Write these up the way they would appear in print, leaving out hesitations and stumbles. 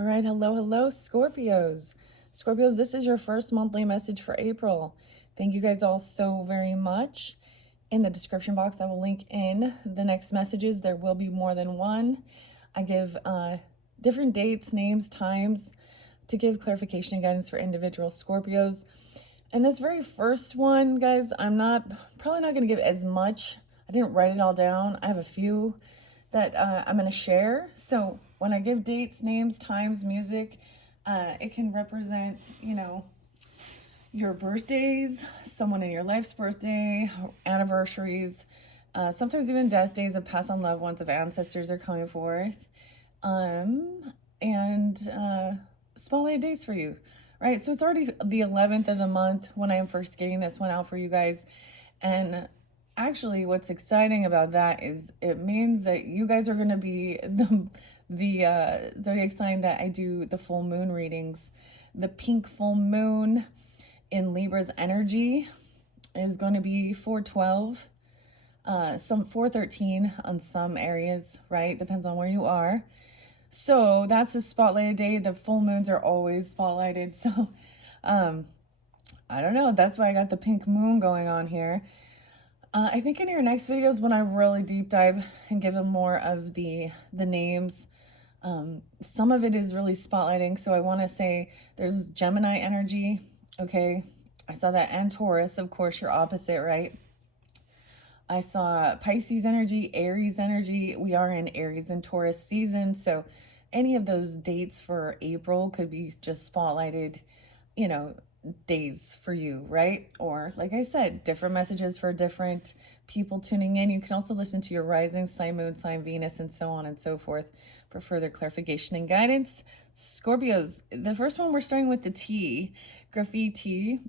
All right, hello, Scorpios. Scorpios, this is your first monthly message for April. Thank you guys all so very much. In the description box, I will link in the next messages. There will be more than one. I give different dates, names, times to give clarification and guidance for individual Scorpios. And this very first one, guys, I'm probably not going to give as much. I didn't write it all down. I have a few that I'm going to share. So when I give dates, names, times, music, it can represent, your birthdays, someone in your life's birthday, anniversaries, sometimes even death days of past on loved ones of ancestors are coming forth. And spotlight days for you, right? So it's already the 11th of the month when I am first getting this one out for you guys. And actually, what's exciting about that is it means that you guys are going to be the zodiac sign that I do the full moon readings. The pink full moon in Libra's energy is going to be 412, some 413 on some areas, right? Depends on where you are. So that's the spotlighted day. The full moons are always spotlighted. So I don't know. That's why I got the pink moon going on here. I think in your next videos when I really deep dive and give them more of the names, some of it is really spotlighting. So I want to say there's Gemini energy. Okay. I saw that, and Taurus, of course, your opposite, right? I saw Pisces energy, Aries energy. We are in Aries and Taurus season. So any of those dates for April could be just spotlighted, days for you, right? Or like I said, different messages for different people tuning in. You can also listen to your rising sign, moon sign, Venus, and so on and so forth for further clarification and guidance. Scorpios, the first one, we're starting with the T, GraffiTEA.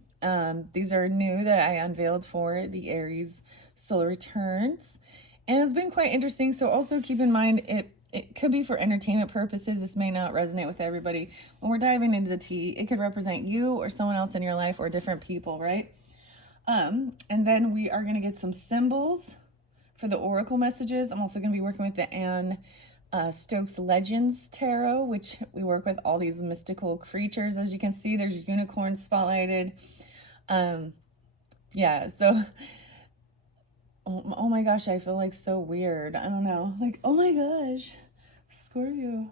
These are new that I unveiled for the Aries solar returns, and it's been quite interesting. So also keep in mind, it could be for entertainment purposes. This may not resonate with everybody. When we're diving into the tea, it could represent you or someone else in your life or different people, right? And then we are going to get some symbols for the oracle messages. I'm also going to be working with the Anne Stokes Legends Tarot, which we work with all these mystical creatures. As you can see, there's unicorns spotlighted. Yeah, so oh my gosh, I feel like so weird. I don't know. Like, oh my gosh, Scorpio.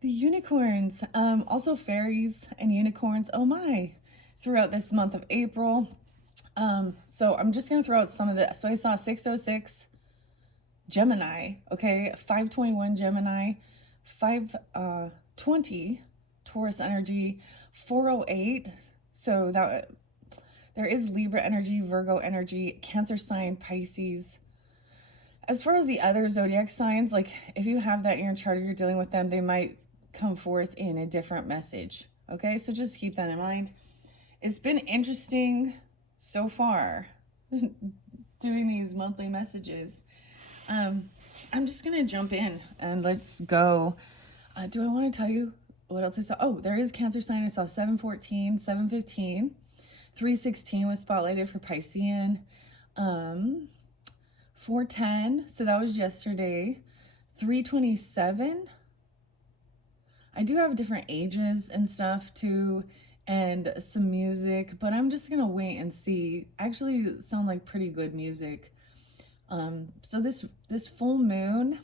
The unicorns. Also fairies and unicorns. Oh my. Throughout this month of April. So I'm just going to throw out some of the. So I saw 606 Gemini. Okay. 521 Gemini. 520 Taurus energy. 408. So that. There is Libra energy, Virgo energy, Cancer sign, Pisces. As far as the other zodiac signs, like if you have that in your chart or you're dealing with them, they might come forth in a different message. Okay, so just keep that in mind. It's been interesting so far doing these monthly messages. I'm just going to jump in and let's go. Do I want to tell you what else I saw? Oh, there is Cancer sign. I saw 714, 715. 316 was spotlighted for Piscean. 410, so that was yesterday. 327. I do have different ages and stuff too, and some music, but I'm just gonna wait and see. Actually, sound like pretty good music. So this full moon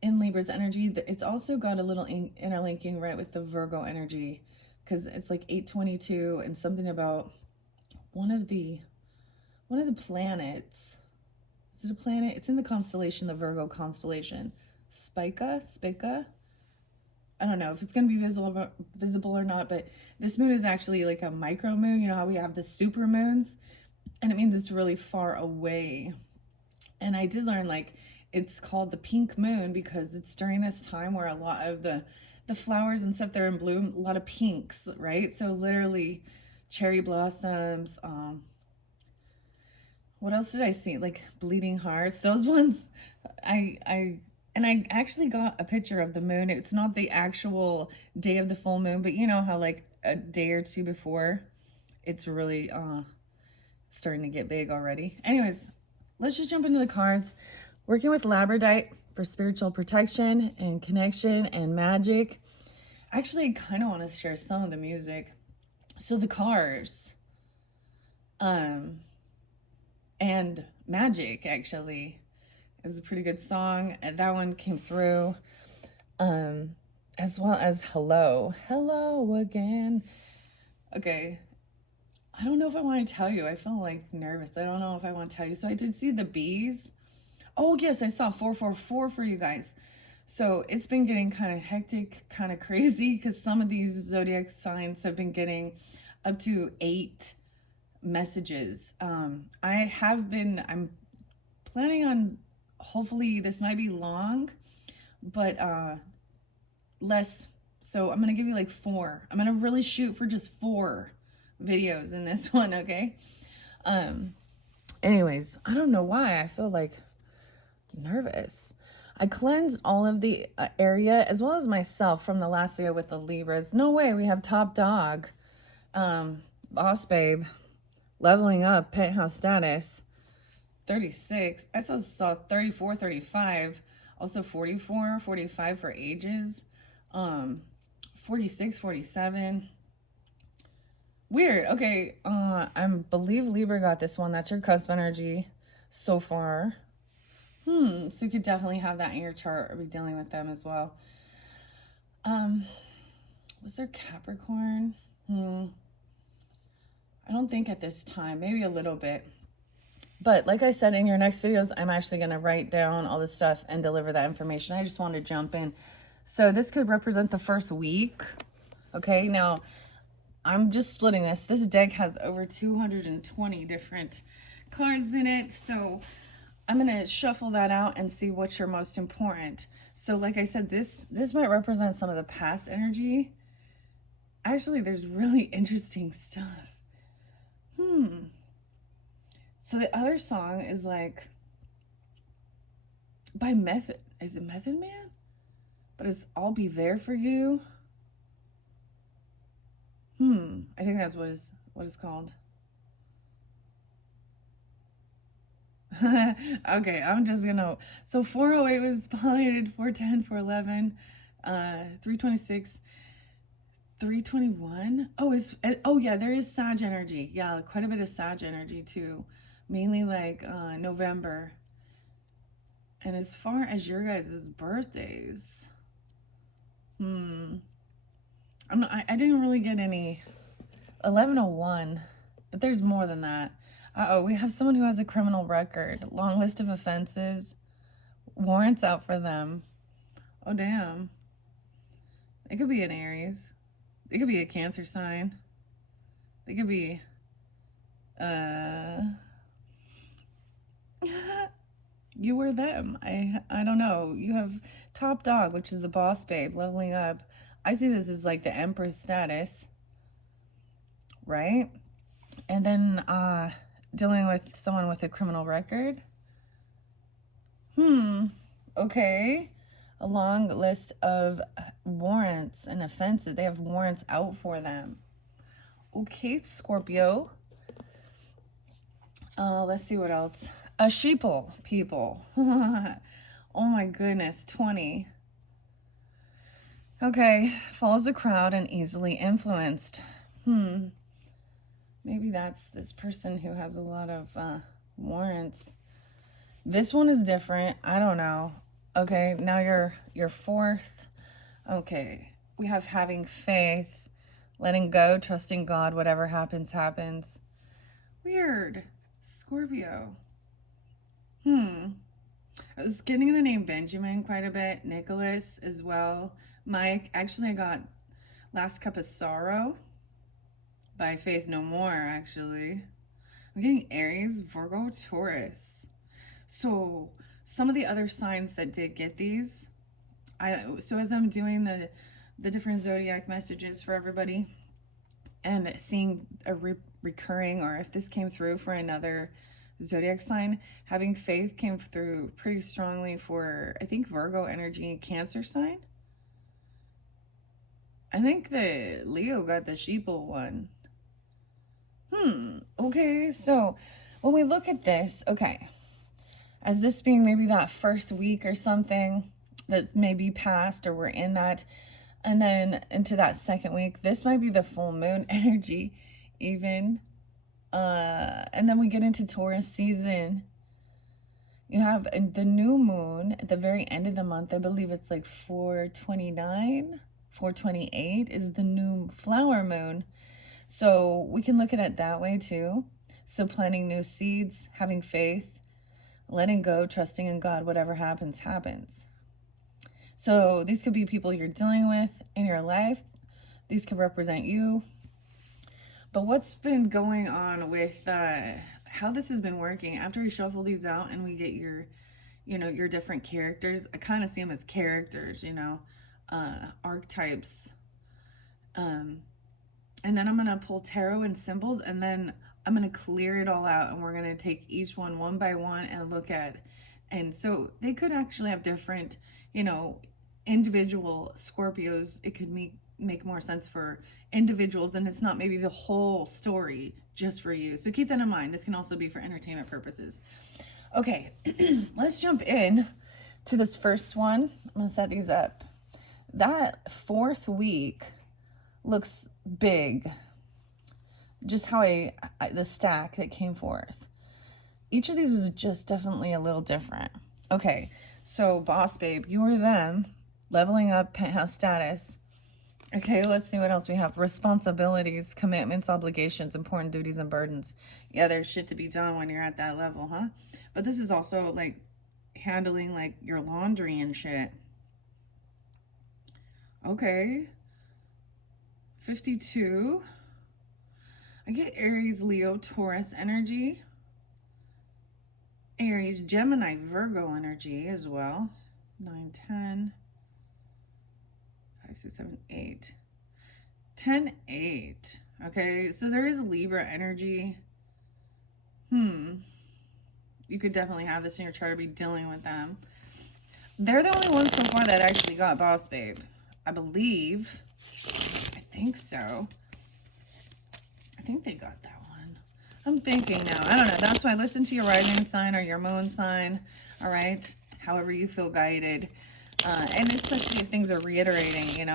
in Libra's energy, it's also got a little interlinking right with the Virgo energy, because it's like 822 and something about one of the planets. Is it a planet? It's in the constellation, the Virgo constellation. Spica. I don't know if it's going to be visible or not, but this moon is actually like a micro moon. You know how we have the super moons, and it means it's really far away. And I did learn, like, it's called the pink moon because it's during this time where a lot of the flowers and stuff, they're in bloom, a lot of pinks, right? So literally cherry blossoms. What else did I see? Like bleeding hearts, those ones. I actually got a picture of the moon. It's not the actual day of the full moon, but you know how like a day or two before, it's really starting to get big already. Anyways, let's just jump into the cards. Working with labradorite for spiritual protection and connection and magic. Actually, I kind of want to share some of the music. So the Cars, um, and Magic actually is a pretty good song, and that one came through. Um, as well as Hello, Hello Again. Okay, I don't know if I want to tell you. I feel like nervous. I don't know if I want to tell you. So I did see the bees. Oh yes, I saw 444 for you guys. So it's been getting kind of hectic, kind of crazy, because some of these zodiac signs have been getting up to 8 messages. I'm planning on, hopefully this might be long, but less. So I'm gonna give you like 4. I'm gonna really shoot for just 4 videos in this one, okay? Anyways, I don't know why I feel like nervous. I cleansed all of the area as well as myself from the last video with the Libras. No way, we have top dog, boss babe, leveling up, penthouse status, 36. I saw 34, 35, also 44, 45 for ages, 46, 47. Weird. Okay, I believe Libra got this one. That's your cusp energy so far. So you could definitely have that in your chart or be dealing with them as well. Was there Capricorn? I don't think at this time, maybe a little bit. But like I said, in your next videos, I'm actually going to write down all this stuff and deliver that information. I just wanted to jump in. So this could represent the first week. Okay, now I'm just splitting this. This deck has over 220 different cards in it. So I'm going to shuffle that out and see what's your most important. So like I said, this might represent some of the past energy. Actually, there's really interesting stuff. So the other song is like by Method. Is it Method Man? But it's I'll Be There For You. I think that's what it's called. Okay, I'm just gonna. So 408 was spotlighted, 410, 411, 326, 321. Oh yeah, there is Sag energy. Yeah, quite a bit of Sag energy too. Mainly like November. And as far as your guys' birthdays, I didn't really get any 1101, but there's more than that. Uh-oh, we have someone who has a criminal record, long list of offenses, warrants out for them. Oh, damn. It could be an Aries. It could be a Cancer sign. It could be, you or them. I don't know. You have top dog, which is the boss babe, leveling up. I see this as like the Empress status, right? And then dealing with someone with a criminal record. Okay. A long list of warrants and offenses. They have warrants out for them. Okay, Scorpio. Let's see what else. A sheeple people. Oh my goodness, 20. Okay, follows the crowd and easily influenced. Maybe that's this person who has a lot of warrants. This one is different. I don't know. Okay, now your fourth. Okay, we have having faith, letting go, trusting God, whatever happens, happens. Weird. Scorpio. I was getting the name Benjamin quite a bit. Nicholas as well. Mike. Actually, I got Last Cup of Sorrow by Faith No More, actually. I'm getting Aries, Virgo, Taurus. So some of the other signs that did get these, so as I'm doing the different zodiac messages for everybody and seeing a recurring, or if this came through for another zodiac sign, having faith came through pretty strongly for, I think, Virgo energy and Cancer sign. I think that Leo got the sheeple one. Okay, so when we look at this, okay, as this being maybe that first week or something that may be past, or we're in that, And then into that second week, this might be the full moon energy even. And then we get into Taurus season. You have the new moon at the very end of the month. I believe it's like 4/29, 4/28 is the new flower moon. So we can look at it that way too. So planting new seeds, having faith, letting go, trusting in God, whatever happens, happens. So these could be people you're dealing with in your life. These could represent you. But what's been going on with how this has been working, after we shuffle these out and we get your, your different characters, I kind of see them as characters, archetypes. And then I'm going to pull tarot and symbols, and then I'm going to clear it all out, and we're going to take each one by one and look at. And so they could actually have different, individual Scorpios. It could make more sense for individuals, and it's not maybe the whole story just for you. So keep that in mind. This can also be for entertainment purposes. Okay, let's jump in to this first one. I'm going to set these up. That fourth week looks big. Just how the stack that came forth. Each of these is just definitely a little different. Okay, so boss babe, you or them, leveling up, penthouse status. Okay, let's see what else we have. Responsibilities, commitments, obligations, important duties, and burdens. Yeah, there's shit to be done when you're at that level, huh? But this is also like handling like your laundry and shit. Okay. 52. I get Aries, Leo, Taurus energy. Aries, Gemini, Virgo energy as well. 9, 10. 5, 6, 7, 8. 10, 8. Okay, so there is Libra energy. You could definitely have this in your chart or be dealing with them. They're the only ones so far that actually got boss babe. I believe. I think so. I think they got that one. I'm thinking now. I don't know. That's why listen to your rising sign or your moon sign. All right. However you feel guided. And especially if things are reiterating,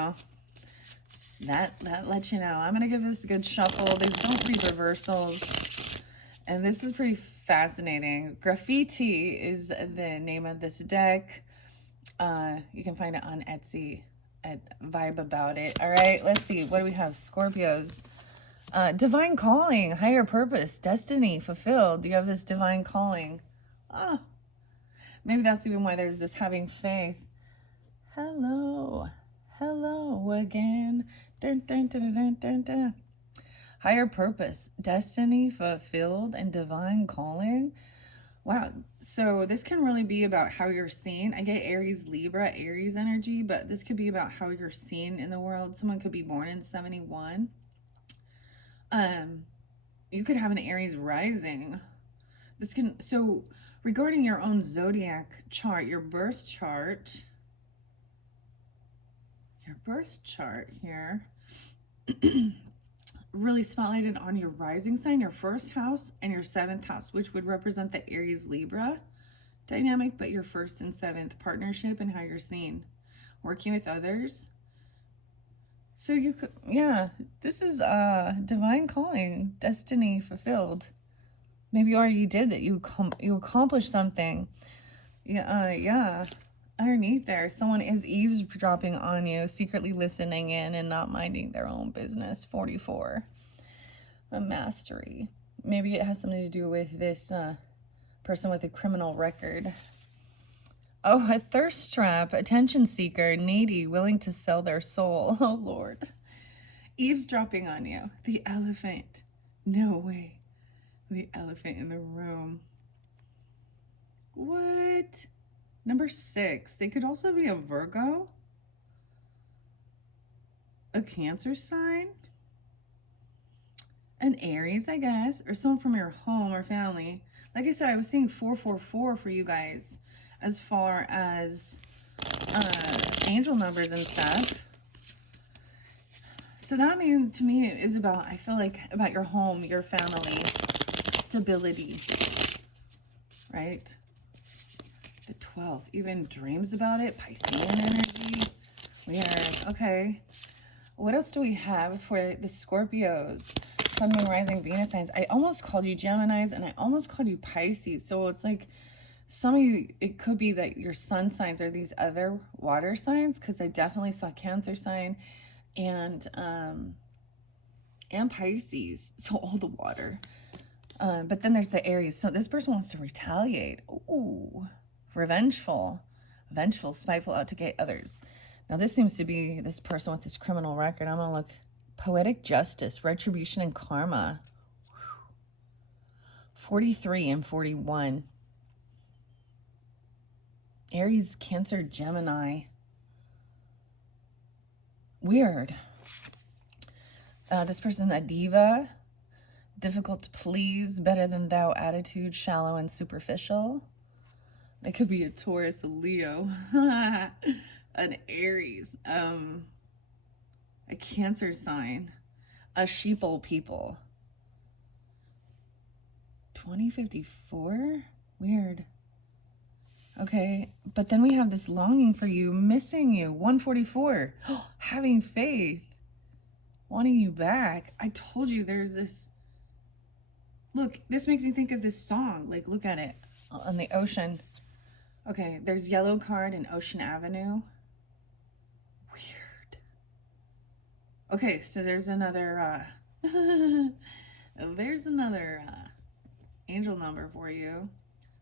that lets you know. I'm going to give this a good shuffle. These don't read reversals. And this is pretty fascinating. GraffiTEA is the name of this deck. You can find it on Etsy at Vibe About It. All right, let's see. What do we have? Scorpios. Divine calling, higher purpose, destiny fulfilled. You have this divine calling. Maybe that's even why there's this having faith. Hello again. Dun, dun, dun, dun, dun, dun. Higher purpose, destiny fulfilled, and divine calling. Wow. So this can really be about how you're seen. I get Aries, Libra, Aries energy, but this could be about how you're seen in the world. Someone could be born in 71. You could have an Aries rising. So regarding your own zodiac chart, your birth chart here, really spotlighted on your rising sign, your first house, and your 7th house, which would represent the Aries Libra dynamic, but your 1st and 7th partnership and how you're seen, working with others. So you could, this is divine calling, destiny fulfilled. Maybe you already did that. You accomplished something. Underneath there, someone is eavesdropping on you, secretly listening in and not minding their own business. 44. A mastery. Maybe it has something to do with this person with a criminal record. Oh, a thirst trap, attention seeker, needy, willing to sell their soul. Oh, Lord. Eavesdropping on you. The elephant. No way. The elephant in the room. What? Number 6. They could also be a Virgo. A Cancer sign. An Aries, I guess. Or someone from your home or family. Like I said, I was seeing 444 for you guys. As far as angel numbers and stuff. So that means to me is about, I feel like, about your home, your family, stability, right? The 12th, even dreams about it, Piscean energy. Weird. Okay. What else do we have for the Scorpios? Sun, Moon, Rising, Venus signs. I almost called you Geminis and I almost called you Pisces. So it's like some of you, it could be that your sun signs are these other water signs, because I definitely saw Cancer sign and Pisces. So all the water. But then there's the Aries. So this person wants to retaliate. Ooh, revengeful, spiteful, out to get others. Now this seems to be this person with this criminal record. I'm gonna look. Poetic justice, retribution, and karma. 43 and 41. Aries, Cancer, Gemini. Weird. This person, a diva. Difficult to please, better than thou attitude, shallow and superficial. That could be a Taurus, a Leo, an Aries, a Cancer sign, a sheeple people. 2054? Weird. Okay, but then we have this longing for you, missing you. 144. Having faith, wanting you back. I told you there's this. Look, this makes me think of this song. Like, look at it on the ocean. Okay, there's yellow card in Ocean Avenue. Weird. Okay, so there's another angel number for you.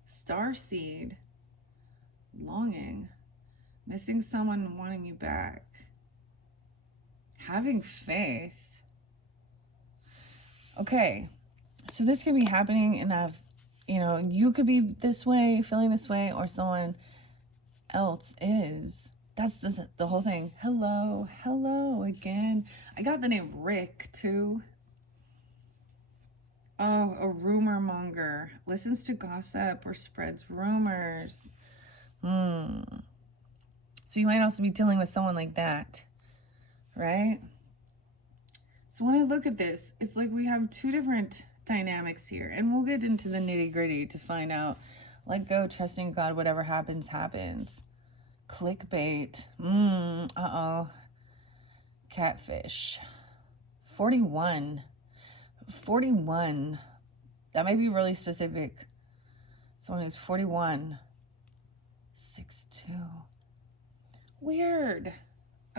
Starseed. Longing. Missing someone, wanting you back. Having faith. Okay, so this could be happening in that, you know, you could be this way, feeling this way, or someone else is. That's the whole thing. Hello, hello again. I got the name Rick too. Oh, a rumor monger. Listens to gossip or spreads rumors. So you might also be dealing with someone like that, right? So when I look at this, it's like we have two different dynamics here, and we'll get into the nitty-gritty to find out. Let go, trusting God, whatever happens, happens. Clickbait. Uh-oh. Catfish. 41. That might be really specific. Someone who's 41. 6'2". Weird.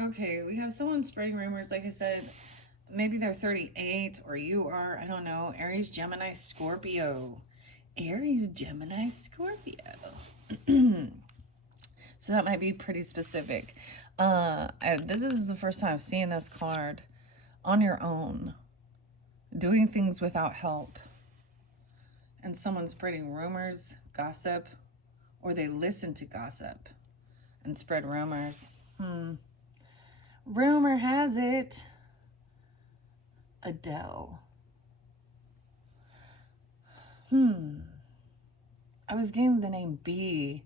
Okay, we have someone spreading rumors. Like I said, maybe they're 38 or you are. I don't know. Aries, Gemini, Scorpio. Aries, Gemini, Scorpio. So that might be pretty specific. This is the first time seeing this card. On your own. Doing things without help. And someone spreading rumors, gossip, or they listen to gossip and spread rumors. Rumor has it, Adele. I was getting the name B,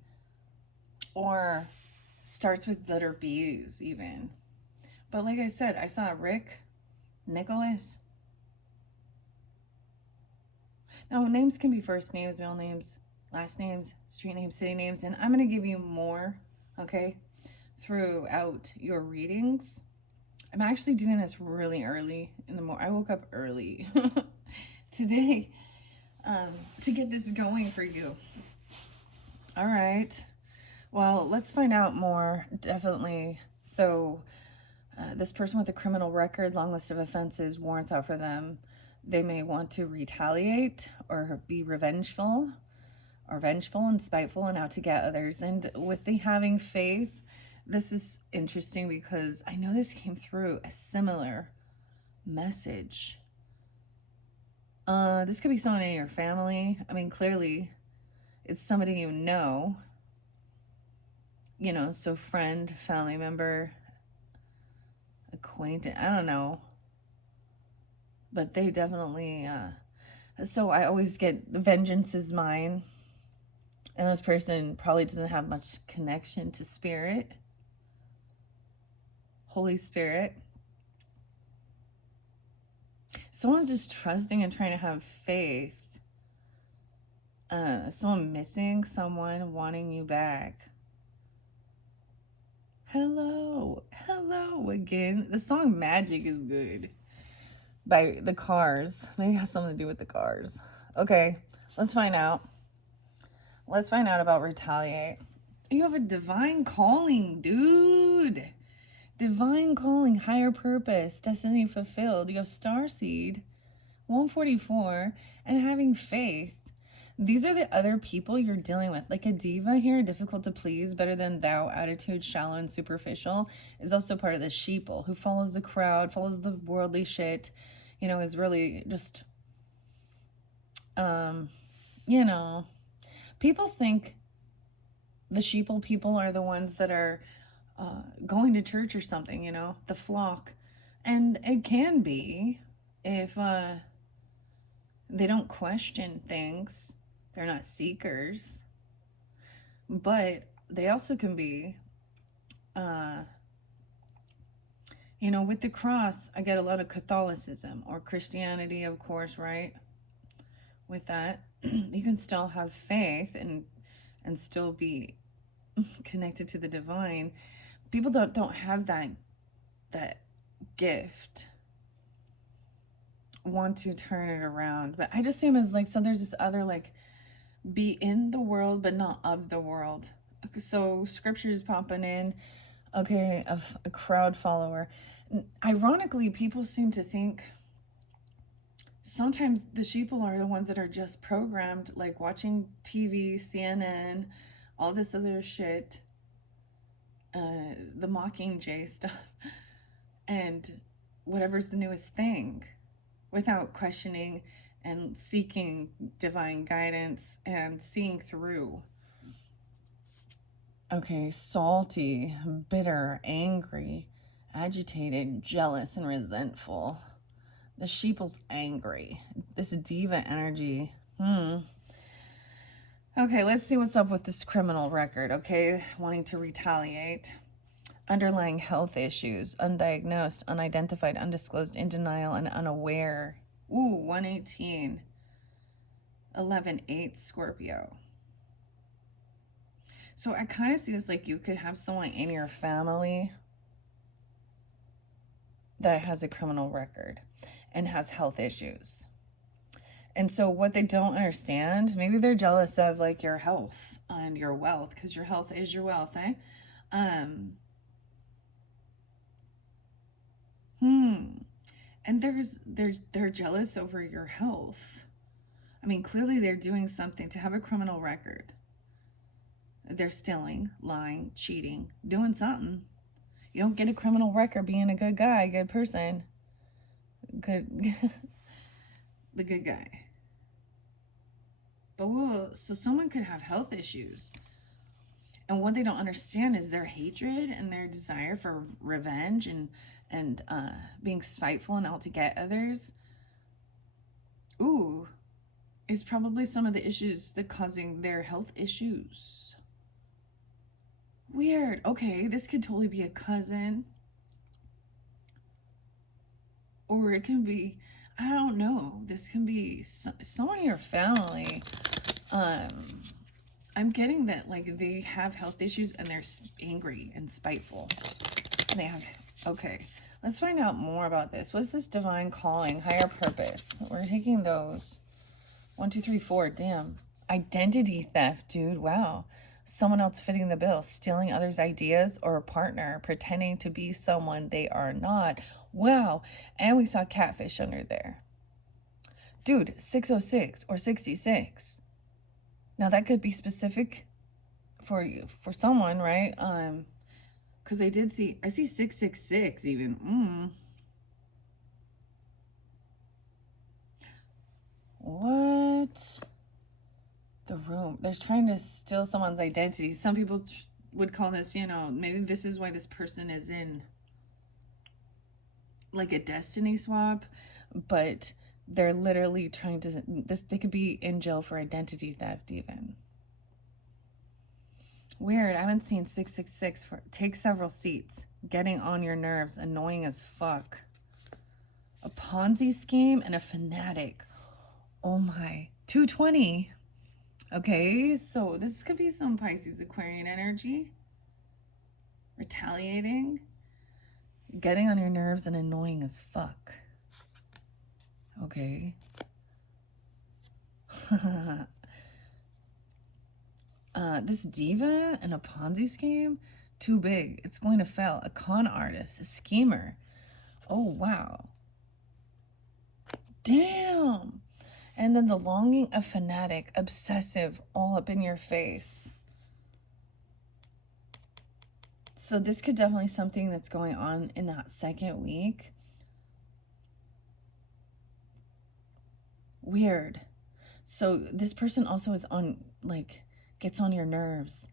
or starts with letter B's even. But like I said, I saw Rick, Nicholas. Now, names can be first names, middle names, last names, street names, city names, and I'm going to give you more, okay, throughout your readings. I'm actually doing this really early in the morning. I woke up early today to get this going for you. All right. Well, let's find out more, definitely. So this person with a criminal record, long list of offenses, warrants out for them. They may want to retaliate or be revengeful or vengeful and spiteful and out to get others. And with the having faith, this is interesting because I know this came through a similar message. This could be someone in your family. I mean, clearly it's somebody you know, so friend, family member, acquaintance, I don't know. But they definitely, so I always get vengeance is mine. And this person probably doesn't have much connection to spirit. Holy Spirit. Someone's just trusting and trying to have faith. Someone missing someone, wanting you back. Hello. Hello again. The song Magic is good. By the Cars. Maybe it has something to do with the Cars. Okay, let's find out. Let's find out about retaliate. You have a divine calling, dude. Divine calling, higher purpose, destiny fulfilled. You have starseed, 144, and having faith. These are the other people you're dealing with. Like a diva here, difficult to please, better than thou attitude, shallow and superficial, is also part of the sheeple who follows the crowd, follows the worldly shit, you know, is really just, you know, people think the sheeple people are the ones that are going to church or something, you know, the flock. And it can be if they don't question things, they're not seekers. But they also can be, you know, with the cross, I get a lot of Catholicism or Christianity, of course, right? With that, you can still have faith and still be connected to the divine. People don't have that gift, want to turn it around. But I just see them as like, so there's this other like, be in the world but not of the world. So scriptures popping in. Okay, a crowd follower. Ironically, people seem to think sometimes the sheeple are the ones that are just programmed, like watching TV, CNN, all this other shit, the Mockingjay stuff, and whatever's the newest thing, without questioning and seeking divine guidance and seeing through. Okay, salty, bitter, angry, agitated, jealous, and resentful. The sheeple's angry. This diva energy. Okay, let's see what's up with this criminal record, okay? Wanting to retaliate. Underlying health issues. Undiagnosed, unidentified, undisclosed, in denial, and unaware. Ooh, 118. 11-8 Scorpio. So I kind of see this like you could have someone in your family that has a criminal record and has health issues. And so what they don't understand, maybe they're jealous of like your health and your wealth, because your health is your wealth, eh? And they're jealous over your health. I mean, clearly they're doing something to have a criminal record. They're stealing, lying, cheating, doing something. You don't get a criminal record being a good guy, good person. Good, the good guy. But so someone could have health issues. And what they don't understand is their hatred and their desire for revenge and being spiteful and out to get others. Ooh, is probably some of the issues that causing their health issues. Weird. Okay, this could totally be a cousin. Or it can be, I don't know. This can be someone in your family. I'm getting that like they have health issues and they're angry and spiteful. They have, okay. Let's find out more about this. What's this divine calling? Higher purpose. We're taking those. 1, 2, 3, 4. Damn. Identity theft, dude. Wow. Someone else fitting the bill. Stealing others' ideas, or a partner. Pretending to be someone they are not. Wow. And we saw catfish under there. Dude, 606 or 66. Now that could be specific for you, for someone, right? Because I see 666 even. What? The room. They're trying to steal someone's identity. Some people would call this, you know, maybe this is why this person is in like a destiny swap, but they're literally trying to, they could be in jail for identity theft even. Weird. I haven't seen 666 for take several seats. Getting on your nerves. Annoying as fuck. A Ponzi scheme and a fanatic. Oh my. 220. Okay, so this could be some Pisces Aquarian energy. retaliating, getting on your nerves and annoying as fuck. Okay. This diva and a Ponzi scheme, too big. It's going to fail. A con artist, a schemer. Oh, wow. Damn. And then the longing, a fanatic, obsessive, all up in your face. So this could definitely be something that's going on in that second week. Weird. So this person also is on, like, gets on your nerves.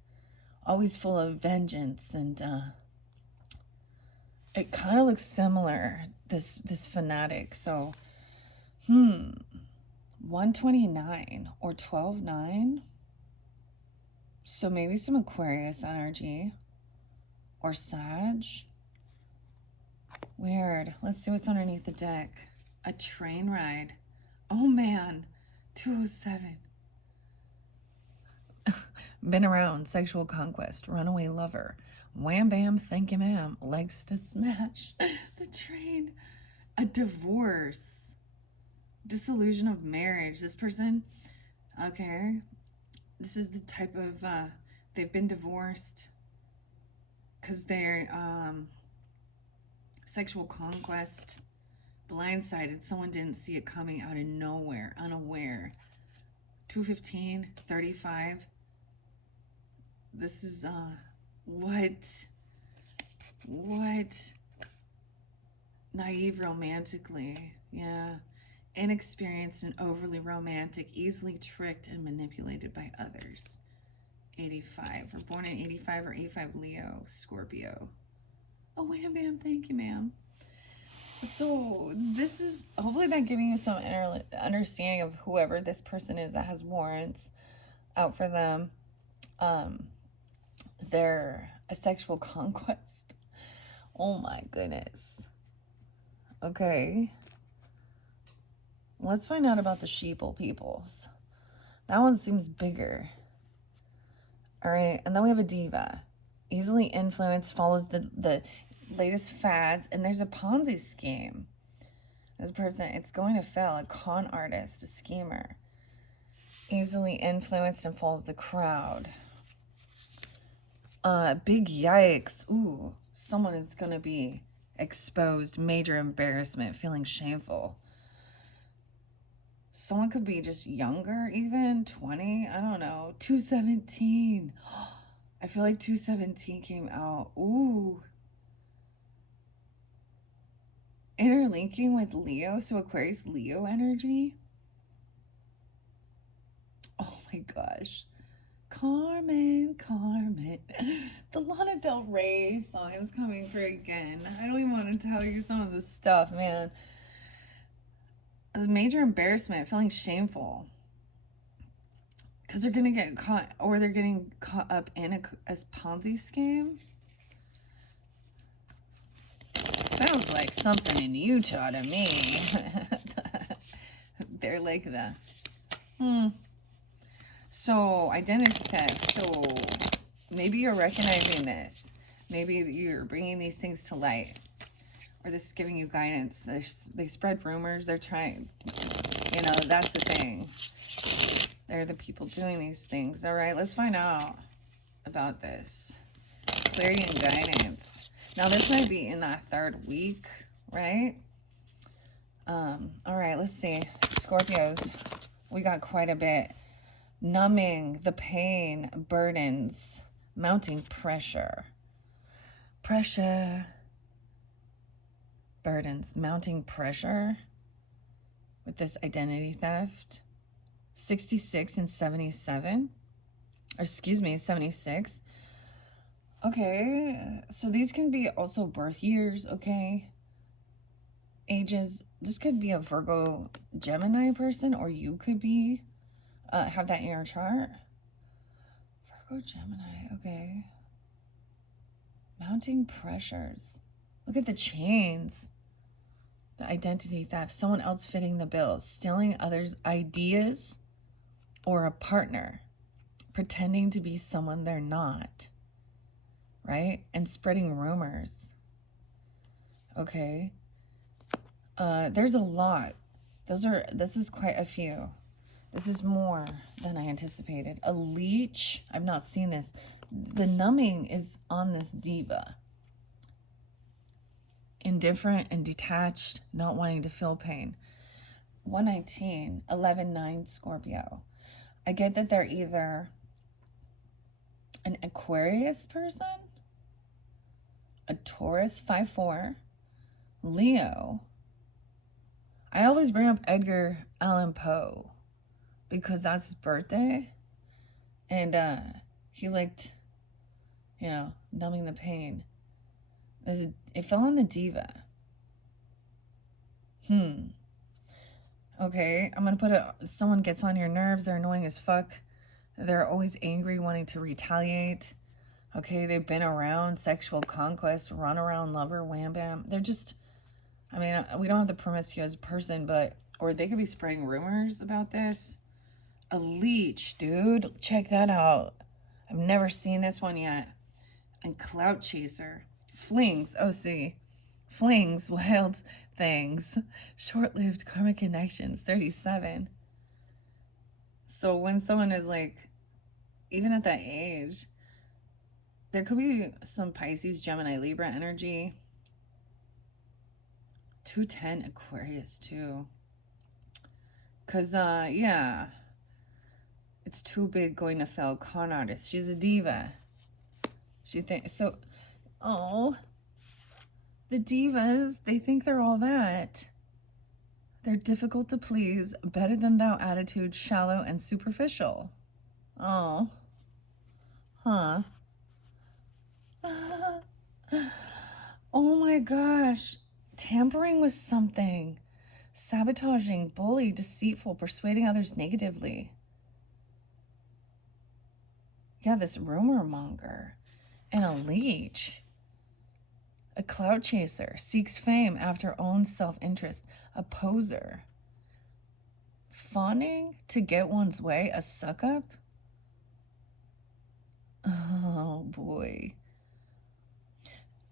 Always full of vengeance, and it kind of looks similar, this fanatic. So 129 or 12-9. So maybe some Aquarius energy or Sag. Weird. Let's see what's underneath the deck. A train ride. Oh man, 207. Been around, sexual conquest, runaway lover, wham bam, thank you ma'am, legs to smash, the train, a divorce, dissolution of marriage. This person, okay, this is the type of, they've been divorced because they're sexual conquest, blindsided, someone didn't see it coming out of nowhere, unaware. 215, 35. This is, what? Naive romantically, yeah. Inexperienced and overly romantic, easily tricked and manipulated by others. 85. We're born in 85 or 85 Leo, Scorpio. Oh, wham bam, thank you, ma'am. So this is hopefully that giving you some understanding of whoever this person is that has warrants out for them. They're a sexual conquest. Oh my goodness. Okay. Let's find out about the sheeple peoples. That one seems bigger. All right. And then we have a diva. Easily influenced, follows the latest fads. And there's a Ponzi scheme. This person, it's going to fail. A con artist, a schemer. Easily influenced and follows the crowd. Big yikes. Ooh, someone is going to be exposed. Major embarrassment, feeling shameful. Someone could be just younger, even 20. I don't know. 217. I feel like 217 came out. Ooh. Interlinking with Leo. So Aquarius, Leo energy. Oh my gosh. Carmen. The Lana Del Rey song is coming through again. I don't even want to tell you some of this stuff, man. A major embarrassment, feeling shameful. Because they're going to get caught, or they're getting caught up in a Ponzi scheme. Sounds like something in Utah to me. They're like the... So, identity theft. So, maybe you're recognizing this. Maybe you're bringing these things to light. Or this is giving you guidance. They spread rumors. They're trying... You know, that's the thing. They're the people doing these things. All right, let's find out about this. Clarity and guidance. Now, this might be in that third week, right? All right, let's see. Scorpios, we got quite a bit. Numbing, the pain, burdens, mounting pressure. Burdens, mounting pressure with this identity theft. 66 and 77. Or excuse me, 76. Okay, so these can be also birth years, okay? Ages. This could be a Virgo Gemini person, or you could be have that in your chart. Virgo Gemini, okay. Mounting pressures. Look at the chains. The identity theft. Someone else fitting the bill. Stealing others' ideas, or a partner. Pretending to be someone they're not. right? And spreading rumors. Okay. There's a lot. This is quite a few. This is more than I anticipated. A leech. I've not seen this. The numbing is on this diva. Indifferent and detached, not wanting to feel pain. 119, 11-9 Scorpio. I get that they're either an Aquarius person, a Taurus 5-4, Leo. I always bring up Edgar Allan Poe because that's his birthday. And he liked, numbing the pain. It fell on the diva. Okay, I'm going to put it, someone gets on your nerves. They're annoying as fuck. They're always angry, wanting to retaliate. Okay, they've been around, sexual conquest, run around lover, wham bam. They're just, we don't have the promiscuous person, or they could be spreading rumors about this. A leech, dude. Check that out. I've never seen this one yet. And clout chaser. Flings. Oh, see. Flings, wild things. Short-lived karmic connections. 37. So when someone is like, even at that age, there could be some Pisces, Gemini, Libra energy. 210 Aquarius too. Because, yeah. It's too big going to fail. Con artist. She's a diva. She thinks, so, oh, the divas, they think they're all that. They're difficult to please, better than thou attitude, shallow and superficial. Oh. Huh. Oh my gosh. Tampering with something. Sabotaging, bully, deceitful, persuading others negatively. Yeah, this rumor monger. And a leech. A clout chaser. Seeks fame after own self-interest. A poser. Fawning to get one's way. A suck-up. Oh, boy.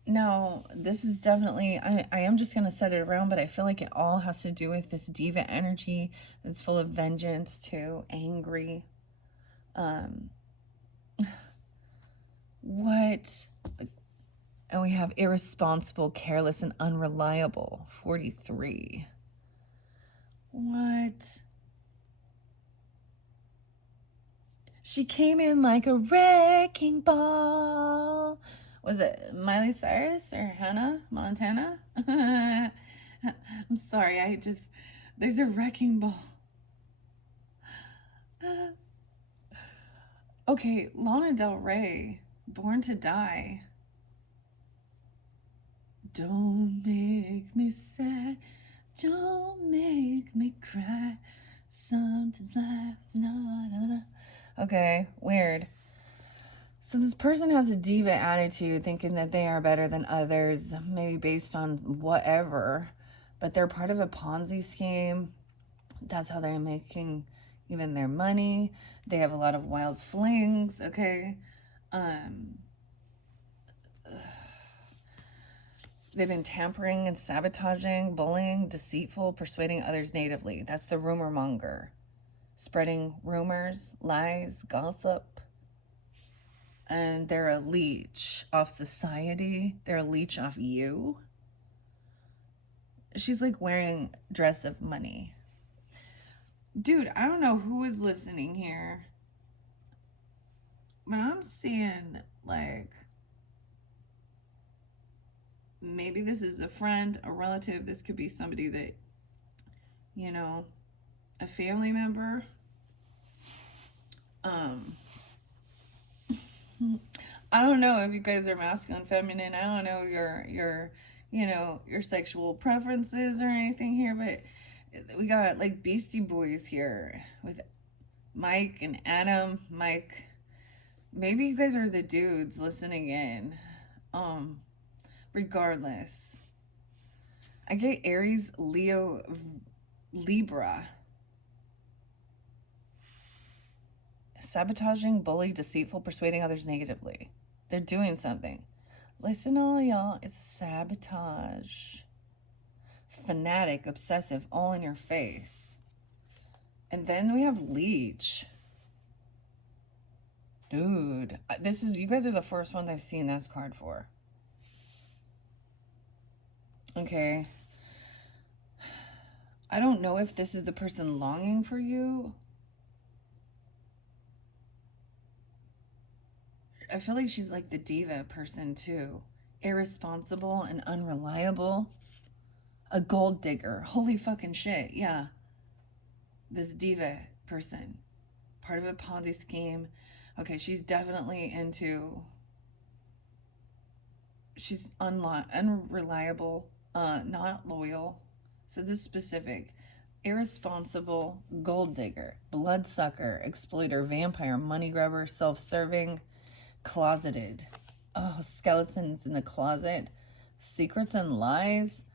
Now, this is definitely, I am just going to set it around, but I feel like it all has to do with this diva energy that's full of vengeance too, angry. What? And we have irresponsible, careless, and unreliable, 43. What? She came in like a wrecking ball. Was it Miley Cyrus or Hannah Montana? I'm sorry, there's a wrecking ball. Okay, Lana Del Rey, Born to Die. Don't make me sad, don't make me cry. Sometimes life's not enough. Okay, weird. So this person has a diva attitude, thinking that they are better than others, maybe based on whatever, but they're part of a Ponzi scheme. That's how they're making even their money. They have a lot of wild flings, okay? They've been tampering and sabotaging, bullying, deceitful, persuading others natively. That's the rumor monger. Spreading rumors, lies, gossip. And they're a leech off society. They're a leech off you. She's like wearing dress of money. Dude, I don't know who is listening here, but I'm seeing like maybe this is a friend, a relative. This could be somebody that, a family member. I don't know if you guys are masculine, feminine. I don't know your sexual preferences or anything here, but we got like Beastie Boys here with Mike and Adam. Mike, maybe you guys are the dudes listening in. Regardless, I get Aries, Leo, Libra. Sabotaging, bully, deceitful, persuading others negatively. They're doing something. Listen, all y'all, it's sabotage. Fanatic, obsessive, all in your face. And then we have leech. Dude, you guys are the first ones I've seen this card for. Okay. I don't know if this is the person longing for you. I feel like she's like the diva person too. Irresponsible and unreliable. A gold digger. Holy fucking shit. Yeah. This diva person. Part of a Ponzi scheme. Okay, she's definitely into... She's unreliable. Not loyal. So this specific. Irresponsible, gold digger, bloodsucker, exploiter, vampire, money grabber, self-serving, closeted. Oh, skeletons in the closet. Secrets and lies.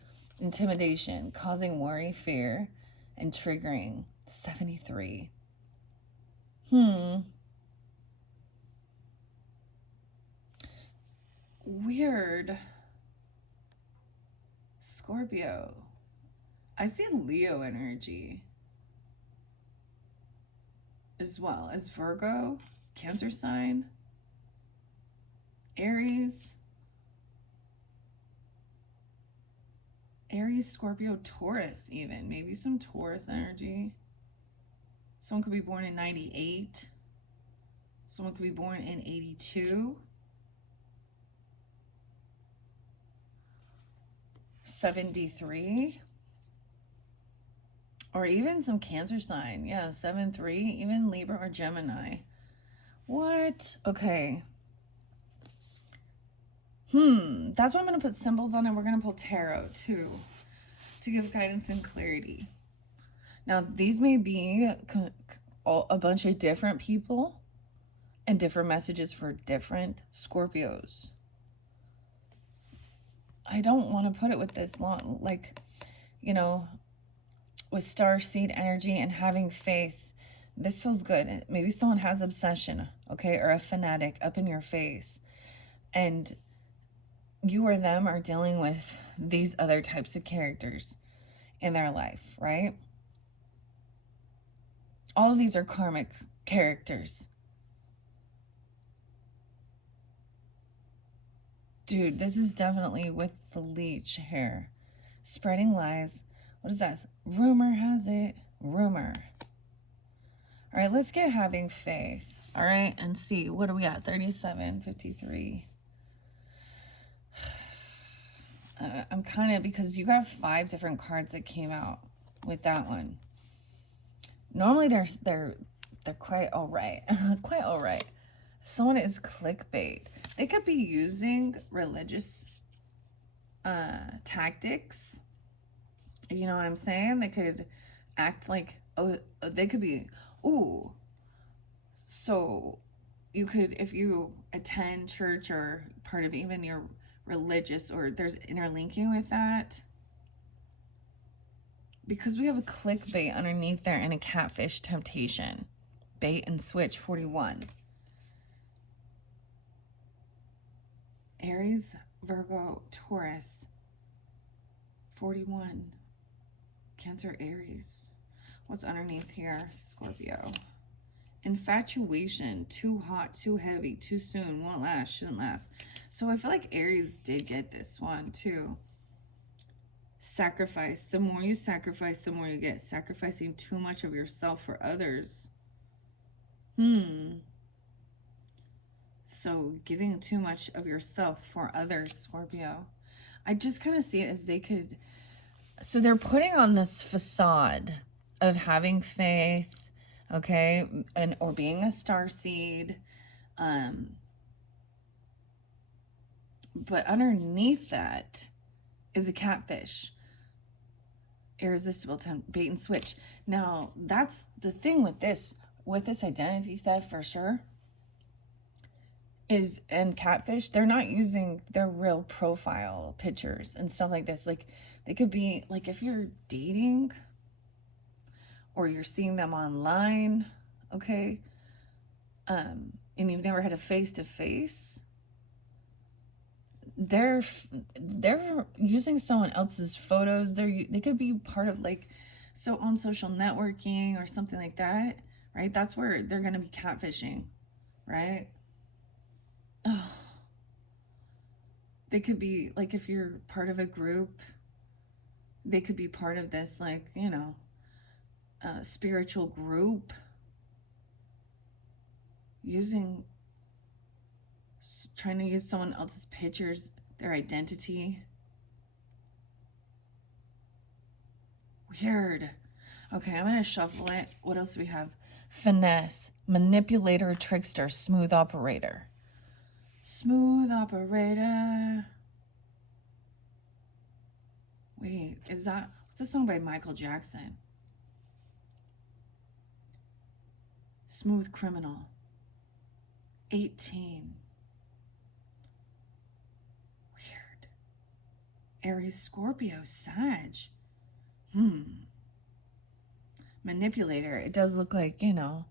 Intimidation, causing worry, fear, and triggering. 73. Weird. Scorpio. I see Leo energy as well as Virgo, Cancer sign, Aries, Scorpio, Taurus even. Maybe some Taurus energy. Someone could be born in 98. Someone could be born in 82. 73. Or even some Cancer sign. Yeah, 7-3. Even Libra or Gemini. What? Okay. That's why I'm going to put symbols on it. We're going to pull tarot too to give guidance and clarity. Now, these may be a bunch of different people and different messages for different Scorpios. I don't want to put it with this long, like, you know, with star seed energy and having faith. This feels good. Maybe someone has obsession, okay, or a fanatic up in your face. And you or them are dealing with these other types of characters in their life, right? All of these are karmic characters. Dude, this is definitely with the leech here. Spreading lies. What is that? Rumor has it. Rumor. All right, let's get having faith. All right, and see. What are we at? 37, 53. I'm kind of, because you got 5 different cards that came out with that one. Normally they're quite all right. Quite all right. Someone is clickbait. They could be using religious tactics. You know what I'm saying? They could act like, they could be, so you could, if you attend church or part of even your religious, or there's interlinking with that, because we have a clickbait underneath there and a catfish temptation. Bait and switch, 41. Aries, Virgo, Taurus, 41. Cancer, Aries. What's underneath here? Scorpio. Infatuation, too hot, too heavy, too soon, won't last, shouldn't last. So I feel like Aries did get this one too. Sacrifice. The more you sacrifice, the more you get. Sacrificing too much of yourself for others. So giving too much of yourself for others, Scorpio. I just kind of see it as they could... So they're putting on this facade of having faith, okay, and or being a starseed, but underneath that is a catfish. Irresistible, bait and switch. Now, that's the thing with this identity theft for sure, is, and catfish, they're not using their real profile pictures and stuff like this. Like, they could be, like, if you're dating or you're seeing them online, okay, and you've never had a face-to-face, they're using someone else's photos. They could be part of like, so on social networking or something like that, right? That's where they're going to be catfishing, right? Oh, they could be like, if you're part of a group, they could be part of this, like, you know, spiritual group, using, trying to use someone else's pictures, their identity. Weird. Okay, I'm gonna shuffle it. What else do we have? Finesse, manipulator, trickster, smooth operator. Smooth operator. Wait, is that, what's a song by Michael Jackson? Smooth criminal. 18. Weird. Aries, Scorpio, Sag. Manipulator. It does look like, you know,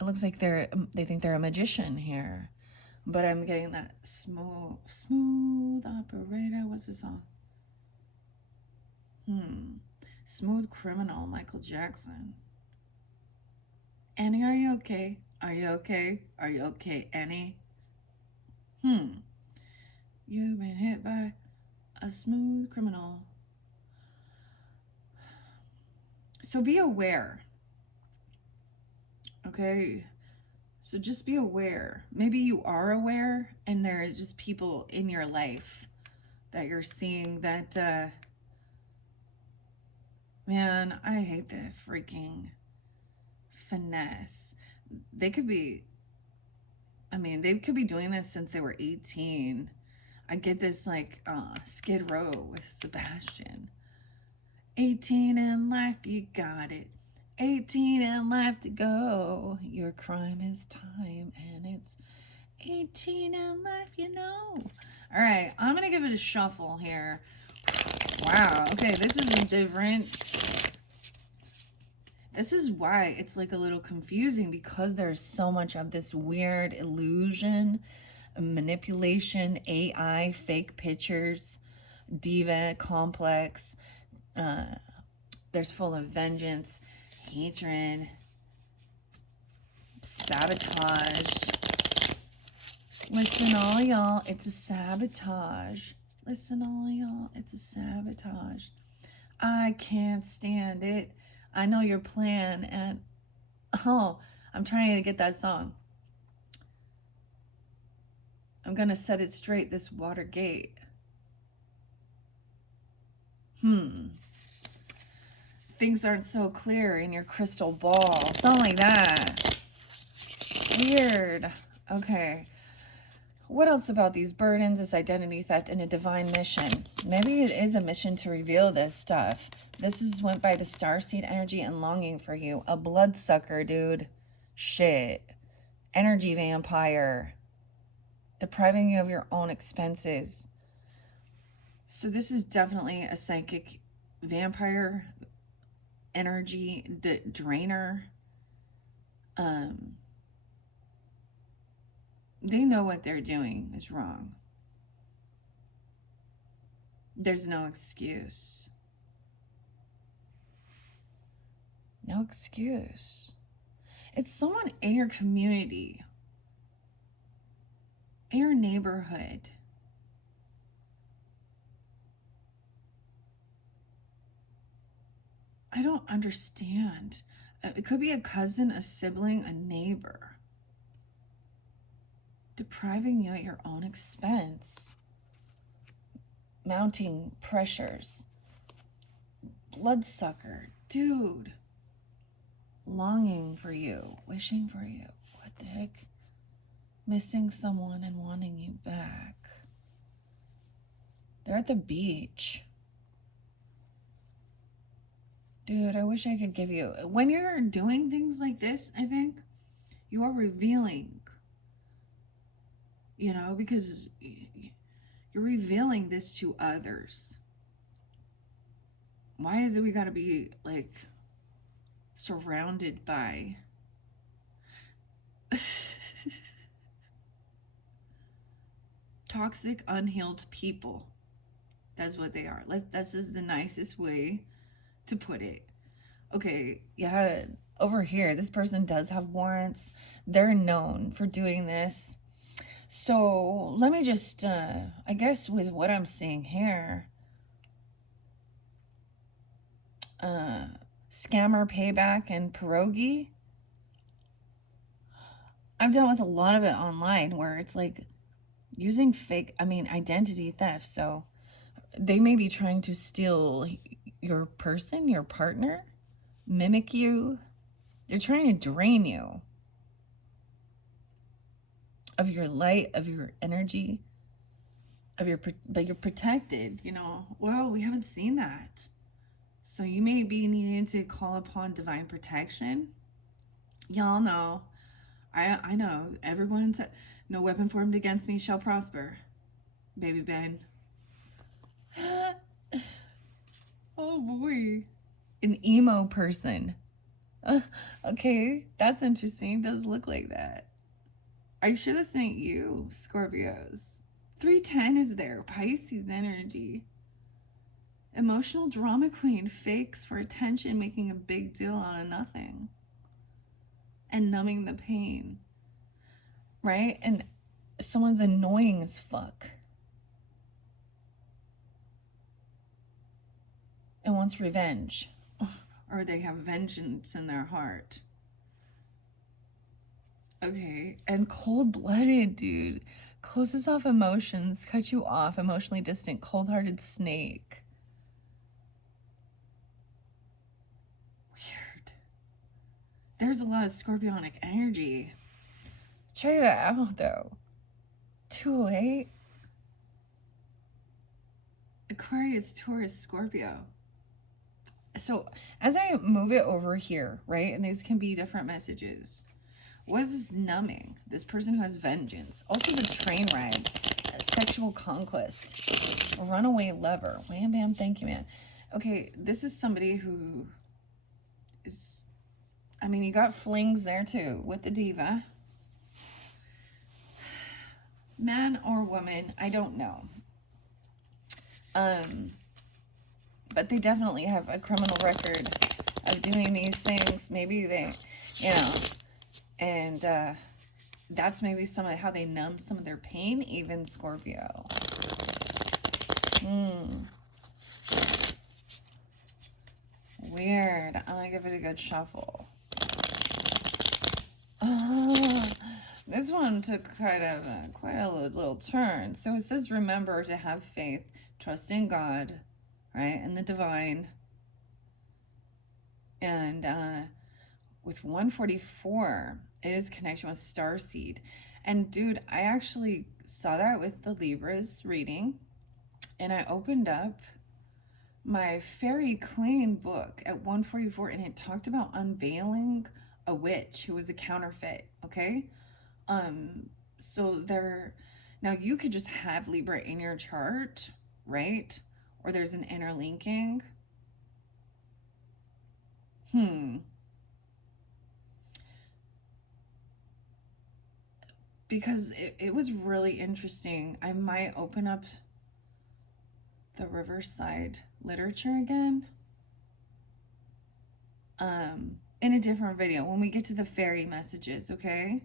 it looks like they think they're a magician here. But I'm getting that smooth operator. What's the song? Smooth criminal, Michael Jackson. Annie, are you okay? Are you okay? Are you okay, Annie? You've been hit by a smooth criminal. So be aware. Okay? So just be aware. Maybe you are aware, and there is just people in your life that you're seeing that, man, I hate the freaking finesse. They could be, I mean, they could be doing this since they were 18. I get this, like, Skid Row with Sebastian. 18 in life, you got it. 18 in life to go. Your crime is time, and it's 18 in life, you know. All right, I'm going to give it a shuffle here. Wow, okay, this is different. This is why it's like a little confusing, because there's so much of this weird illusion, manipulation, AI, fake pictures, diva complex. There's full of vengeance, hatred, sabotage. Listen, all y'all, it's a sabotage. Listen, all y'all, it's a sabotage. I can't stand it. I know your plan, and oh, I'm trying to get that song. I'm gonna set it straight, this Watergate. Things aren't so clear in your crystal ball. Something like that. Weird. Okay. What else about these burdens, this identity theft, and a divine mission? Maybe it is a mission to reveal this stuff. This is went by the starseed energy and longing for you. A bloodsucker, dude. Shit. Energy vampire. Depriving you of your own expenses. So this is definitely a psychic vampire, energy drainer. They know what they're doing is wrong. There's no excuse. No excuse. It's someone in your community, in your neighborhood. I don't understand. It could be a cousin, a sibling, a neighbor. Depriving you at your own expense. Mounting pressures. Bloodsucker. Dude. Longing for you. Wishing for you. What the heck? Missing someone and wanting you back. They're at the beach. Dude, I wish I could give you... When you're doing things like this, I think, you are revealing. You know, because you're revealing this to others. Why is it we gotta be, like, surrounded by... toxic, unhealed people. That's what they are. This is the nicest way to put it. Okay, yeah, over here, this person does have warrants. They're known for doing this. So let me just, I guess with what I'm seeing here, scammer payback and pierogi. I've dealt with a lot of it online where it's like using fake, identity theft. So they may be trying to steal your person, your partner, mimic you. They're trying to drain you of your light, of your energy, but you're protected, Well, we haven't seen that. So you may be needing to call upon divine protection. Y'all know. I know. Everyone said, no weapon formed against me shall prosper. Baby Ben. Oh boy. An emo person. Okay, that's interesting. It does look like that. Are you sure this ain't you, Scorpios? 310 is there. Pisces energy. Emotional drama queen. Fakes for attention, making a big deal out of nothing. And numbing the pain. Right? And someone's annoying as fuck. And wants revenge. Or they have vengeance in their heart. Okay, and cold-blooded, dude. Closes off emotions, cut you off, emotionally distant, cold-hearted snake. Weird. There's a lot of scorpionic energy. Try that out, though. 208. Aquarius, Taurus, Scorpio. So, as I move it over here, right, and these can be different messages. What is this numbing? This person who has vengeance. Also the train ride. Sexual conquest. A runaway lover. Wham bam, thank you, man. Okay, this is somebody who is... you got flings there too with the diva. Man or woman, I don't know. But they definitely have a criminal record of doing these things. Maybe they, and that's maybe some of how they numb some of their pain, even Scorpio. Weird. I'm gonna give it a good shuffle. This one took quite a little turn. So it says, remember to have faith, trust in God, right, and the divine. And with 144, it is connection with starseed. And dude, I actually saw that with the Libras reading, and I opened up my Fairy Queen book at 144, and it talked about unveiling a witch who was a counterfeit. Okay, so now you could just have Libra in your chart, right? Or there's an interlinking. Because it was really interesting. I might open up the Riverside literature again. In a different video when we get to the fairy messages, okay?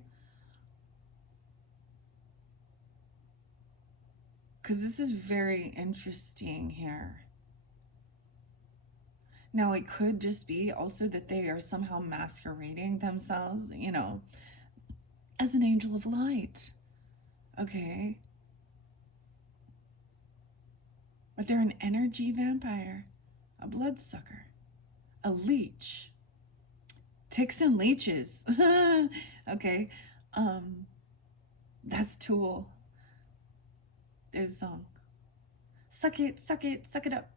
Because this is very interesting here. Now, it could just be also that they are somehow masquerading themselves, as an angel of light. Okay? But they're an energy vampire, a bloodsucker, a leech. Ticks and leeches. Okay. That's Tool. There's a song. Suck it, suck it, suck it up.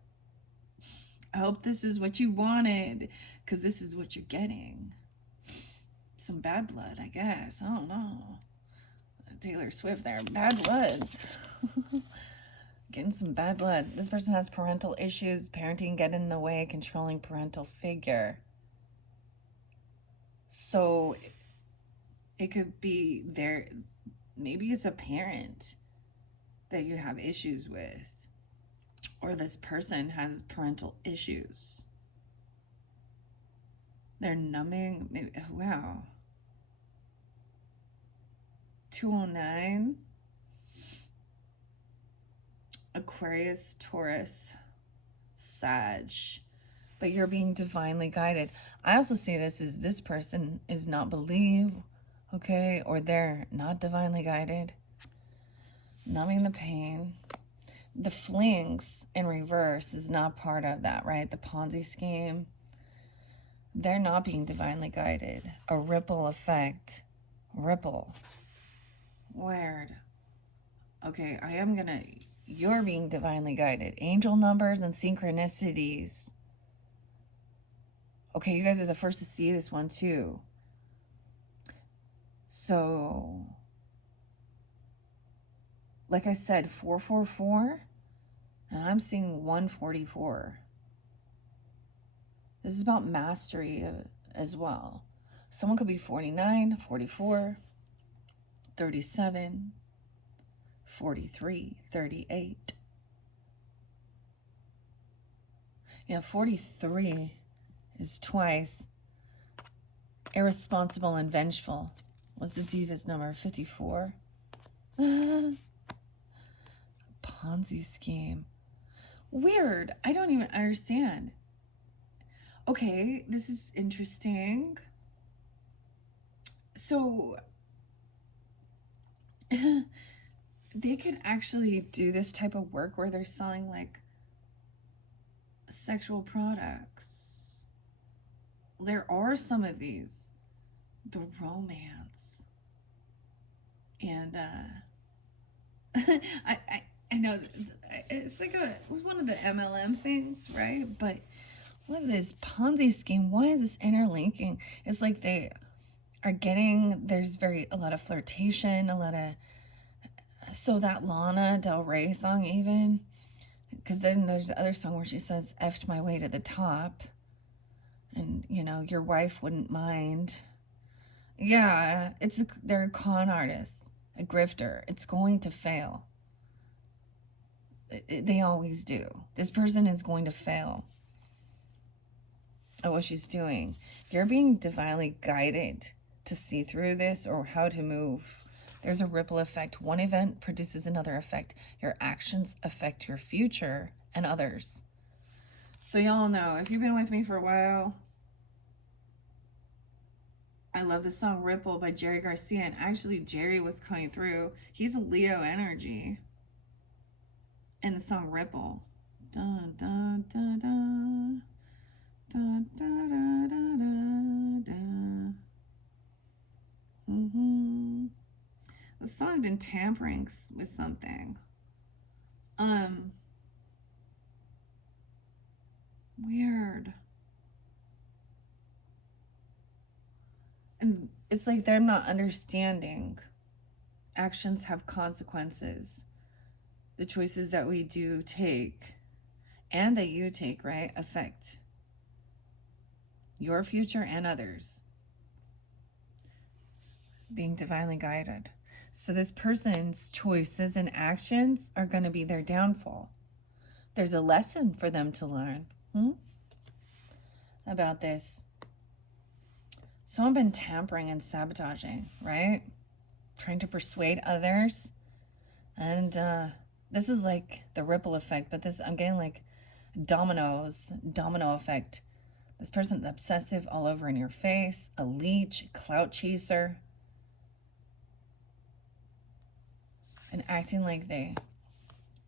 I hope this is what you wanted, because this is what you're getting. Some bad blood, I guess. I don't know. Taylor Swift there. Bad blood. Getting some bad blood. This person has parental issues. Parenting get in the way. Controlling parental figure. So it could be there. Maybe it's a parent that you have issues with, or this person has parental issues. They're numbing. Maybe, wow. 209. Aquarius, Taurus, Sag. But you're being divinely guided. I also see this as this person is not believe, okay? Or they're not divinely guided. Numbing the pain. The flings in reverse is not part of that, right? The Ponzi scheme. They're not being divinely guided. A ripple effect. Ripple. Weird. Okay, you're being divinely guided. Angel numbers and synchronicities. Okay, you guys are the first to see this one too. So, like I said, 444, and I'm seeing 144. This is about mastery as well. Someone could be 49, 44, 37, 43, 38. Yeah, 43 is twice. Irresponsible and vengeful. What's the Diva's number? 54. Ponzi scheme. Weird. I don't even understand. Okay, this is interesting. So, they could actually do this type of work where they're selling like sexual products. There are some of these. The romance. And I know it's like it was one of the MLM things, right? But what is this Ponzi scheme? Why is this interlinking? It's like they are getting, there's a lot of flirtation, a lot of, so that Lana Del Rey song even, because then there's the other song where she says, effed my way to the top, and, you know, your wife wouldn't mind. Yeah, they're a con artist, a grifter. It's going to fail. They always do. This person is going to fail at what she's doing. You're being divinely guided to see through this or how to move. There's a ripple effect. One event produces another effect. Your actions affect your future and others. So y'all know, if you've been with me for a while, I love the song Ripple by Jerry Garcia. And actually, Jerry was coming through. He's a Leo energy. And the song Ripple. Dun, dun, dun, dun. Dun, dun, dun, dun, dun, dun. The song's been tampering with something. Weird. And it's like they're not understanding. Actions have consequences. The choices that we do take and that you take, right, affect your future and others. Being divinely guided. So this person's choices and actions are going to be their downfall. There's a lesson for them to learn about this. Someone been tampering and sabotaging, right? Trying to persuade others. And this is like the ripple effect, but I'm getting like domino effect. This person's obsessive, all over in your face, a leech, clout chaser, and acting like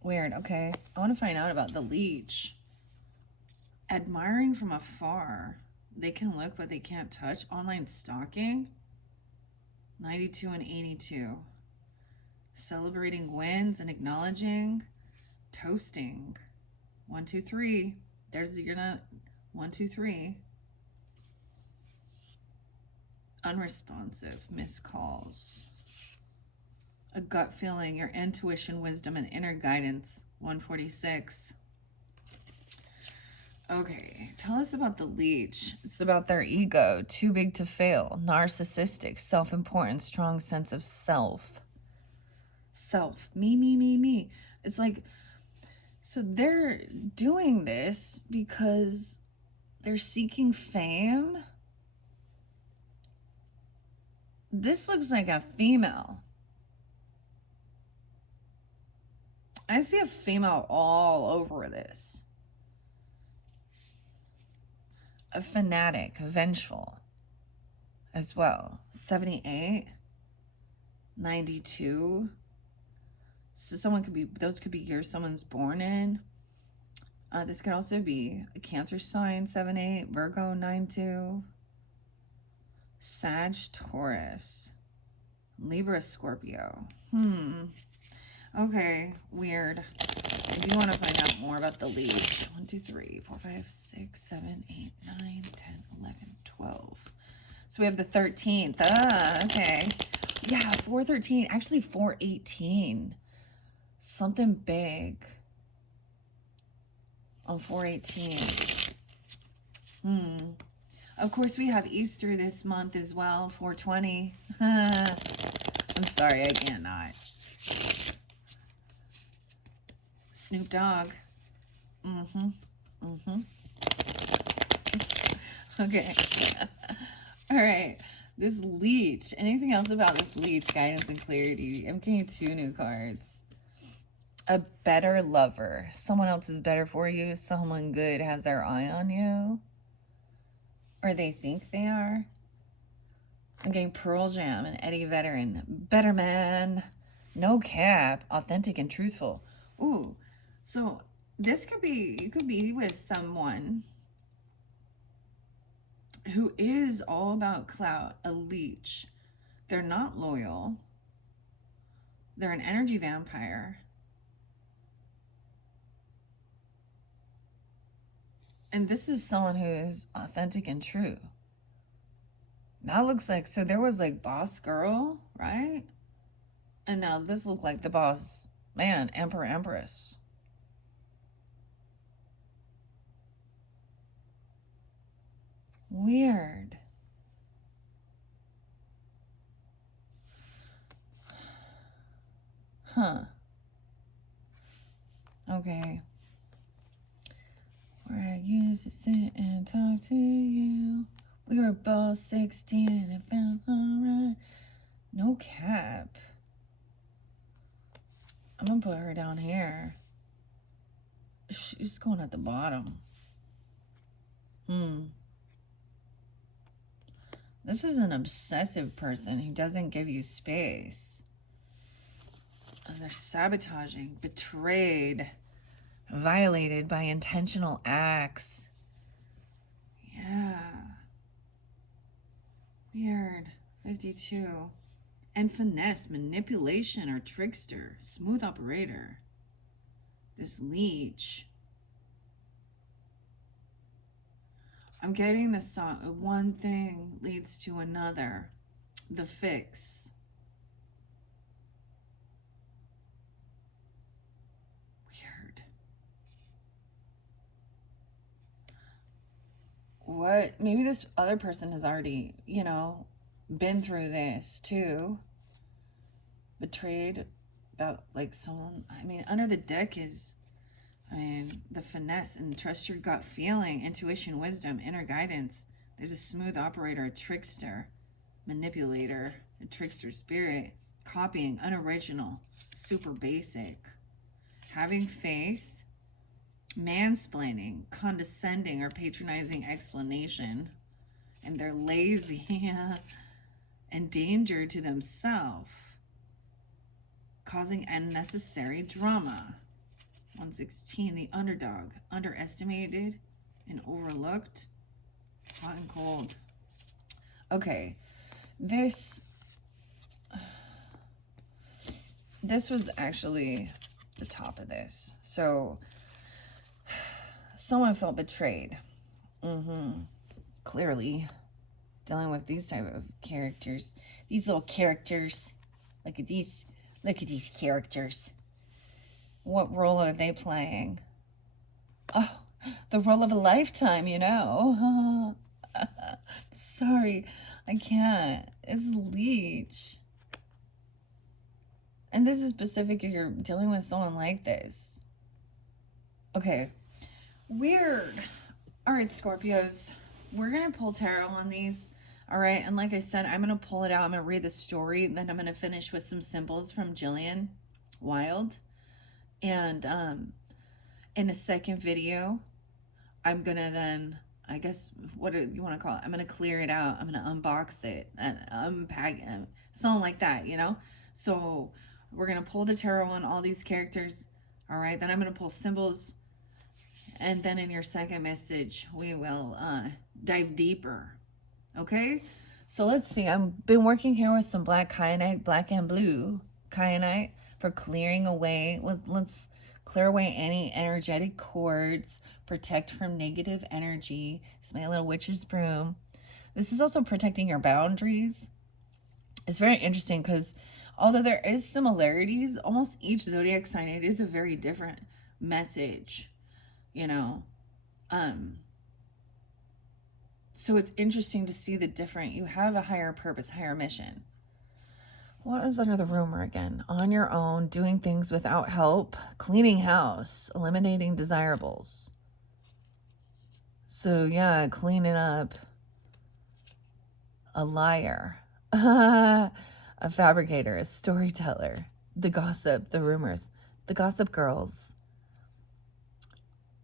weird. Okay, I want to find out about the leech. Admiring from afar. They can look, but they can't touch. Online stalking. 92 and 82. Celebrating wins and acknowledging. Toasting. 1, 2, 3. You're not. 1, 2, 3. Unresponsive. Missed calls. A gut feeling. Your intuition, wisdom, and inner guidance. 146. Okay, tell us about the leech. It's about their ego, too big to fail, narcissistic, self-important, strong sense of self. self. Me. It's like, so they're doing this because they're seeking fame. This looks like a female. I see a female all over this. A fanatic, vengeful as well. 78, 92. So someone could be, those could be years someone's born in. This could also be a Cancer sign, 7-8, Virgo, 9-2, Sag, Taurus, Libra, Scorpio. Okay, weird. I do want to find out more about the leads. 1, 2, 3, 4, 5, 6, 7, 8, 9, 10, 11, 12. So we have the 13th. Okay. Yeah, 413. Actually, 418. Something big on 418. Of course, we have Easter this month as well, 420. I'm sorry, I cannot. Snoop Dogg. Okay. All right. This leech. Anything else about this leech? Guidance and clarity. I'm getting 2 new cards. A better lover. Someone else is better for you. Someone good has their eye on you. Or they think they are. I'm getting Pearl Jam and Eddie Vedder. Better man. No cap. Authentic and truthful. Ooh. So this could be, you could be with someone who is all about clout, a leech. They're not loyal. They're an energy vampire. And this is someone who is authentic and true. That looks like, so there was like boss girl, right? And now this looks like the boss man, emperor, empress. Weird. Huh. Okay. Where I used to sit and talk to you. We were both 16 and it felt alright. No cap. I'm gonna put her down here. She's going at the bottom. This is an obsessive person who doesn't give you space. And they're sabotaging, betrayed, violated by intentional acts. Yeah. Weird. 52. And finesse, manipulation, or trickster. Smooth operator. This leech. I'm getting this song. One thing leads to another. The fix. Weird. What? Maybe this other person has already, you know, been through this too. Betrayed about like someone. I mean, under the deck is, I mean, the finesse and trust your gut feeling, intuition, wisdom, inner guidance. There's a smooth operator, a trickster, manipulator, a trickster spirit, copying, unoriginal, super basic, having faith, mansplaining, condescending or patronizing explanation, and they're lazy and danger to themselves, causing unnecessary drama. 116, the underdog, underestimated and overlooked, hot and cold. Okay, this was actually the top of this. So someone felt betrayed. Clearly dealing with these type of characters, these little characters. Look at these characters. What role are they playing? Oh, the role of a lifetime, you know. Sorry, I can't. It's leech. And this is specific if you're dealing with someone like this. Okay. Weird. All right, Scorpios. We're going to pull tarot on these. All right. And like I said, I'm going to pull it out. I'm going to read the story. Then I'm going to finish with some symbols from Jillian Wild. And in a second video, I'm going to then, I guess, what do you want to call it? I'm going to clear it out. I'm going to unbox it and unpack it. Something like that, you know? So we're going to pull the tarot on all these characters. All right. Then I'm going to pull symbols. And then in your second message, we will dive deeper. Okay? So let's see. I've been working here with some black kyanite, black and blue kyanite for clearing away. Let's clear away any energetic cords, protect from negative energy. It's my little witch's broom. This is also protecting your boundaries. It's very interesting because although there is similarities, almost each zodiac sign, it is a very different message, you know. So it's interesting to see the different, you have a higher purpose, higher mission. What is under the rumor again? On your own, doing things without help, cleaning house, eliminating desirables. So yeah, cleaning up. A liar. A fabricator, a storyteller, the gossip, the rumors, the gossip girls.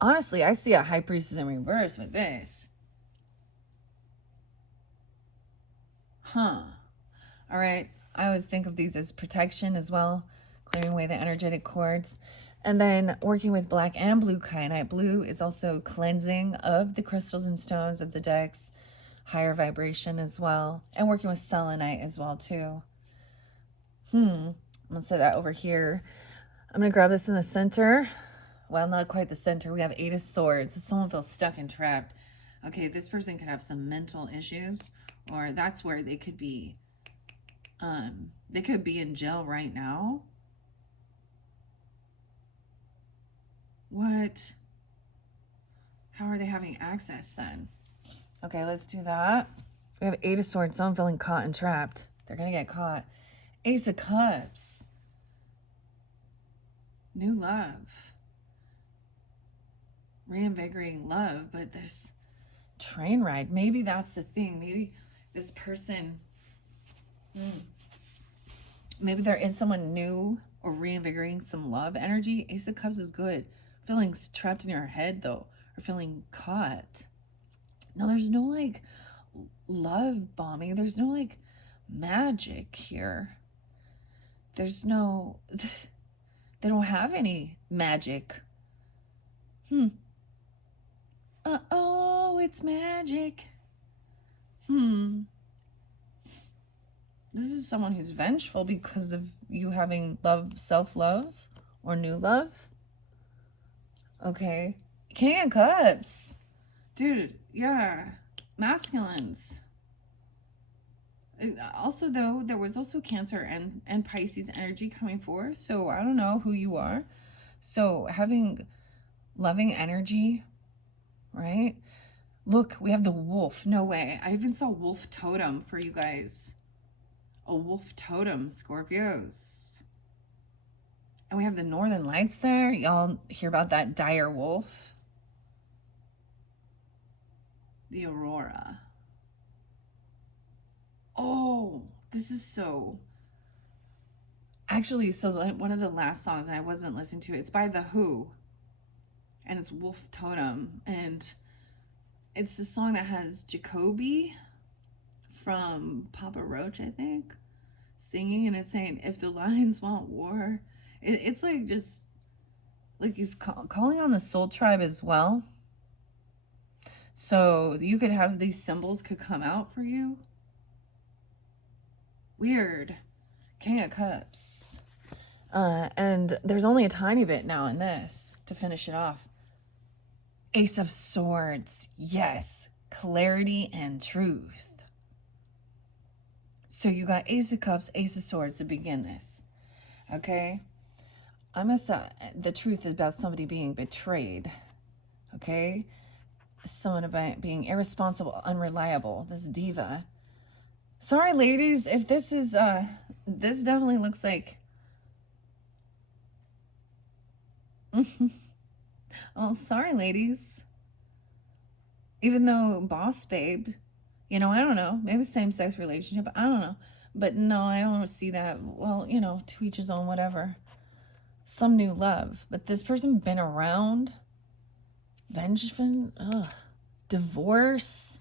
Honestly, I see a high priestess in reverse with this. Huh. All right. I always think of these as protection as well, clearing away the energetic cords. And then working with black and blue kyanite. Blue is also cleansing of the crystals and stones of the decks, higher vibration as well. And working with selenite as well too. I'm going to set that over here. I'm going to grab this in the center. Well, not quite the center. We have Eight of Swords. If someone feels stuck and trapped, okay, this person could have some mental issues, or that's where they could be in jail right now. What? How are they having access then? Okay, let's do that. We have Eight of Swords. Someone feeling caught and trapped. They're going to get caught. Ace of Cups. New love. Reinvigorating love, but this train ride, maybe that's the thing. Maybe this person, maybe there is someone new or reinvigorating some love energy. Ace of Cups is good. Feeling trapped in your head though, or feeling caught. No, there's no like love bombing. There's no like magic here. There's no, they don't have any magic. Uh-oh, it's magic. This is someone who's vengeful because of you having love, self-love, or new love. Okay. King of Cups. Dude, yeah. Masculines. Also, though, there was also Cancer and Pisces energy coming forth. So, I don't know who you are. So, having loving energy, right? Look, we have the wolf. No way. I even saw wolf totem for you guys. A wolf totem, Scorpios. And we have the Northern Lights there. Y'all hear about that dire wolf? The Aurora. Oh, this is so... Actually, so one of the last songs, and I wasn't listening to it, it's by The Who. And it's Wolf Totem. And it's the song that has Jacoby from Papa Roach, I think, singing. And it's saying, if the lions want war. It's like just, like he's calling on the soul tribe as well. So you could have these symbols could come out for you. Weird. King of Cups. And there's only a tiny bit now in this to finish it off. Ace of Swords. Yes. Clarity and truth. So you got Ace of Cups, Ace of Swords to begin this. Okay? I'm going to say the truth is about somebody being betrayed. Okay? Someone about being irresponsible, unreliable. This diva. Sorry, ladies, if this is, this definitely looks like Oh, sorry, ladies. Even though boss babe, I don't know. Maybe same-sex relationship. I don't know. But no, I don't see that. Well, to each his own, whatever. Some new love. But this person been around. Vengeful. Ugh. Divorce.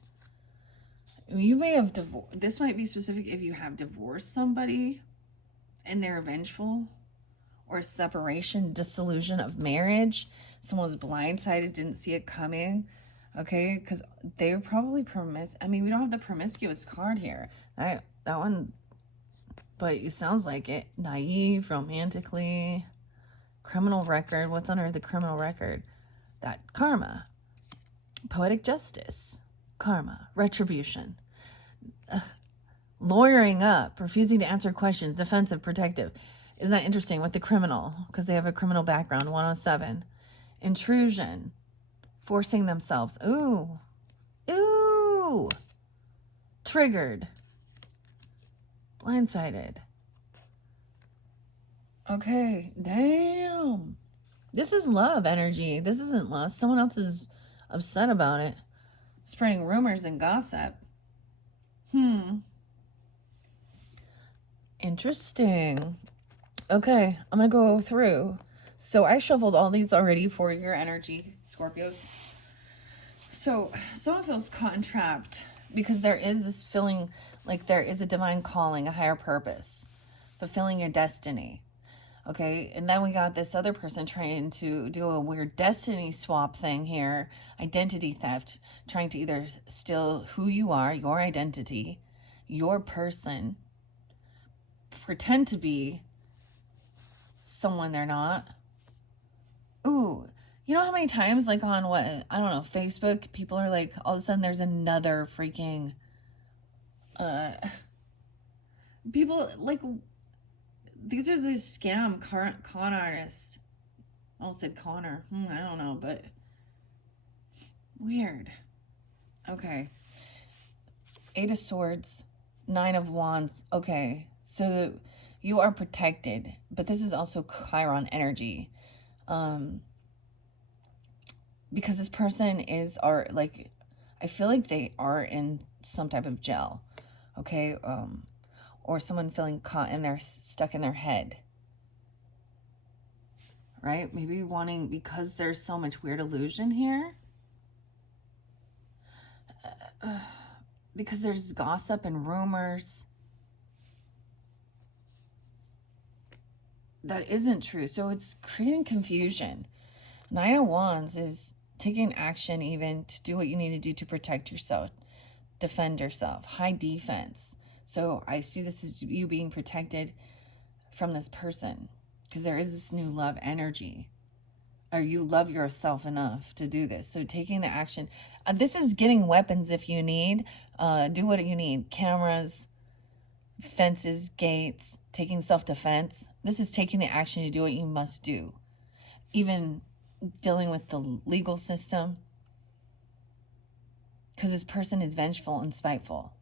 You may have divorced. This might be specific if you have divorced somebody and they're vengeful, or separation, dissolution of marriage. Someone was blindsided, didn't see it coming. Okay, because they were probably I mean, we don't have the promiscuous card here. That one, but it sounds like it. Naive, romantically, criminal record. What's under the criminal record? That karma, poetic justice, karma, retribution, lawyering up, refusing to answer questions, defensive, protective. Isn't that interesting with the criminal? Because they have a criminal background, 107. Intrusion, forcing themselves. Ooh. Ooh. Triggered. Blindsided. Okay, damn. This is love energy. This isn't lust. Someone else is upset about it. Spreading rumors and gossip. Interesting. Okay, I'm going to go through. So I shuffled all these already for your energy, Scorpios. So someone feels caught and trapped because there is this feeling like there is a divine calling, a higher purpose, fulfilling your destiny. Okay, and then we got this other person trying to do a weird destiny swap thing here, identity theft, trying to either steal who you are, your identity, your person, pretend to be someone they're not. Ooh, you know how many times, like on what, I don't know, Facebook, people are like, all of a sudden there's another freaking, people, like, these are the scam con artists. I almost said Connor. I don't know, but weird. Okay. 8 of Swords, 9 of Wands. Okay, so you are protected, but this is also Chiron energy. Because this person I feel like they are in some type of jail, okay? Or someone feeling caught and they're stuck in their head, right? Maybe wanting, because there's so much weird illusion here, because there's gossip and rumors that isn't true. So it's creating confusion. 9 of Wands is taking action, even to do what you need to do to protect yourself, defend yourself, high defense. So I see this as you being protected from this person because there is this new love energy, or you love yourself enough to do this. So taking the action. This is getting weapons if you need. Do what you need. Cameras, fences, gates, taking self-defense. This is taking the action to do what you must do. Even dealing with the legal system, because this person is vengeful and spiteful,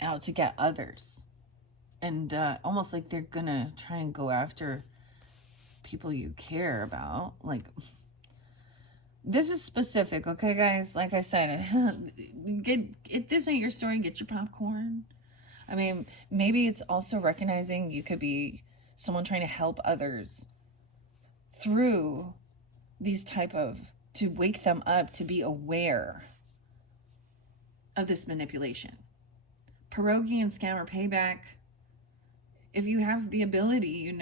out to get others, and almost like they're gonna try and go after people you care about. Like, this is specific, okay, guys? Like I said, if this ain't your story, get your popcorn. I mean, maybe it's also recognizing you could be someone trying to help others through these to wake them up to be aware of this manipulation. Pierogi and scammer payback. If you have the ability,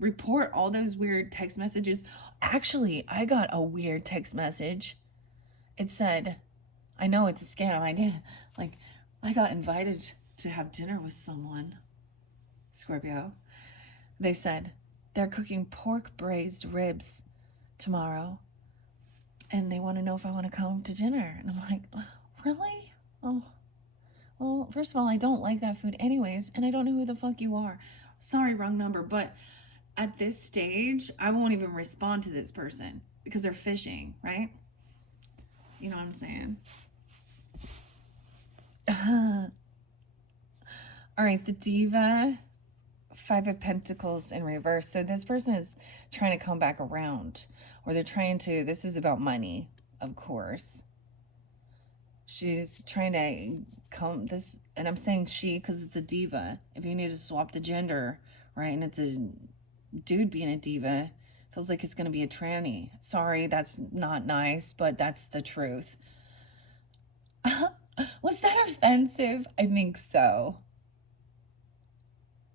report all those weird text messages. Actually, I got a weird text message. It said, I know it's a scam. I got invited to have dinner with someone, Scorpio. They said, they're cooking pork braised ribs tomorrow, and they want to know if I want to come to dinner. And I'm like, really? Oh, well, first of all, I don't like that food anyways, and I don't know who the fuck you are. Sorry, wrong number. But at this stage, I won't even respond to this person because they're fishing, right? You know what I'm saying? All right, the diva Five of Pentacles in reverse. So this person is trying to come back around, or they're trying to, this is about money, of course. She's trying to come this, and I'm saying she because it's a diva. If you need to swap the gender, right, and it's a dude being a diva, feels like it's going to be a tranny. Sorry, that's not nice, but that's the truth. Was that offensive? I think so.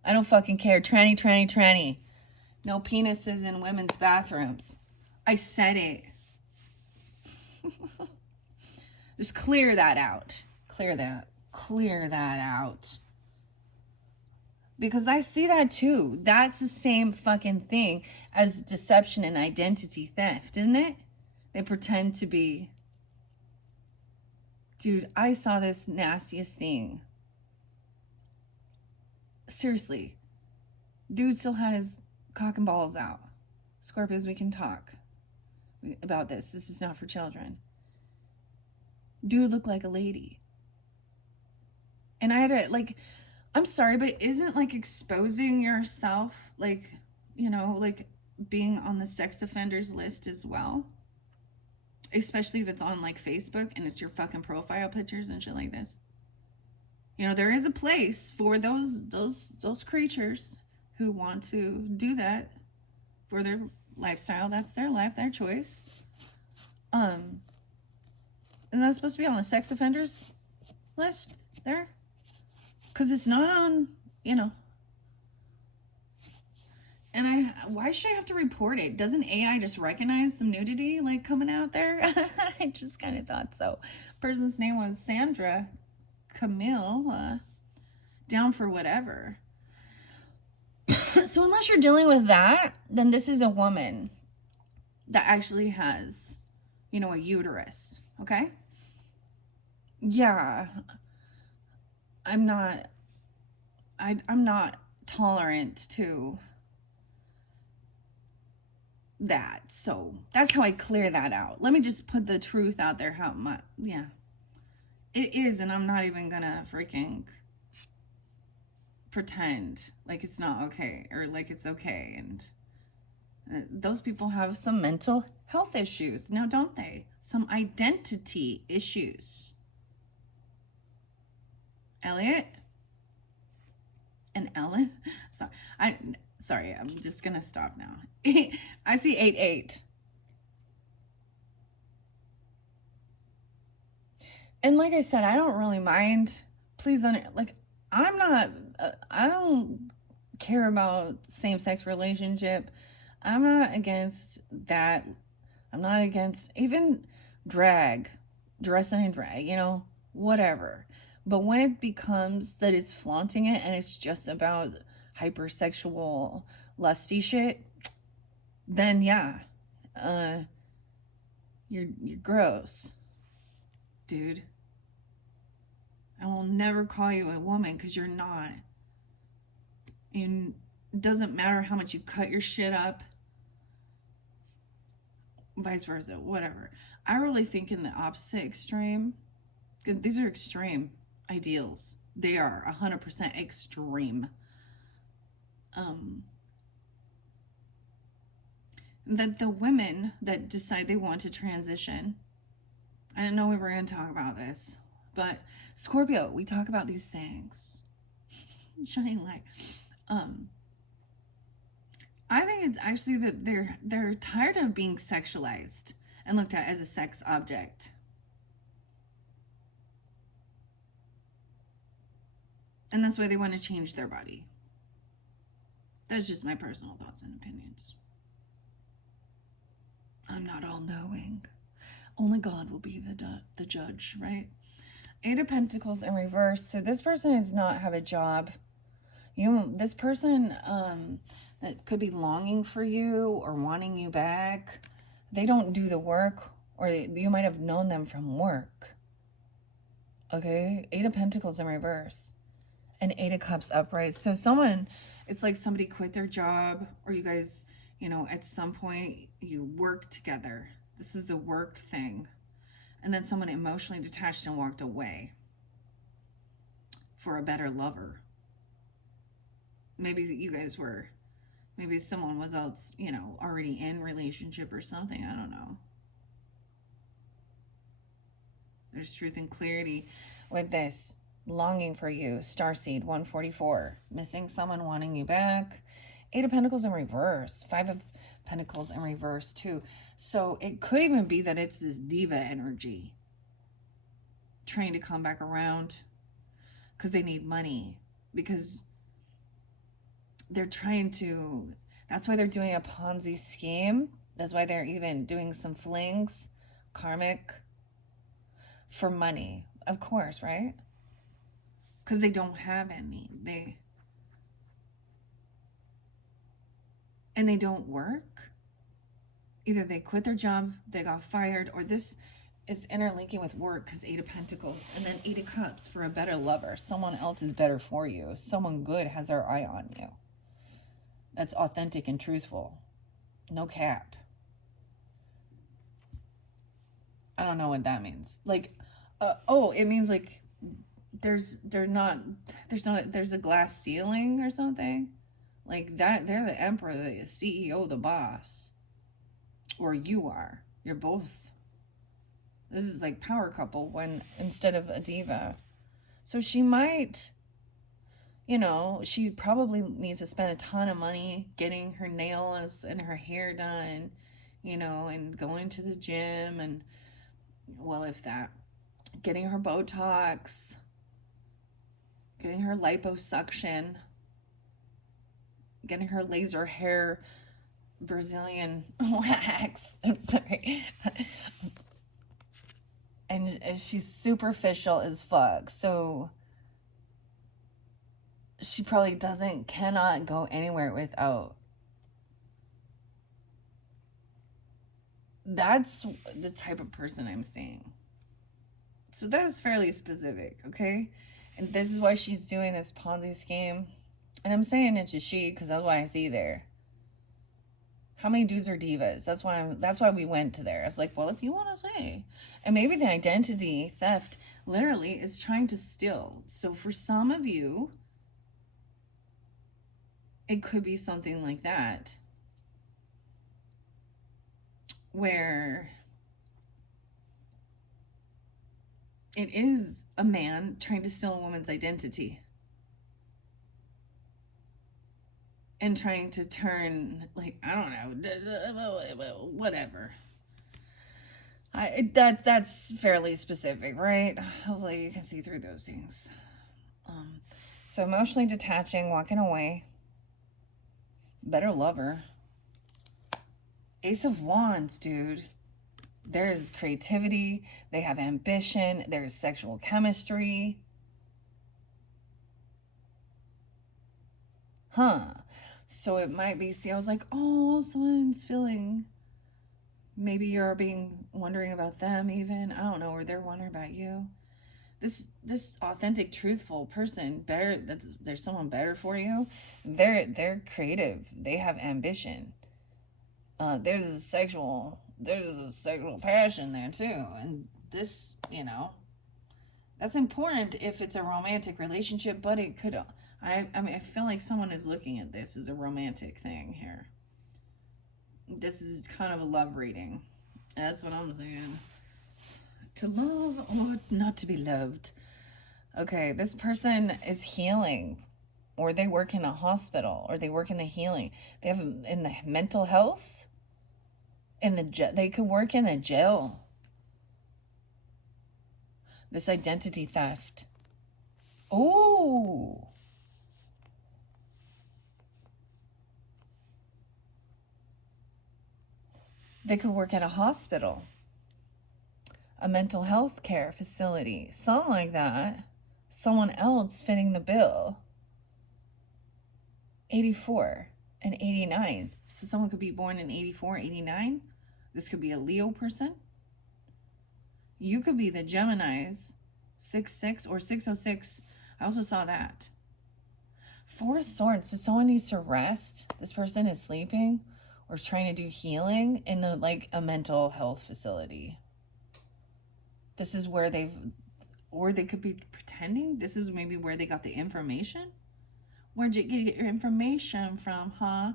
I don't fucking care. Tranny, tranny, tranny. No penises in women's bathrooms. I said it. Just clear that out. Clear that out. Because I see that too. That's the same fucking thing as deception and identity theft, isn't it? They pretend to be. Dude, I saw this nastiest thing. Seriously. Dude still had his cock and balls out. Scorpios, we can talk about this. This is not for children. Dude looked like a lady. And I had to, like, I'm sorry, but isn't, like, exposing yourself, like, you know, like, being on the sex offenders list as well? Especially if it's on, like, Facebook and it's your fucking profile pictures and shit like this. You know, there is a place for those creatures who want to do that for their lifestyle. That's their life, their choice. Isn't that supposed to be on the sex offenders list there? Because it's not on, you know. And why should I have to report it? Doesn't AI just recognize some nudity, like, coming out there? I just kind of thought so. Person's name was Sandra Camille, down for whatever. So unless you're dealing with that, then this is a woman that actually has, you know, a uterus, okay? Yeah. I'm not tolerant to that. So that's how I clear that out. Let me just put the truth out there. How much, yeah. It is, and I'm not even gonna freaking pretend like it's not okay or like it's okay. And those people have some mental health issues now, don't they? Some identity issues. Elliot and Ellen. Sorry, I'm just gonna stop now. I see 8-8. And like I said, I don't really mind. Please, like, I don't care about same-sex relationship. I'm not against that. I'm not against even drag, dressing in drag, you know, whatever. But when it becomes that it's flaunting it and it's just about hypersexual, lusty shit, then yeah, you're gross, dude. I will never call you a woman because you're not. And it doesn't matter how much you cut your shit up. Vice versa, whatever. I really think in the opposite extreme, because these are extreme ideals. They are 100% extreme. That the women that decide they want to transition, I didn't know we were going to talk about this, but Scorpio, we talk about these things. Shining light. I think it's actually that they're tired of being sexualized and looked at as a sex object. And that's why they want to change their body. That's just my personal thoughts and opinions. I'm not all-knowing. Only God will be the judge, right? 8 of Pentacles in reverse. So this person does not have a job. This person that could be longing for you or wanting you back, they don't do the work, or you might have known them from work. Okay? 8 of Pentacles in reverse. And 8 of Cups upright. So it's like somebody quit their job, or you guys, you know, at some point you work together. This is the work thing. And then someone emotionally detached and walked away for a better lover. maybe you guys were, maybe someone was else, you know, already in relationship or something. I don't know. There's truth and clarity with this. Longing for you, Starseed 144. Missing someone, wanting you back. Eight of Pentacles in reverse. Five of Pentacles in reverse too. So it could even be that it's this diva energy trying to come back around because they need money. Because they're trying to, that's why they're doing a Ponzi scheme. That's why they're even doing some flings, karmic, for money. Of course, right? Because they don't have any. And they don't work. Either they quit their job, they got fired, or this is interlinking with work because Eight of Pentacles. And then Eight of Cups for a better lover. Someone else is better for you. Someone good has their eye on you. That's authentic and truthful. No cap. I don't know what that means. Like, it means like there's a glass ceiling or something. Like that, they're the emperor, the CEO, the boss. Or you are. You're both. This is like power couple when instead of a diva. So she might, you know, she probably needs to spend a ton of money getting her nails and her hair done, you know, and going to the gym and, well, if that, getting her Botox, getting her liposuction, getting her laser hair Brazilian wax. I'm sorry. And she's superficial as fuck. So she probably cannot go anywhere without. That's the type of person I'm seeing. So that is fairly specific, okay? And this is why she's doing this Ponzi scheme. And I'm saying it's a she because that's what I see there. How many dudes are divas? That's why we went to there. I was like, well, if you want to say. And maybe the identity theft literally is trying to steal. So for some of you, it could be something like that. Where it is a man trying to steal a woman's identity. And trying to turn, like, I don't know, whatever. That's fairly specific, right? Hopefully you can see through those things. So emotionally detaching, walking away. Better lover. Ace of Wands, dude. There is creativity. They have ambition. There's sexual chemistry. Huh. So it might be, see, I was like, oh, someone's feeling, maybe you're wondering about them even. I don't know, or they're wondering about you. This authentic, truthful person, there's someone better for you. They're creative. They have ambition. There's a sexual passion there too. And this, you know, that's important if it's a romantic relationship, but it could, I mean, I feel like someone is looking at this as a romantic thing here. This is kind of a love reading. That's what I'm saying. To love or not to be loved. Okay, this person is healing, or they work in a hospital, or they work in the healing. They have in the mental health, they could work in the jail. This identity theft. Oh. They could work at a hospital, a mental health care facility, something like that. Someone else fitting the bill. 84 and 89. So someone could be born in 84, 89. This could be a Leo person. You could be the Geminis, 66 or 606. I also saw that. Four of Swords. So someone needs to rest. This person is sleeping or trying to do healing in a mental health facility. This is where or they could be pretending. This is maybe where they got the information, Where'd you get your information from, huh?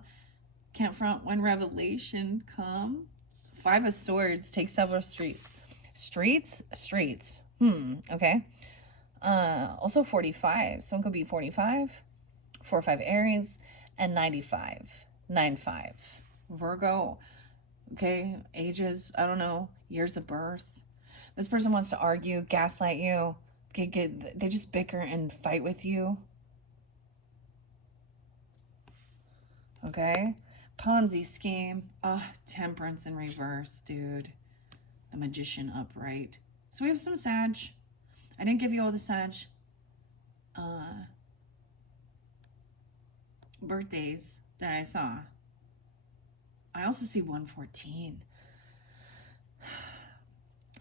Can't front when revelation comes. Five of Swords, take several streets. Streets. Okay. Also 45. Someone could be 45. 4-5 Aries. And 95. 9-5. Virgo. Okay. Ages, I don't know. Years of birth. This person wants to argue, gaslight you. They just bicker and fight with you. Okay. Ponzi scheme. Temperance in reverse, dude. The Magician upright. So we have some Sag. I didn't give you all the Sag birthdays that I saw. I also see 114.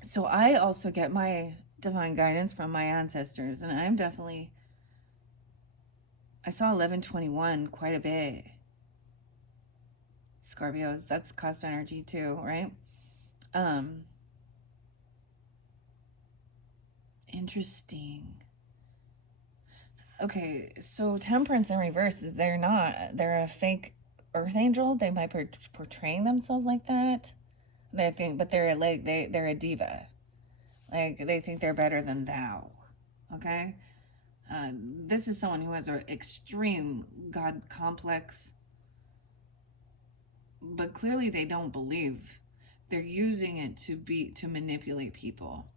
So I also get my divine guidance from my ancestors, and I saw 1121 quite a bit. Scorpios, that's cusp energy too, right? Interesting. Okay, so temperance in reverse is they're a fake earth angel. They might portraying themselves like that. They think, but they're like they're a diva. Like they think they're better than thou. Okay, this is someone who has an extreme God complex, but clearly they don't believe. They're using it to manipulate people.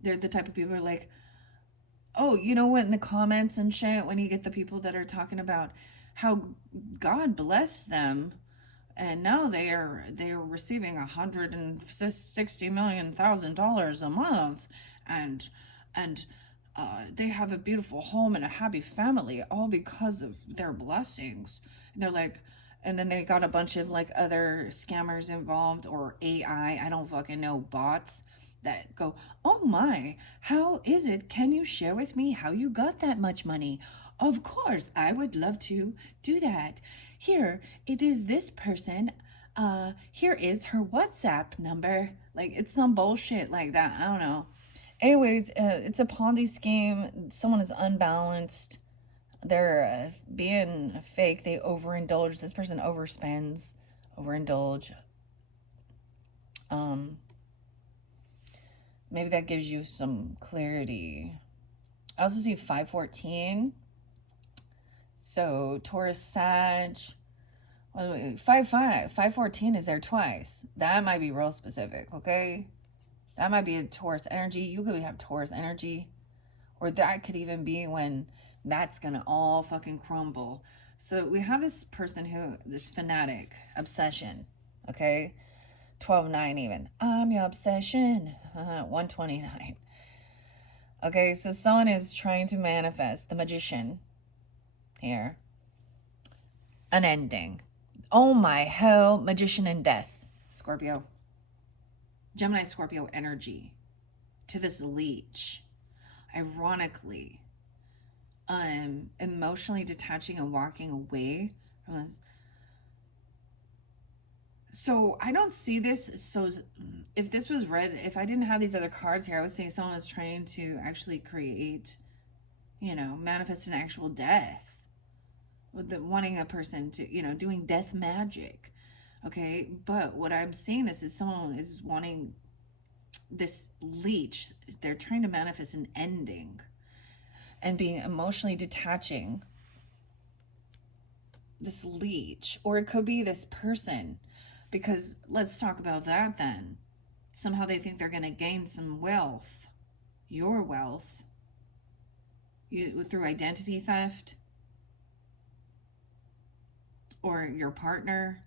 They're the type of people who are like, oh, you know what, in the comments and shit, when you get the people that are talking about how God blessed them and now they are receiving $160,000,000 a month, and they have a beautiful home and a happy family, all because of their blessings. And they're like, and then they got a bunch of like other scammers involved, or AI, I don't fucking know, bots that go, oh my, how is it? Can you share with me how you got that much money? Of course, I would love to do that. Here, it is this person. Here is her WhatsApp number. Like, it's some bullshit like that. I don't know. Anyways, it's a Ponzi scheme. Someone is unbalanced. They're being fake. They overindulge. This person overspends, overindulge. Maybe that gives you some clarity. I also see 514. So Taurus, Sag. 514 is there twice. That might be real specific, okay? That might be a Taurus energy. You could have Taurus energy. Or that could even be when that's gonna all fucking crumble. So we have this person this fanatic, obsession, okay? 12-9 even. I'm your obsession. 129. Okay, so someone is trying to manifest, the Magician here, an ending. Oh my hell, Magician and death. Scorpio. Gemini Scorpio energy to this leech. Ironically, emotionally detaching and walking away from this. So I don't see this. So if this was read, if I didn't have these other cards here, I would say someone was trying to actually create, manifest an actual death. Wanting a person to, doing death magic. Okay. But what I'm seeing this is someone is wanting this leech. They're trying to manifest an ending and being emotionally detaching this leech. Or it could be this person. Because let's talk about that then. Somehow they think they're going to gain some wealth, your wealth, through identity theft, or your partner.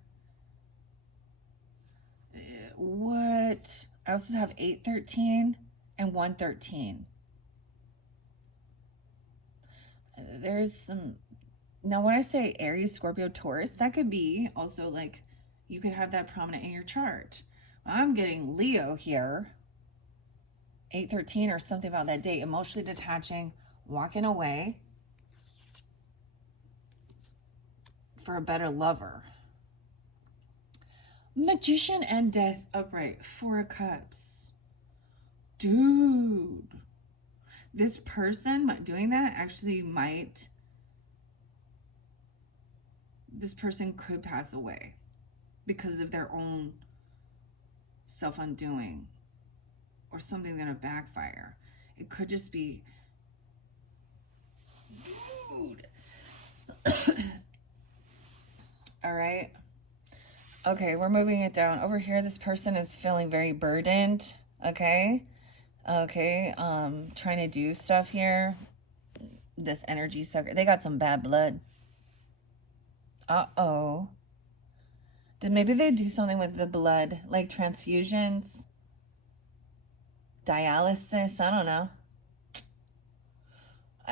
What? I also have 813 and 113. There's some. Now, when I say Aries, Scorpio, Taurus, that could be also like, you could have that prominent in your chart. I'm getting Leo here. 813 or something about that date. Emotionally detaching, walking away for a better lover. Magician and death upright. 4 of Cups. Dude. This person doing that actually might this person could pass away because of their own self-undoing or something gonna backfire. It could just be food. All right. Okay, we're moving it down. Over here, this person is feeling very burdened. Okay. Okay. Trying to do stuff here. This energy sucker. They got some bad blood. Uh-oh. Did maybe they do something with the blood, like transfusions, dialysis? I don't know.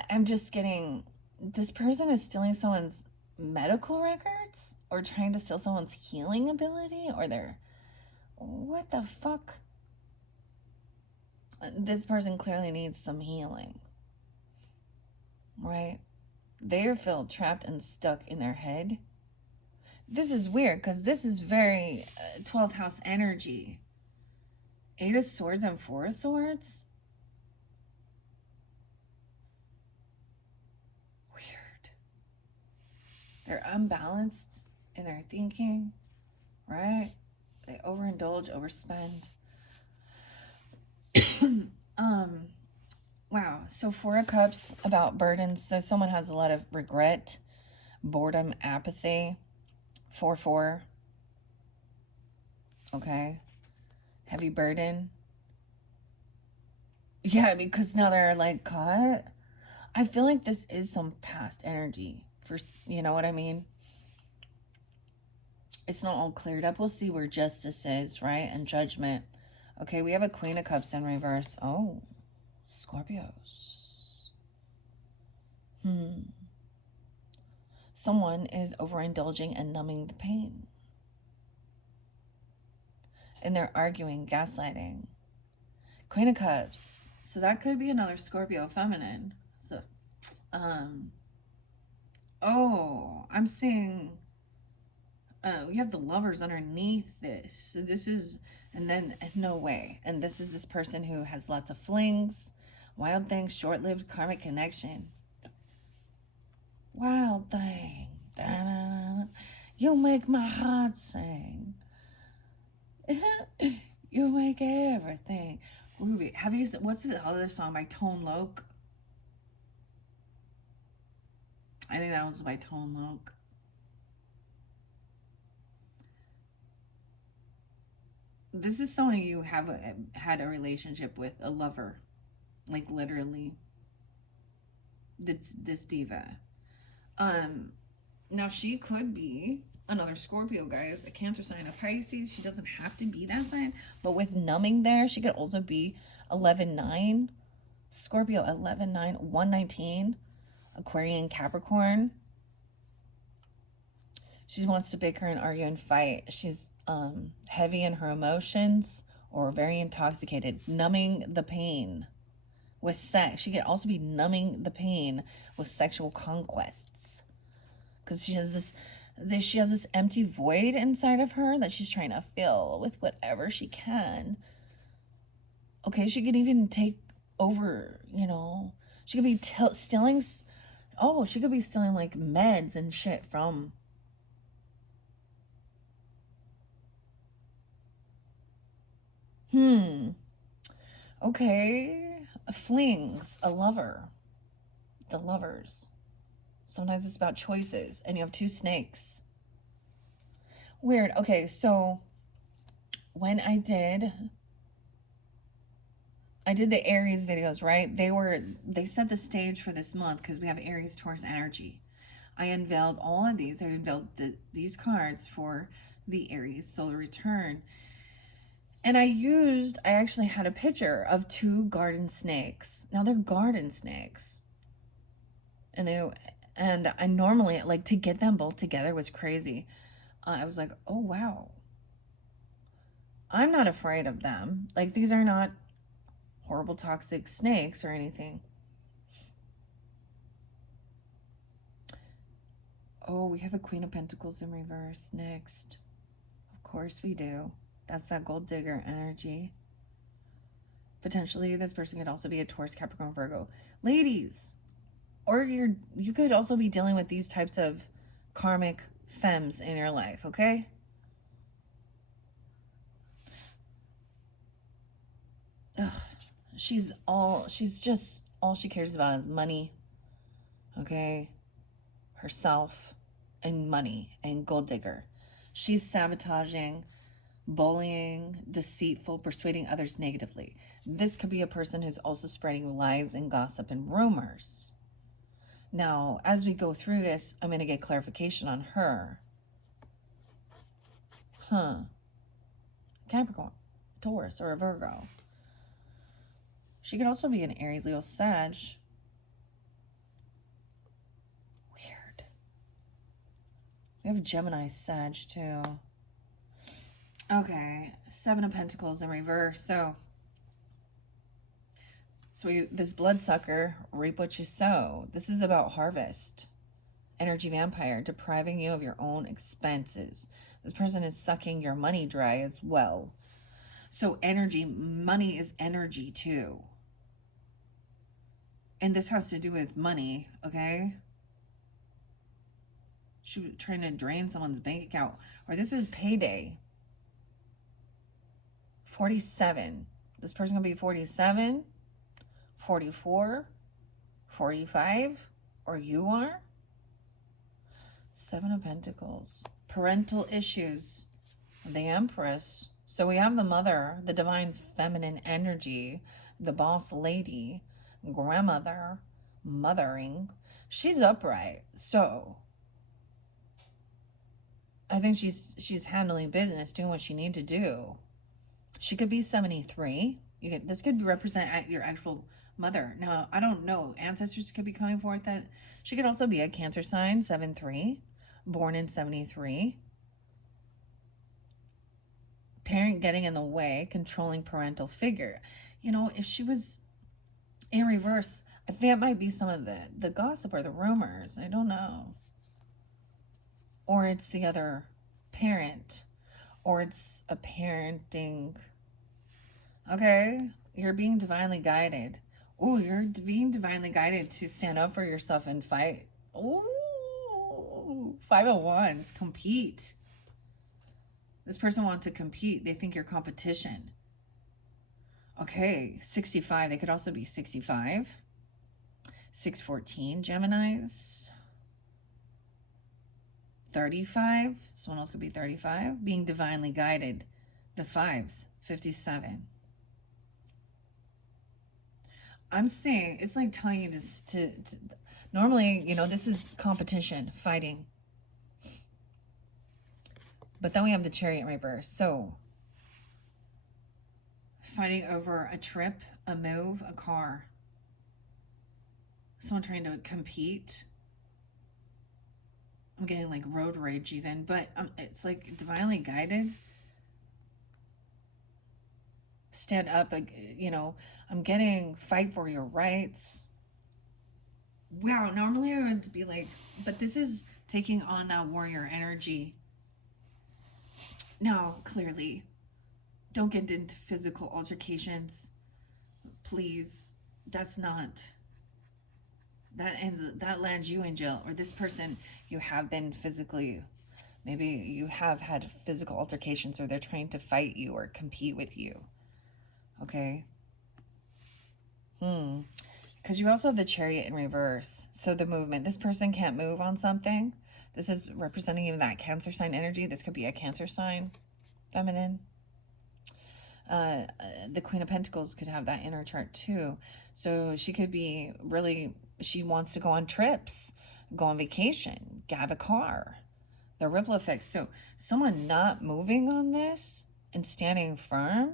I'm just getting, this person is stealing someone's medical records or trying to steal someone's healing ability or their, what the fuck? This person clearly needs some healing, right? They feel trapped and stuck in their head. This is weird because this is very 12th house energy. 8 of Swords and 4 of Swords. Weird. They're unbalanced in their thinking, right? They overindulge, overspend. Wow. So 4 of Cups about burdens. So someone has a lot of regret, boredom, apathy. 4-4. Okay. Heavy burden. Yeah, because now they're like caught. I feel like this is some past energy. For, you know what I mean? It's not all cleared up. We'll see where justice is, right? And judgment. Okay, we have a Queen of Cups in reverse. Oh, Scorpios. Someone is overindulging and numbing the pain. And they're arguing, gaslighting. Queen of Cups. So that could be another Scorpio feminine. So, oh, I'm seeing, we have the Lovers underneath this. So this is, and then, no way. And this is this person who has lots of flings, wild things, short-lived karmic connection. Wild thing. Da-da-da. You make my heart sing. You make everything. Ruby, have you, what's the other song by Tone Loc? I think that was by Tone Loc. This is someone you have had a relationship with, a lover. Like literally. This diva. Now she could be another Scorpio, guys, a Cancer sign, a Pisces. She doesn't have to be that sign, but with numbing there, she could also be 11-9, Scorpio 11-9, 119, Aquarian, Capricorn. She wants to bicker and argue and fight. She's heavy in her emotions or very intoxicated, numbing the pain with sex. She could also be numbing the pain with sexual conquests because she has this empty void inside of her that she's trying to fill with whatever she can. Okay, she could even take over, you know. She could be stealing, she could be stealing like meds and shit from. Okay, flings, a lover, the lovers. Sometimes it's about choices, and you have 2 snakes. Weird. Okay, so when I did the Aries videos, right? They set the stage for this month because we have Aries Taurus energy. I unveiled all of these. I unveiled these cards for the Aries solar return. And I actually had a picture of 2 garden snakes. Now they're garden snakes. And I normally, like, to get them both together was crazy. I was like, oh, wow. I'm not afraid of them. Like, these are not horrible toxic snakes or anything. Oh, we have a Queen of Pentacles in reverse next. Of course we do. That's that gold digger energy. Potentially, this person could also be a Taurus, Capricorn, Virgo. Ladies, or you could also be dealing with these types of karmic femmes in your life, okay? Ugh. She's just, all she cares about is money, okay? Herself and money and gold digger. She's sabotaging, bullying, deceitful, persuading others negatively. This could be a person who's also spreading lies and gossip and rumors. Now, as we go through this, I'm going to get clarification on her. Capricorn, Taurus, or a Virgo. She could also be an Aries, Leo, Sag. Weird. We have Gemini, Sag, too. Okay, Seven of Pentacles in reverse. So this bloodsucker, reap what you sow. This is about harvest. Energy vampire, depriving you of your own expenses. This person is sucking your money dry as well. So energy, money is energy too. And this has to do with money, okay? She was trying to drain someone's bank account. Or this is payday. 47. This person can be 47, 44, 45, or you are. Seven of Pentacles. Parental issues. The Empress. So we have the mother, the divine feminine energy, the boss lady, grandmother, mothering. She's upright. So I think she's handling business, doing what she needs to do. She could be 73. This could represent your actual mother. Now, I don't know. Ancestors could be coming forth. That she could also be a Cancer sign, 7-3, born in 73. Parent getting in the way, controlling parental figure. You know, if she was in reverse, I think that might be some of the gossip or the rumors. I don't know. Or it's the other parent. Or it's a parenting. Okay, you're being divinely guided. Oh, you're being divinely guided to stand up for yourself and fight. Oh, 5 of Wands, compete. This person wants to compete. They think you're competition. Okay, 65. They could also be 65. 614, Geminis. 35. Someone else could be 35. Being divinely guided. The 5s, 57. I'm saying, it's like telling you this to normally, you know, this is competition, fighting. But then we have the Chariot in reverse. So, fighting over a trip, a move, a car. Someone trying to compete. I'm getting like road rage even, but it's like divinely guided. Stand up, you know, I'm getting fight for your rights. Wow, normally I would be like, but this is taking on that warrior energy. Now, clearly, don't get into physical altercations. Please, that's not, that lands you in jail. Or this person, you have been physically, maybe you have had physical altercations, or they're trying to fight you or compete with you. Okay. Because you also have the Chariot in reverse. So the movement. This person can't move on something. This is representing even that Cancer sign energy. This could be a Cancer sign, feminine. The Queen of Pentacles could have that in her chart too. So she could be really, she wants to go on trips, go on vacation, have a car. The ripple effects. So someone not moving on this and standing firm.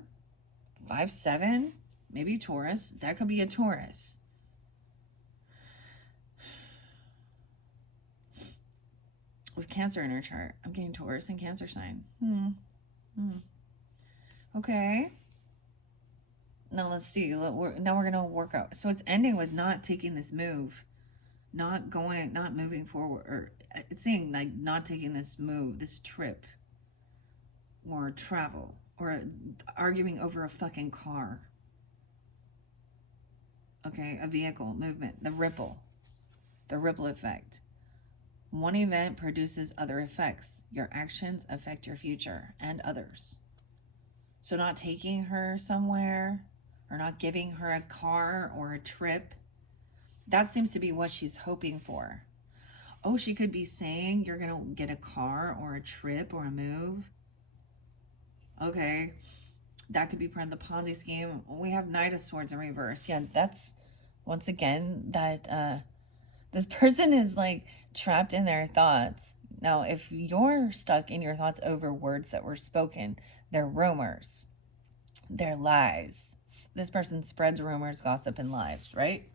5-7, maybe Taurus. That could be a Taurus. With Cancer in her chart. I'm getting Taurus and Cancer sign. Okay. Now let's see. Now we're going to work out. So it's ending with not taking this move. Not moving forward. Or it's saying like not taking this move, this trip. Or travel. Or arguing over a fucking car. Okay, a vehicle, movement, the ripple effect. One event produces other effects. Your actions affect your future and others. So not taking her somewhere or not giving her a car or a trip, that seems to be what she's hoping for. Oh, she could be saying you're going to get a car or a trip or a move. Okay, that could be part of the Ponzi scheme. We have Knight of Swords in reverse. Yeah, that's once again that this person is like trapped in their thoughts. Now, if you're stuck in your thoughts over words that were spoken, they're rumors, they're lies. This person spreads rumors, gossip, and lies, right?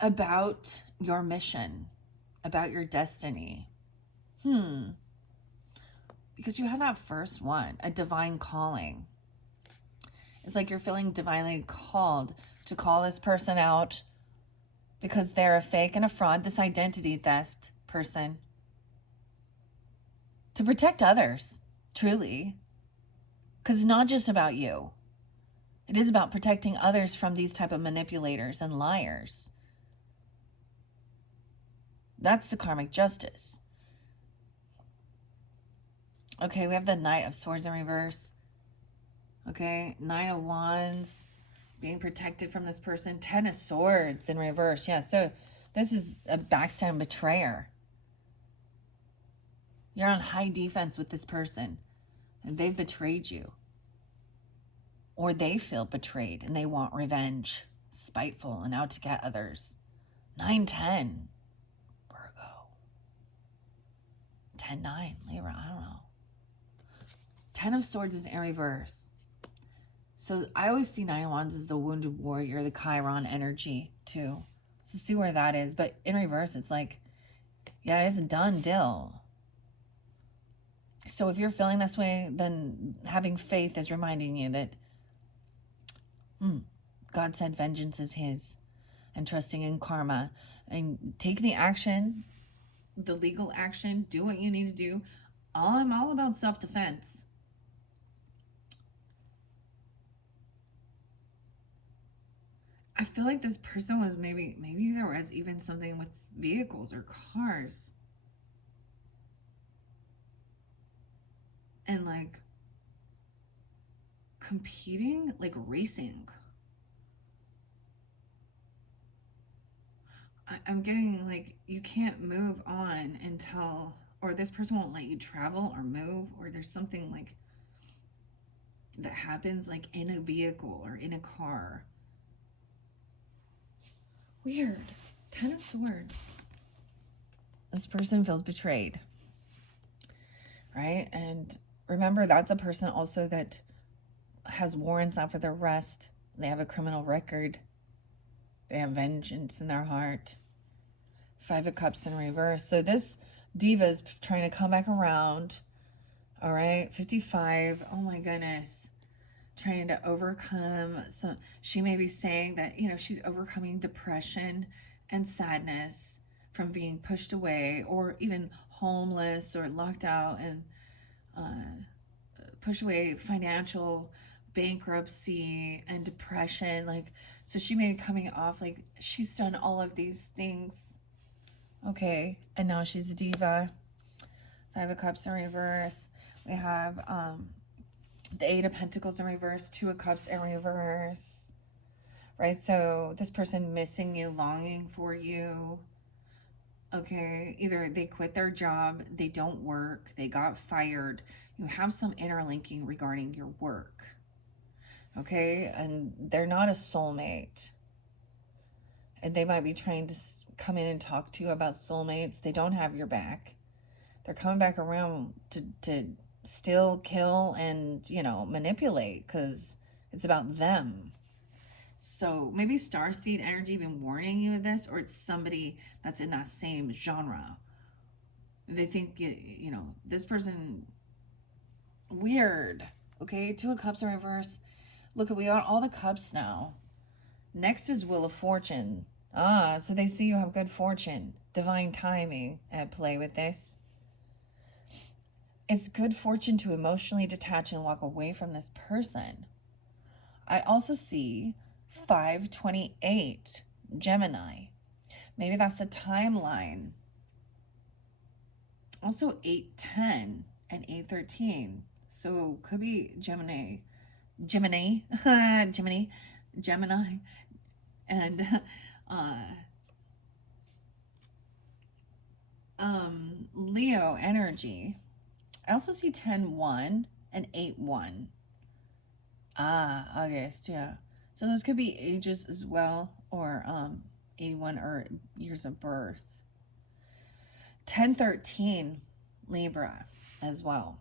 About your mission, about your destiny. Because you have that first one, a divine calling. It's like you're feeling divinely called to call this person out because they're a fake and a fraud, this identity theft person. To protect others, truly. Because it's not just about you. It is about protecting others from these type of manipulators and liars. That's the karmic justice. Okay, we have the Knight of Swords in reverse. Okay, Nine of Wands, being protected from this person. 10 of Swords in reverse. Yeah, so this is a backstab betrayer. You're on high defense with this person, and they've betrayed you. Or they feel betrayed, and they want revenge. Spiteful and out to get others. 9-10. Virgo. 10-9. Libra, I don't know. 10 of Swords is in reverse. So I always see 9 of Wands as the wounded warrior, the Chiron energy too. So see where that is. But in reverse, it's like, yeah, it's a done deal. So if you're feeling this way, then having faith is reminding you that God said vengeance is his, and trusting in karma. And take the action, the legal action, do what you need to do. I'm all about self-defense. I feel like this person was maybe there was even something with vehicles or cars. And like competing, like racing. I'm getting like you can't move on until, or this person won't let you travel or move, or there's something like that happens like in a vehicle or in a car. Weird. 10 of Swords. This person feels betrayed. Right? And remember, that's a person also that has warrants out for their arrest. They have a criminal record. They have vengeance in their heart. 5 of Cups in reverse. So this diva is trying to come back around. All right? 55. Oh my goodness. Trying to overcome some, she may be saying that, you know, she's overcoming depression and sadness from being pushed away, or even homeless or locked out and pushed away, financial bankruptcy and depression. Like, so she may be coming off like she's done all of these things. Okay, and now she's a diva. 5 of Cups in reverse. We have the 8 of Pentacles in reverse, 2 of Cups in reverse, right? So this person missing you, longing for you. Okay, either they quit their job, they don't work, they got fired. You have some interlinking regarding your work. Okay, and they're not a soulmate. And they might be trying to come in and talk to you about soulmates. They don't have your back. They're coming back around to steal, kill, and, you know, manipulate, because it's about them. So maybe starseed energy been warning you of this, or it's somebody that's in that same genre. They think, you know, this person, weird. Okay, 2 of Cups in reverse. Look, we got all the cups now. Next is Wheel of Fortune. Ah, so they see you have good fortune. Divine timing at play with this. It's good fortune to emotionally detach and walk away from this person. I also see 528, Gemini. Maybe that's the timeline. Also 8:10 and 8:13. So could be Gemini, Gemini, and uh, Leo energy. I also see 10:1 and 8:1. August, yeah. So those could be ages as well, or 81 or years of birth. 10:13 Libra as well.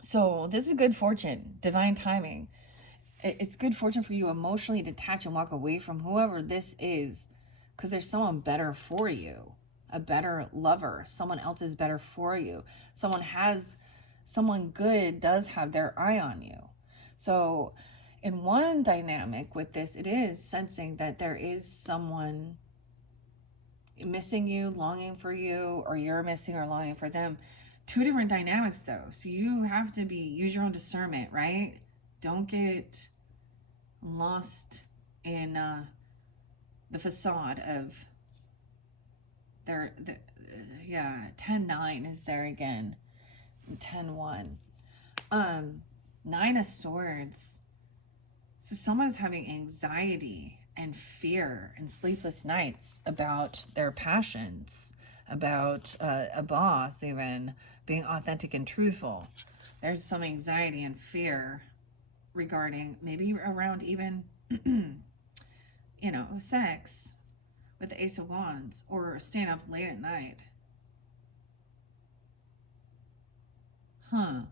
So this is good fortune, divine timing. It's good fortune for you emotionally detach and walk away from whoever this is, because there's someone better for you, a better lover. Someone else is better for you. Someone good does have their eye on you. So in one dynamic with this, it is sensing that there is someone missing you, longing for you, or you're missing or longing for them. Two different dynamics though. So you have to use your own discernment, right? Don't get lost in the facade of yeah, 10-9 is there again. 10-1. 9 of Swords. So someone's having anxiety and fear and sleepless nights about their passions, about a boss, even being authentic and truthful. There's some anxiety and fear regarding, maybe around even, sex with the Ace of Wands, or staying up late at night. Huh.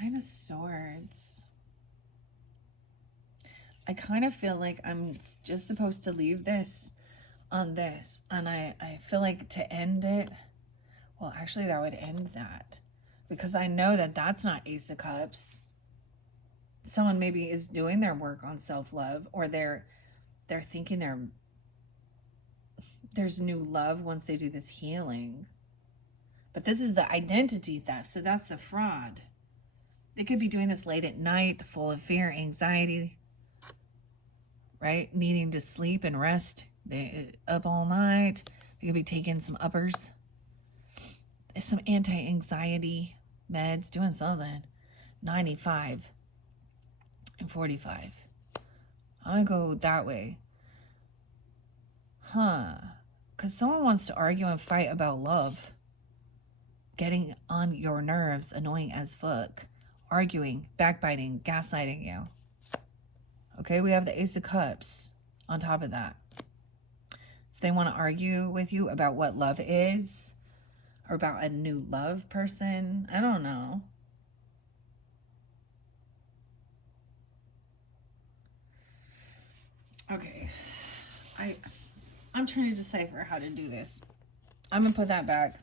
9 of Swords. I kind of feel like I'm just supposed to leave this on this. And I feel like to end it, well, actually that would end that. Because I know that that's not Ace of Cups. Someone maybe is doing their work on self-love, or they're thinking there's new love once they do this healing. But this is the identity theft, so that's the fraud. They could be doing this late at night, full of fear, anxiety, right? Needing to sleep and rest. They up all night. They could be taking some uppers. There's some anti-anxiety meds, doing something. 95 and 45. I'm gonna go that way. Because someone wants to argue and fight about love. Getting on your nerves, annoying as fuck. Arguing, backbiting, gaslighting you. Okay, we have the Ace of Cups on top of that. So they want to argue with you about what love is, or about a new love person. I don't know. Okay. I'm trying to decipher how to do this. I'm going to put that back.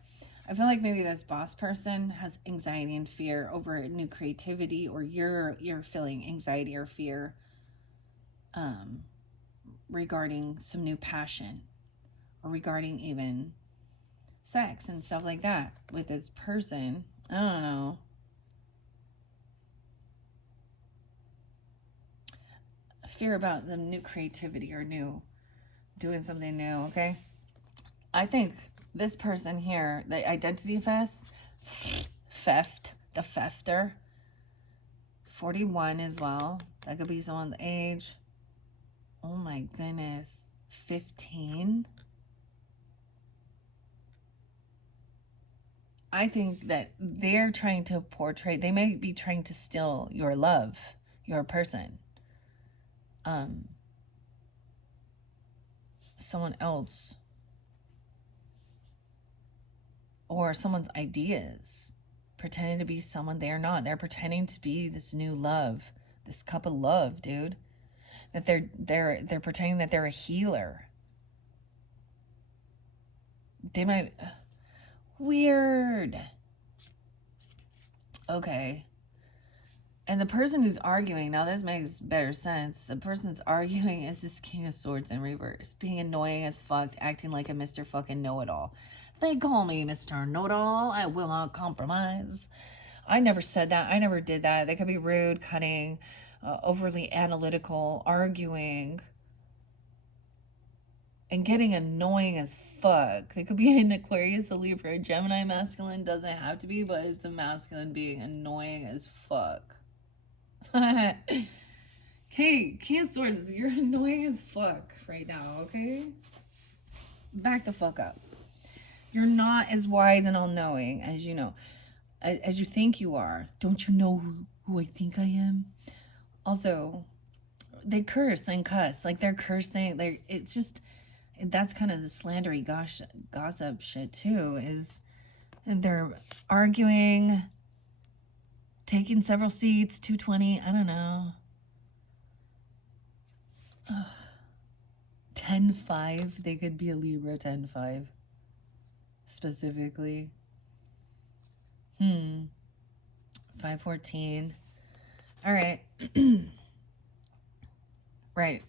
I feel like maybe this boss person has anxiety and fear over new creativity, or you're feeling anxiety or fear regarding some new passion, or regarding even sex and stuff like that with this person. I don't know. Fear about the new creativity, or doing something new, okay? I think this person here, the identity theft, the thefter, 41 as well. That could be someone's age. Oh my goodness. 15. I think that they're trying to portray, they may be trying to steal your love, your person. Someone else. Or someone's ideas. Pretending to be someone they're not. They're pretending to be this new love. This cup of love, dude. That they're pretending that they're a healer. They might... Weird. Okay. And the person who's arguing, now this makes better sense. The person who's arguing is this King of Swords in reverse. Being annoying as fuck, acting like a Mr. fucking know-it-all. They call me Mr. Know-it-all. I will not compromise. I never said that. I never did that. They could be rude, cutting, overly analytical, arguing. and getting annoying as fuck. They could be an Aquarius, a Libra, a Gemini masculine. Doesn't have to be, but it's a masculine being annoying as fuck. Okay, Cancers, you're annoying as fuck right now, okay? Back the fuck up. You're not as wise and all-knowing as you know, as you think you are. Don't you know who I think I am? Also, they curse and cuss. Like, they're cursing. It's just, that's kind of the slandery gossip shit, too, is they're arguing, taking several seats, 220, I don't know. 10-5, they could be a Libra 10-5 specifically. 514. All right. Right.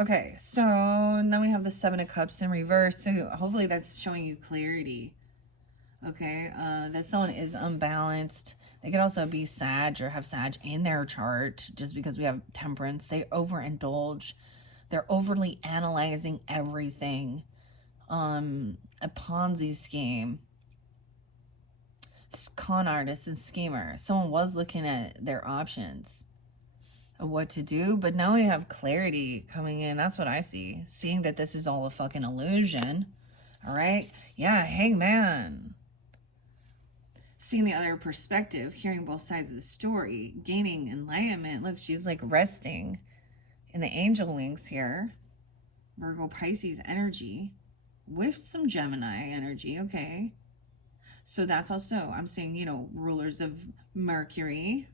Okay, so now we have the Seven of Cups in reverse. So hopefully that's showing you clarity. Okay, that someone is unbalanced. They could also be Sag or have Sag in their chart just because we have Temperance. They overindulge. They're overly analyzing everything. A Ponzi scheme. Con artist and schemer. Someone was looking at their options of what to do, but now we have clarity coming in. That's what I see. Seeing that this is all a fucking illusion. All right? Yeah, Hangman. Seeing the other perspective, hearing both sides of the story, gaining enlightenment. Look, she's like resting in the angel wings here. Virgo Pisces energy with some Gemini energy, okay? So that's also, I'm saying, you know, rulers of Mercury.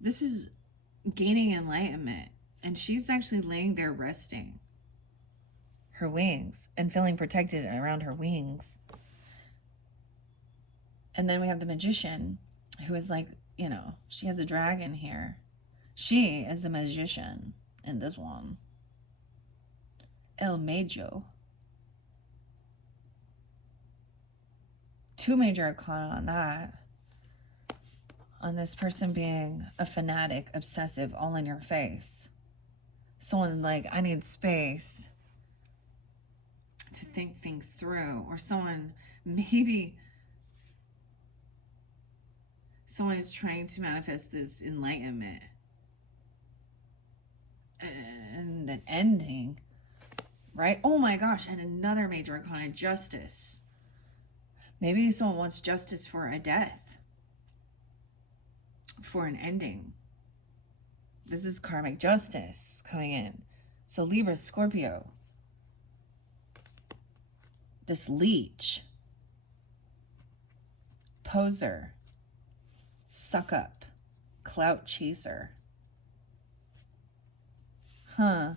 This is gaining enlightenment. And she's actually laying there resting her wings and feeling protected around her wings. And then we have the Magician, who is like, you know, she has a dragon here. She is the Magician in this one. El Mago. 2 major arcana on that. On this person being a fanatic, obsessive, all in your face. Someone like, I need space to think things through. Or someone, maybe someone is trying to manifest this enlightenment and an ending, right? Oh my gosh, and another major arcana, Justice. Maybe someone wants justice for a death, for an ending. This is karmic justice coming in. So Libra, Scorpio. This leech. Poser. Suck up. Clout chaser. Huh.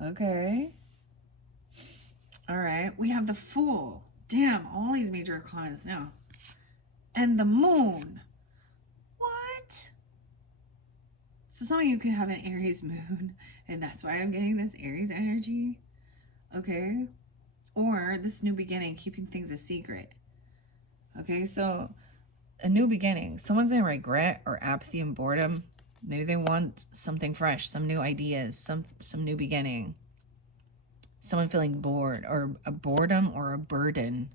Okay. All right. We have the Fool. Damn, all these major arcanas now. And the Moon. What? So some of you could have an Aries moon, and that's why I'm getting this Aries energy. Okay. Or this new beginning, keeping things a secret. Okay, so a new beginning. Someone's in regret or apathy and boredom. Maybe they want something fresh, some new ideas, some new beginning. Someone feeling bored, or a boredom or a burden,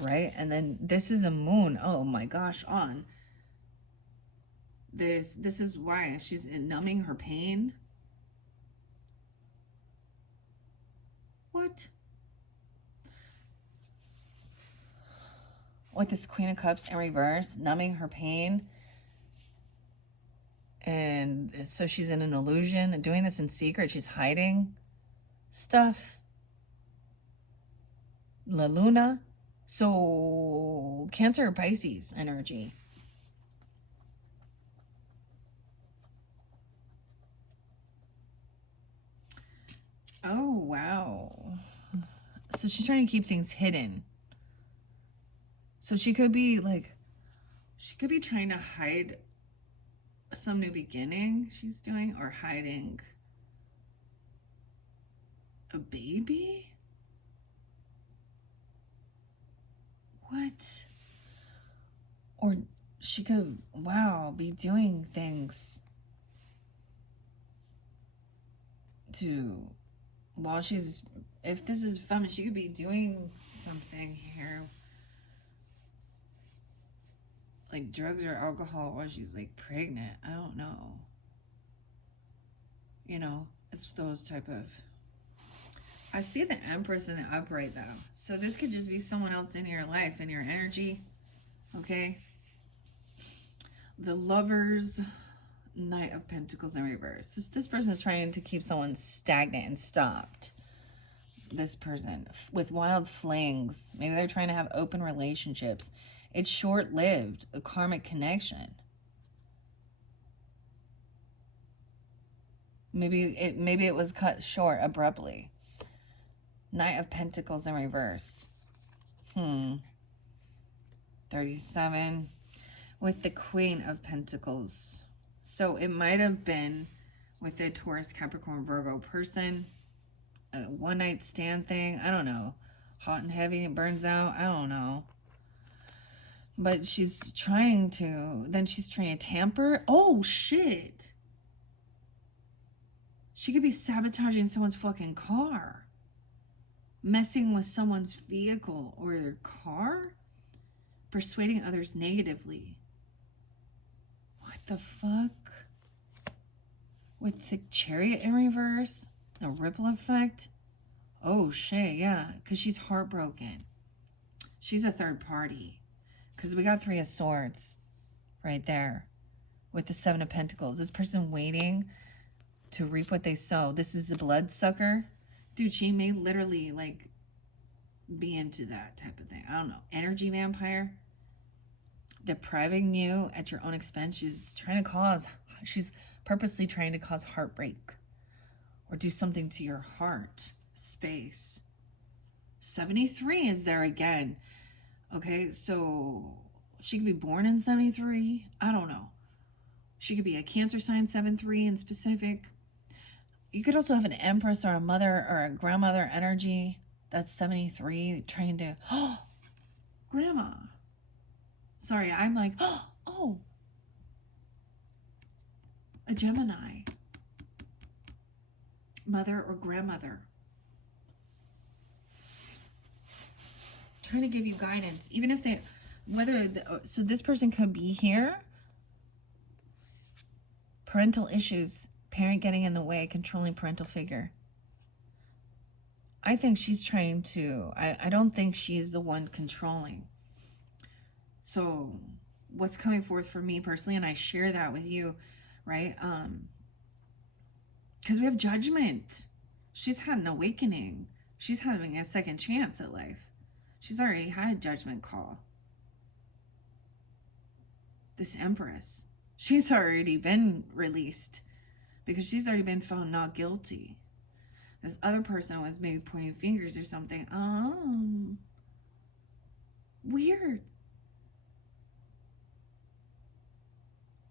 right? And then this is a Moon. Oh my gosh, on. This is why she's numbing her pain. What? With this Queen of Cups in reverse, numbing her pain. And so she's in an illusion and doing this in secret. She's hiding stuff. La Luna. So Cancer or Pisces energy. Oh, wow. So she's trying to keep things hidden. So she could be like, she could be trying to hide some new beginning she's doing, or hiding a baby? What? Or she could, wow, be doing things to, while she's, if this is feminine, she could be doing something here, like drugs or alcohol while she's like pregnant. I don't know. You know, it's those type of. I see the Empress in the upright though. So this could just be someone else in your life, in your energy. Okay. The Lovers, Knight of Pentacles in reverse. So this person is trying to keep someone stagnant and stopped. This person with wild flings. Maybe they're trying to have open relationships. It's short-lived, a karmic connection. Maybe it was cut short abruptly. Knight of Pentacles in reverse. 37 with the Queen of Pentacles. So it might have been with a Taurus, Capricorn, Virgo person. A one-night stand thing. I don't know. Hot and heavy, it burns out. I don't know. But she's trying to, then she's trying to tamper. Oh, shit. She could be sabotaging someone's fucking car. Messing with someone's vehicle or their car. Persuading others negatively. What the fuck? With the Chariot in reverse. A ripple effect. Oh, shit, yeah. Because she's heartbroken. She's a third party. Because we got 3 of Swords right there with the 7 of Pentacles. This person waiting to reap what they sow. This is a bloodsucker. Dude, she may literally, like, be into that type of thing. I don't know. Energy vampire. Depriving you at your own expense. She's purposely trying to cause heartbreak. Or do something to your heart space. 73 is there again. Okay, so she could be born in 73. I don't know. She could be a Cancer sign 7-3 in specific. You could also have an Empress or a mother or a grandmother energy. That's 73 trying to, oh, grandma. Sorry, I'm like, oh, a Gemini. Mother or grandmother. Trying to give you guidance. Even if they, so this person could be here. Parental issues. Parent getting in the way. Controlling parental figure. I think she's trying to, I don't think she's the one controlling. So what's coming forth for me personally, and I share that with you, right? Because we have judgment. She's had an awakening. She's having a second chance at life. She's already had a judgment call. This Empress, she's already been released because she's already been found not guilty. This other person was maybe pointing fingers or something. Weird.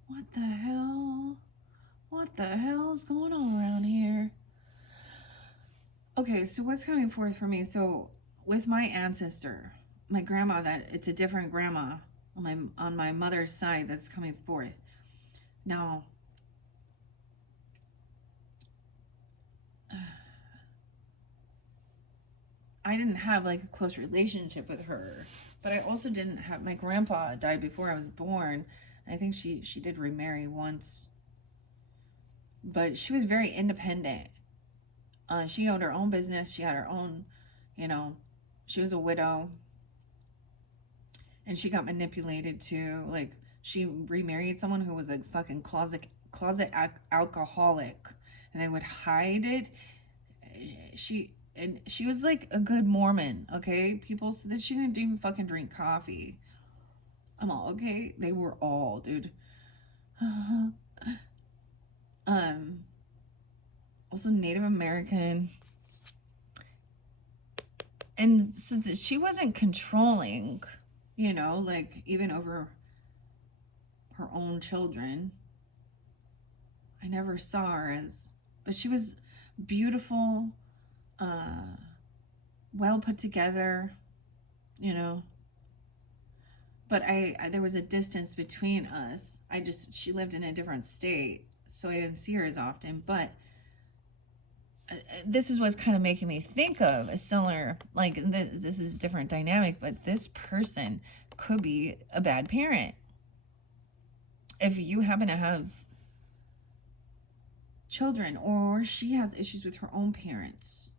What the hell? What the hell's going on around here? Okay, so what's coming forth for me? So with my ancestor, my grandma, that it's a different grandma on my mother's side that's coming forth. Now, I didn't have like a close relationship with her, but I also didn't have, my grandpa died before I was born. I think she did remarry once, but she was very independent. She owned her own business. She had her own, she was a widow, and she got manipulated to, like, she remarried someone who was a fucking closet alcoholic, and they would hide it. She was like a good Mormon, okay? People said that she didn't even fucking drink coffee. I'm all, okay? They were all, dude. Also Native American. And so she wasn't controlling, like even over her own children. I never saw her as, but she was beautiful, well put together, but there was a distance between us. She lived in a different state, so I didn't see her as often, but this is what's kind of making me think of a similar, like this is different dynamic, but this person could be a bad parent. If you happen to have children, or she has issues with her own parents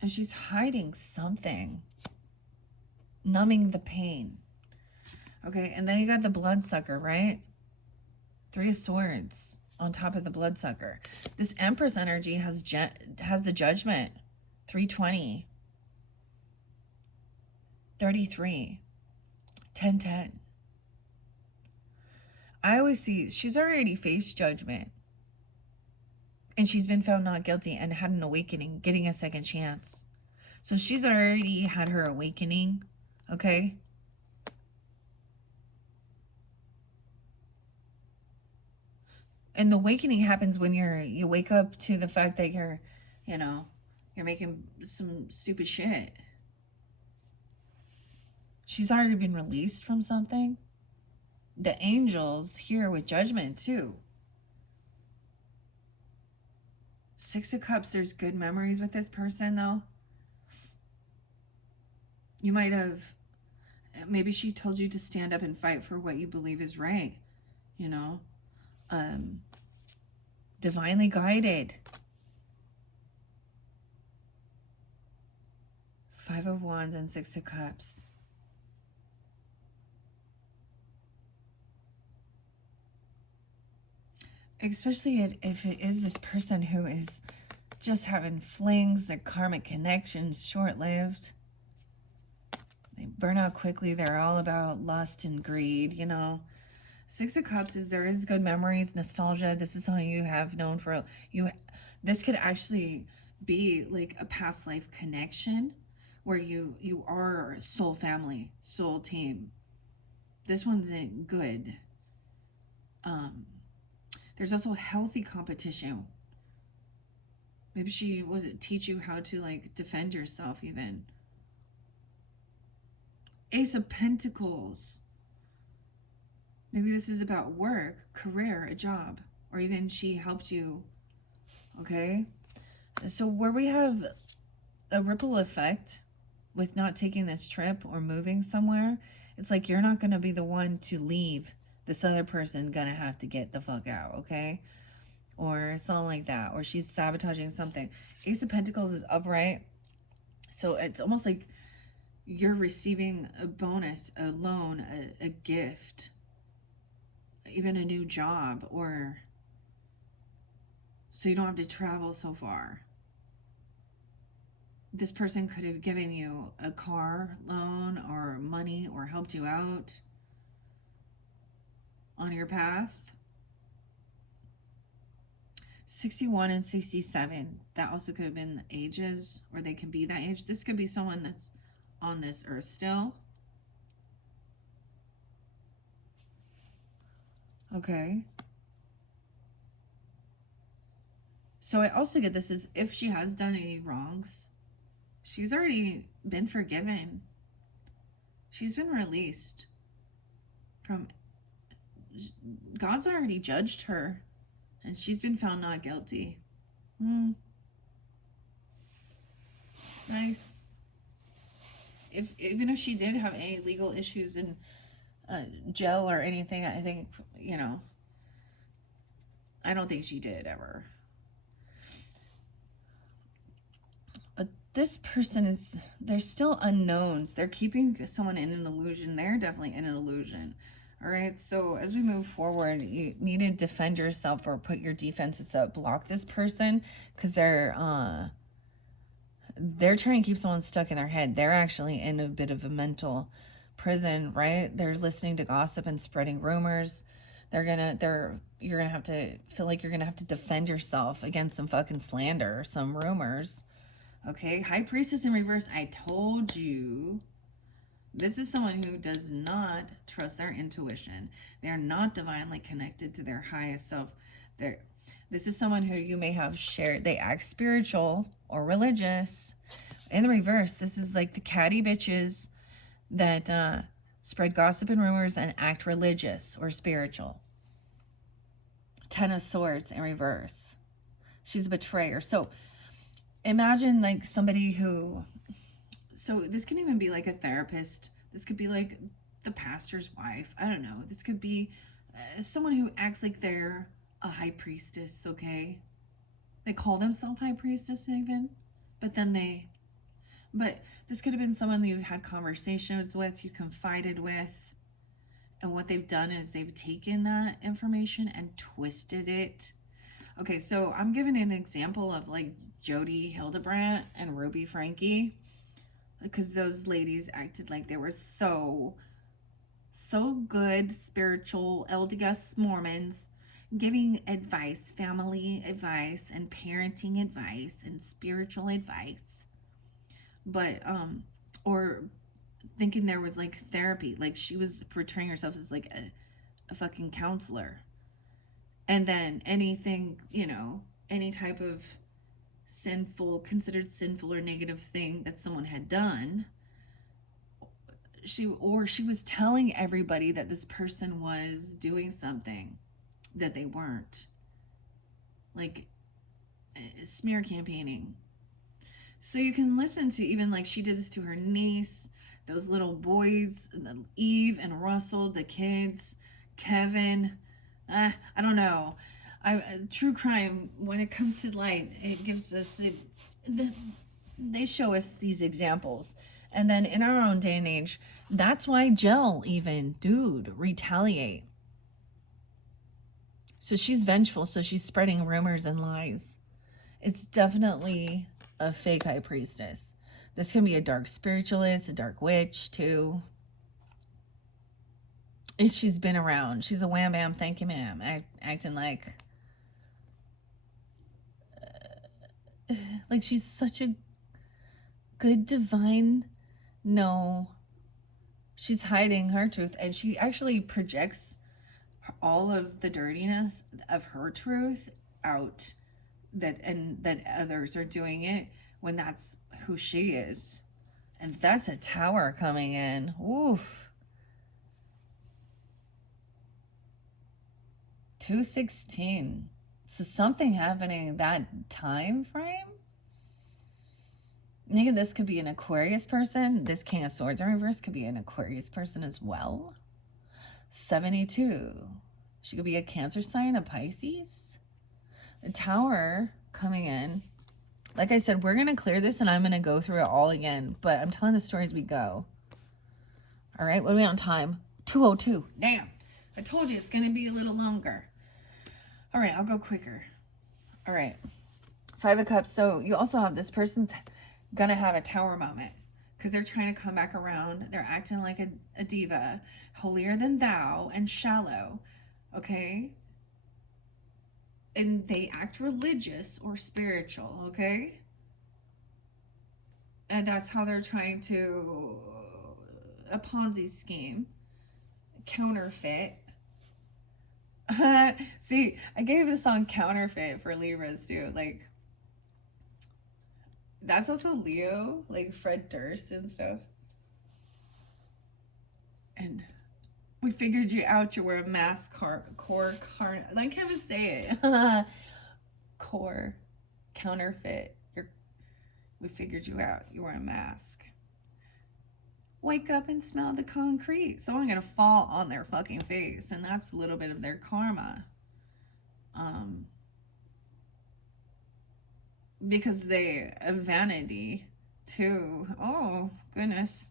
and she's hiding something, numbing the pain. Okay, and then you got the bloodsucker, right? 3 of Swords on top of the bloodsucker. This Empress energy has the Judgment. 320. 33. 1010. I always see she's already faced judgment. And she's been found not guilty and had an awakening, getting a second chance. So she's already had her awakening, okay? And the awakening happens when you wake up to the fact that you're making some stupid shit. She's already been released from something. The angels here with judgment too. 6 of Cups, there's good memories with this person though. You might have, maybe she told you to stand up and fight for what you believe is right, you know. Divinely guided. 5 of Wands and 6 of Cups. Especially if it is this person who is just having flings, their karmic connections short-lived. They burn out quickly. They're all about lust and greed, you know. 6 of Cups is there is good memories, nostalgia. This is something you have known for you. This could actually be like a past life connection where you are a soul family, soul team. This one's good. There's also healthy competition. Maybe she would teach you how to like defend yourself even. Ace of Pentacles. Maybe this is about work, career, a job, or even she helped you, okay? So where we have a ripple effect with not taking this trip or moving somewhere, it's like you're not going to be the one to leave. This other person going to have to get the fuck out, okay? Or something like that, or she's sabotaging something. Ace of Pentacles is upright, so it's almost like you're receiving a bonus, a loan, a gift, even a new job, or so you don't have to travel so far. This person could have given you a car loan or money or helped you out on your path. 61 and 67, that also could have been ages, or they could be that age. This could be someone that's on this earth still. Okay. So I also get this is if she has done any wrongs, she's already been forgiven. She's been released from, God's already judged her. And she's been found not guilty. Nice. Even if she did have any legal issues in jail or anything, I think, you know, I don't think she did ever. But this person is, there's still unknowns. They're keeping someone in an illusion. They're definitely in an illusion. All right, so as we move forward, you need to defend yourself or put your defenses up. Block this person because they're trying to keep someone stuck in their head. They're actually in a bit of a mental prison, right? They're listening to gossip and spreading rumors. You're gonna have to feel like you're gonna have to defend yourself against some fucking slander, some rumors. Okay, High Priestess in reverse. I told you. This is someone who does not trust their intuition. They are not divinely connected to their highest self. This is someone who you may have shared. They act spiritual or religious. In the reverse, this is like the catty bitches that spread gossip and rumors and act religious or spiritual. 10 of Swords in reverse. She's a betrayer. So imagine like somebody who, so this can even be like a therapist. This could be like the pastor's wife. I don't know. This could be someone who acts like they're a high priestess, okay? They call themselves high priestess even, but this could have been someone that you've had conversations with, you confided with, and what they've done is they've taken that information and twisted it. Okay, so I'm giving an example of like Jody Hildebrandt and Ruby Frankie, because those ladies acted like they were so good, spiritual LDS Mormons, giving advice, family advice and parenting advice and spiritual advice, but or thinking there was like therapy, like she was portraying herself as like a fucking counselor. And then anything, any type of considered sinful or negative thing that someone had done, she was telling everybody that this person was doing something that they weren't, like smear campaigning. So you can listen to, even like she did this to her niece, those little boys, Eve and Russell, the kids, Kevin. I don't know. True crime, when it comes to light, it gives us, they show us these examples. And then in our own day and age, that's why Jill even, dude, retaliate. So she's vengeful, so she's spreading rumors and lies. It's definitely a fake high priestess. This can be a dark spiritualist, a dark witch, too. She's been around. She's a wham bam, thank you ma'am, acting like she's such a good divine. No, she's hiding her truth, and she actually projects all of the dirtiness of her truth out, that others are doing it when that's who she is. And that's a tower coming in. Oof. 216. So something happening that time frame. Maybe this could be an Aquarius person. This King of Swords in reverse could be an Aquarius person as well. 72. She could be a Cancer sign, a Pisces. The Tower coming in. Like I said, we're going to clear this and I'm going to go through it all again. But I'm telling the story as we go. All right, what are we on time? 2:02. Damn. I told you it's going to be a little longer. All right, I'll go quicker. All right. 5 of Cups. So you also have this person's going to have a tower moment because they're trying to come back around. They're acting like a diva, holier than thou and shallow. Okay? And they act religious or spiritual, okay? And that's how they're trying to, a Ponzi scheme, counterfeit. See, I gave the song Counterfeit for Libras too. Like, that's also Leo, like Fred Durst and stuff. And we figured you out. You were a mask core. I can't even say it. Core counterfeit. We figured you out. You were a mask. Wake up and smell the concrete. Someone's gonna fall on their fucking face, and that's a little bit of their karma. Because they have vanity too. Oh goodness.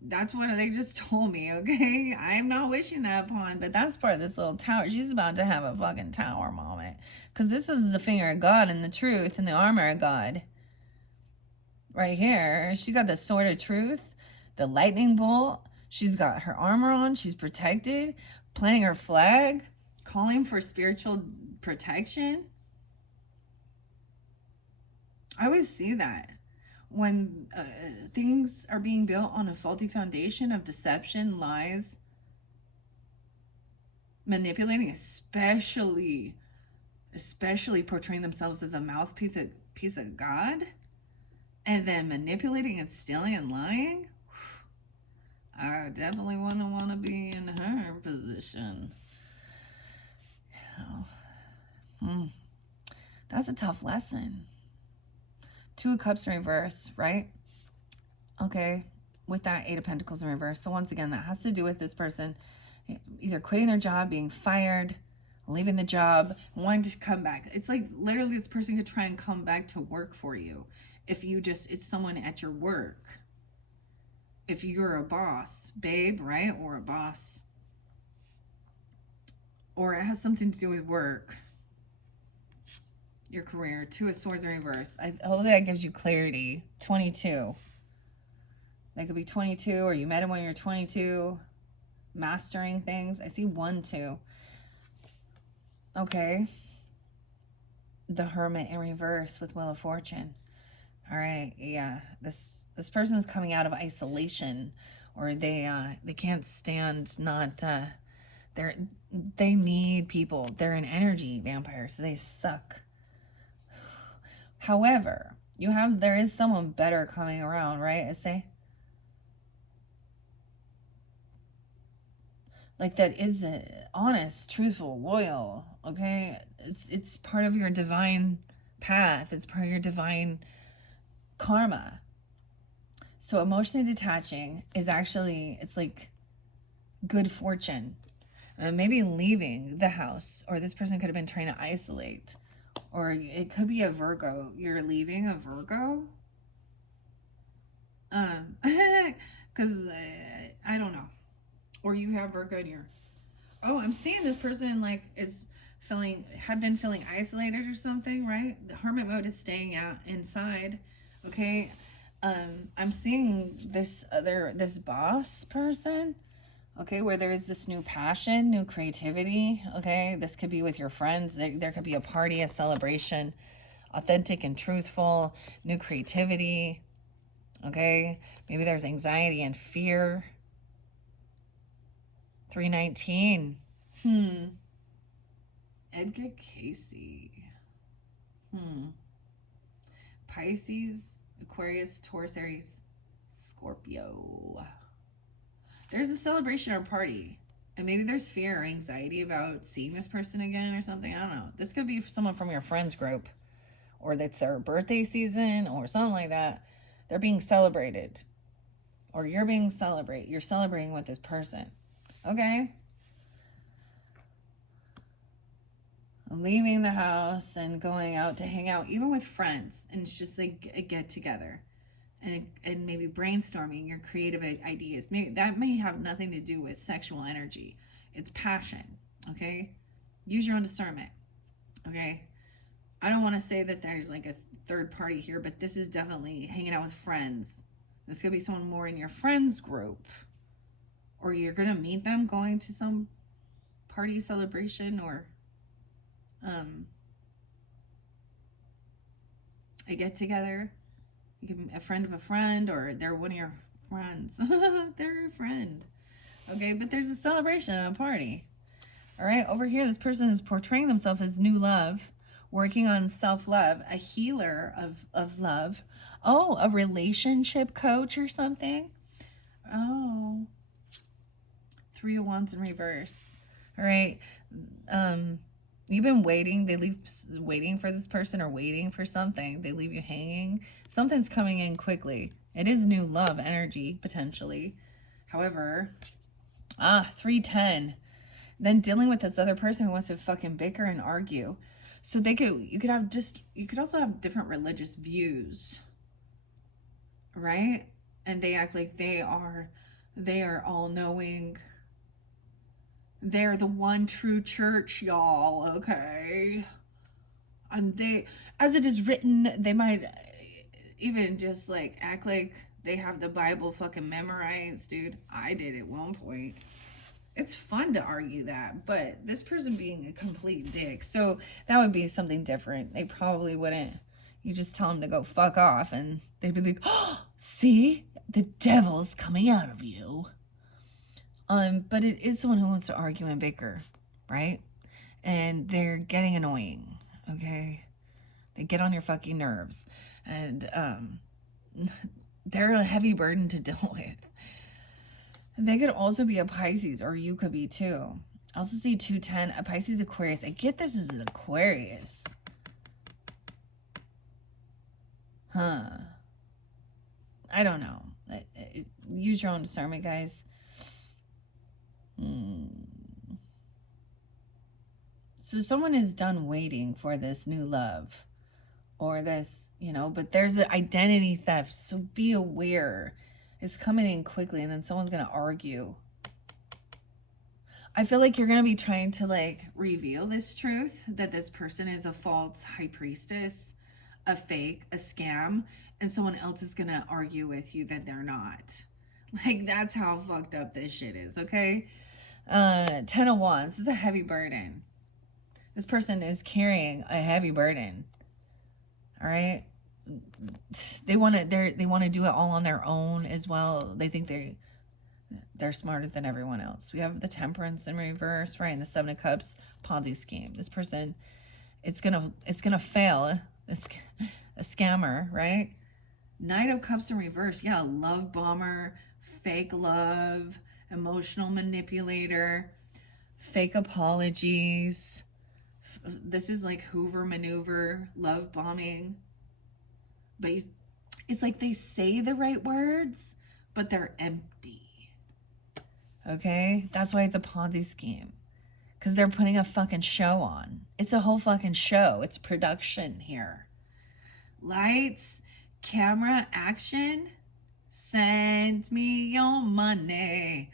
That's what they just told me, okay? I'm not wishing that upon, but that's part of this little tower. She's about to have a fucking tower moment. Because this is the finger of God and the truth and the armor of God. Right here. She got the sword of truth, the lightning bolt. She's got her armor on. She's protected. Planting her flag. Calling for spiritual protection. I always see that. When things are being built on a faulty foundation of deception, lies, manipulating, especially portraying themselves as a mouthpiece of God, and then manipulating and stealing and lying, I definitely wouldn't want to be in her position. That's a tough lesson. Two of Cups in reverse, right? Okay, with that Eight of Pentacles in reverse. So once again, that has to do with this person either quitting their job, being fired, leaving the job, wanting to come back. It's like literally this person could try and come back to work for you. If you just, it's someone at your work. If you're a boss, babe, right? Or a boss. Or it has something to do with work. Your career. Two of Swords in reverse. Hopefully that gives you clarity. 22. That could be 22, or you met him when you're 22. Mastering things. I see 1, 2. Okay. The Hermit in reverse with Wheel of Fortune. All right, yeah. This person is coming out of isolation, or they can't stand not they need people. They're an energy vampire, so they suck. However, there is someone better coming around, right? I say, like, that is honest, truthful, loyal. Okay, it's part of your divine path. It's part of your divine karma. So emotionally detaching is actually, it's like good fortune. Maybe leaving the house, or this person could have been trying to isolate. Or it could be a Virgo. You're leaving a Virgo? Because, I don't know. Or you have Virgo in your... Oh, I'm seeing this person, like, had been feeling isolated or something, right? The Hermit mode is staying out inside, okay? I'm seeing this boss person, okay, where there is this new passion, new creativity, okay? This could be with your friends. There could be a party, a celebration, authentic and truthful, new creativity, okay? Maybe there's anxiety and fear. 319. Edgar Casey. Pisces, Aquarius, Taurus, Aries, Scorpio. There's a celebration or party. And maybe there's fear or anxiety about seeing this person again or something. I don't know. This could be someone from your friends group. Or that's their birthday season or something like that. They're being celebrated. Or you're being celebrated. You're celebrating with this person. Okay. Leaving the house and going out to hang out, even with friends. And it's just like a get together. And maybe brainstorming your creative ideas. Maybe that may have nothing to do with sexual energy. It's passion, okay? Use your own discernment, okay? I don't want to say that there's like a third party here, but this is definitely hanging out with friends. This could be someone more in your friends group. Or you're going to meet them going to some party, celebration, or a get-together. You can be a friend of a friend, or they're one of your friends. They're your friend. Okay, but there's a celebration, a party. All right, over here, this person is portraying themselves as new love, working on self-love, a healer of love. Oh, a relationship coach or something. Oh. 3 of Wands in reverse. All right. You've been waiting. They leave waiting for this person or waiting for something. They leave you hanging. Something's coming in quickly. It is new love energy, potentially. However, 310. Then dealing with this other person who wants to fucking bicker and argue. So you could also have different religious views. Right? And they act like they are all knowing. They're the one true church, y'all, okay? And they, as it is written, they might even just like act like they have the Bible fucking memorized, dude. I did at one point. It's fun to argue that, but this person being a complete dick. So that would be something different. They probably wouldn't. You just tell them to go fuck off and they'd be like, oh, see? The devil's coming out of you. But it is someone who wants to argue and bicker, right? And they're getting annoying, okay? They get on your fucking nerves. And they're a heavy burden to deal with. They could also be a Pisces, or you could be too. I also see 210, a Pisces Aquarius. I get this as an Aquarius. I don't know. Use your own discernment, guys. So someone is done waiting for this new love or this, but there's an identity theft. So be aware. It's coming in quickly and then someone's going to argue. I feel like you're going to be trying to reveal this truth that this person is a false high priestess, a fake, a scam, and someone else is going to argue with you that they're not. That's how fucked up this shit is, okay? 10 of Wands. This is a heavy burden. This person is carrying a heavy burden. All right? They want to do it all on their own as well. They think they're smarter than everyone else. We have the Temperance in reverse, right? And the Seven of Cups, Ponzi scheme. This person, it's gonna fail. It's a scammer, right? Knight of Cups in reverse. Yeah, love bomber, fake love, emotional manipulator, fake apologies. This is like Hoover maneuver, love bombing. But it's like they say the right words, but they're empty. Okay? That's why it's a Ponzi scheme. Because they're putting a fucking show on. It's a whole fucking show. It's production here. Lights, camera, action. Send me your money.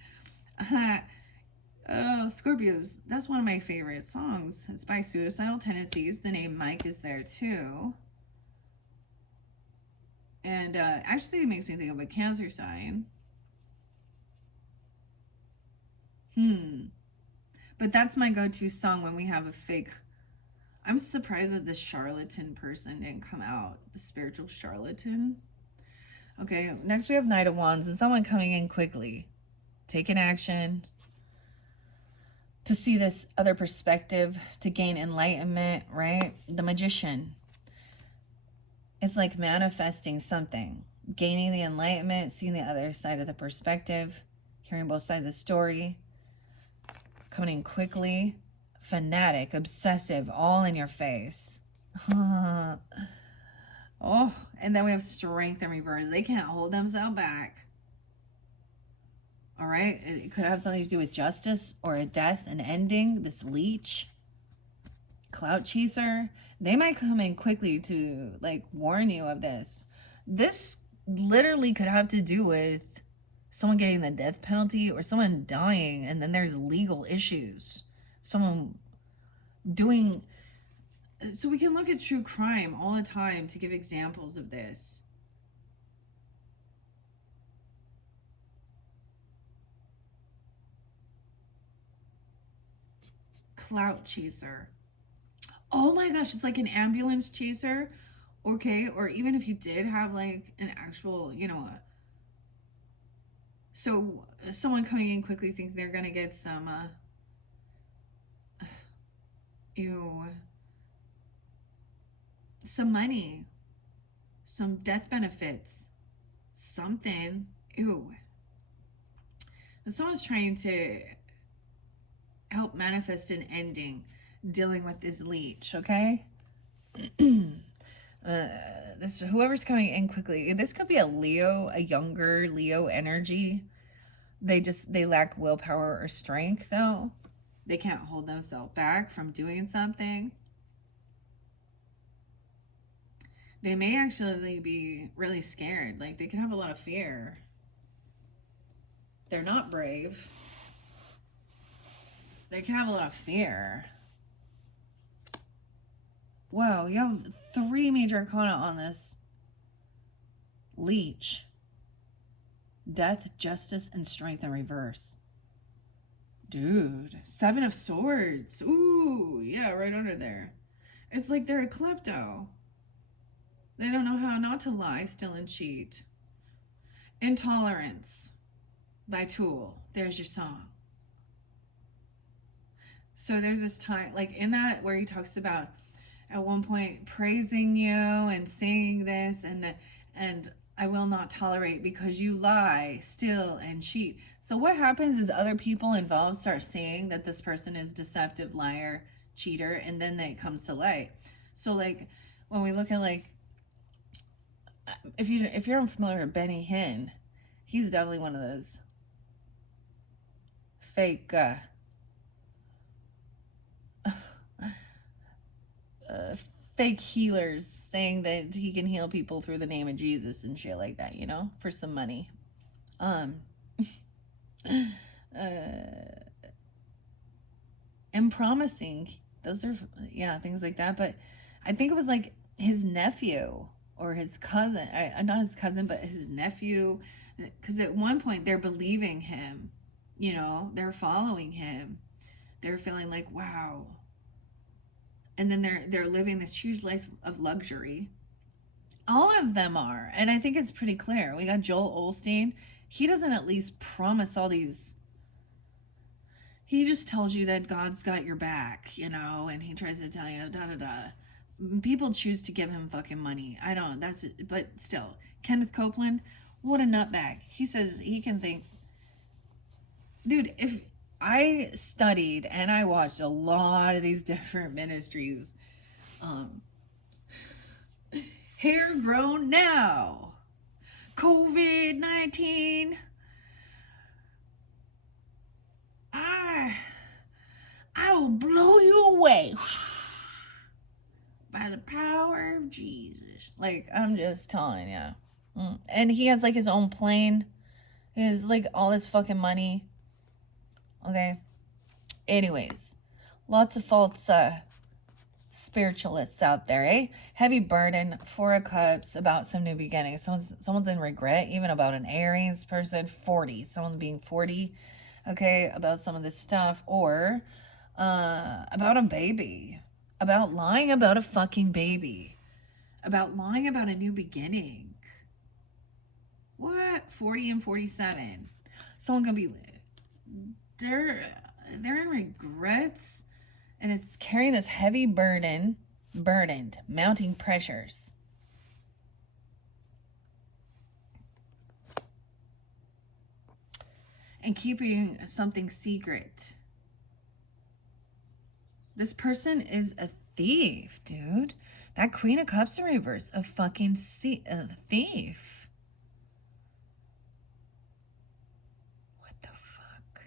Scorpios. That's one of my favorite songs. It's by Suicidal Tendencies. The name Mike is there too. And actually it makes me think of a Cancer sign. But that's my go-to song when we have a fake. I'm surprised that the charlatan person didn't come out. The spiritual charlatan. Okay, next we have Knight of Wands. And someone coming in quickly. Taking action. To see this other perspective. To gain enlightenment, right? The Magician. It's like manifesting something. Gaining the enlightenment. Seeing the other side of the perspective. Hearing both sides of the story. Coming in quickly. Fanatic, obsessive, all in your face. Oh, and then we have Strength in reverse. They can't hold themselves back. All right, it could have something to do with justice or a death, an ending. This leech, clout chaser. They might come in quickly to warn you of this. This literally could have to do with someone getting the death penalty or someone dying, and then there's legal issues. Someone doing. So we can look at true crime all the time to give examples of this. Clout chaser. Oh my gosh, it's like an ambulance chaser. Okay, or even if you did have an actual, so someone coming in quickly think they're gonna get some some money, some death benefits, something. And someone's trying to help manifest an ending, dealing with this leech, okay? Whoever's coming in quickly, this could be a Leo, a younger Leo energy. They lack willpower or strength, though. They can't hold themselves back from doing something. They may actually be really scared. They can have a lot of fear. They're not brave. They can have a lot of fear. Wow, you have 3 major arcana on this leech. Death, justice, and strength in reverse. Dude, 7 of Swords. Ooh, yeah, right under there. It's like they're a klepto. They don't know how not to lie, steal, and cheat. Intolerance by Tool. There's your song. So there's this time, in that where he talks about at one point praising you and saying this and I will not tolerate because you lie, steal, and cheat. So what happens is other people involved start saying that this person is deceptive, liar, cheater, and then it comes to light. So when we look at if you're unfamiliar with Benny Hinn, he's definitely one of those fake uh, fake healers saying that he can heal people through the name of Jesus and shit like that, you know, for some money. Um, and promising. Those are, yeah, things like that. But I think it was like his nephew or his cousin. Not his cousin, but his nephew. Because at one point they're believing him, you know, they're following him. They're feeling like, wow. And then they're living this huge life of luxury. All of them are. And I think it's pretty clear. We got Joel Osteen. He doesn't at least promise all these. He just tells you that God's got your back, you know, and he tries to tell you da da da. People choose to give him fucking money. I don't. That's. But still, Kenneth Copeland, what a nutbag. He says he can think. Dude, if I studied and I watched a lot of these different ministries, hair grown now, COVID-19. I will blow you away by the power of Jesus. Like, I'm just telling you. And he has like his own plane. He has like all this fucking money. Okay. Anyways, lots of false spiritualists out there, eh? Heavy burden, 4 of Cups, about some new beginnings. Someone's in regret, even about an Aries person. 40, someone being 40, okay, about some of this stuff. Or about a baby, about lying about a fucking baby, about lying about a new beginning. What? 40 and 47. Someone gonna be, they're in regrets, and it's carrying this heavy burdened, mounting pressures. And keeping something secret. This person is a thief, dude. That Queen of Cups in reverse, a fucking thief. What the fuck?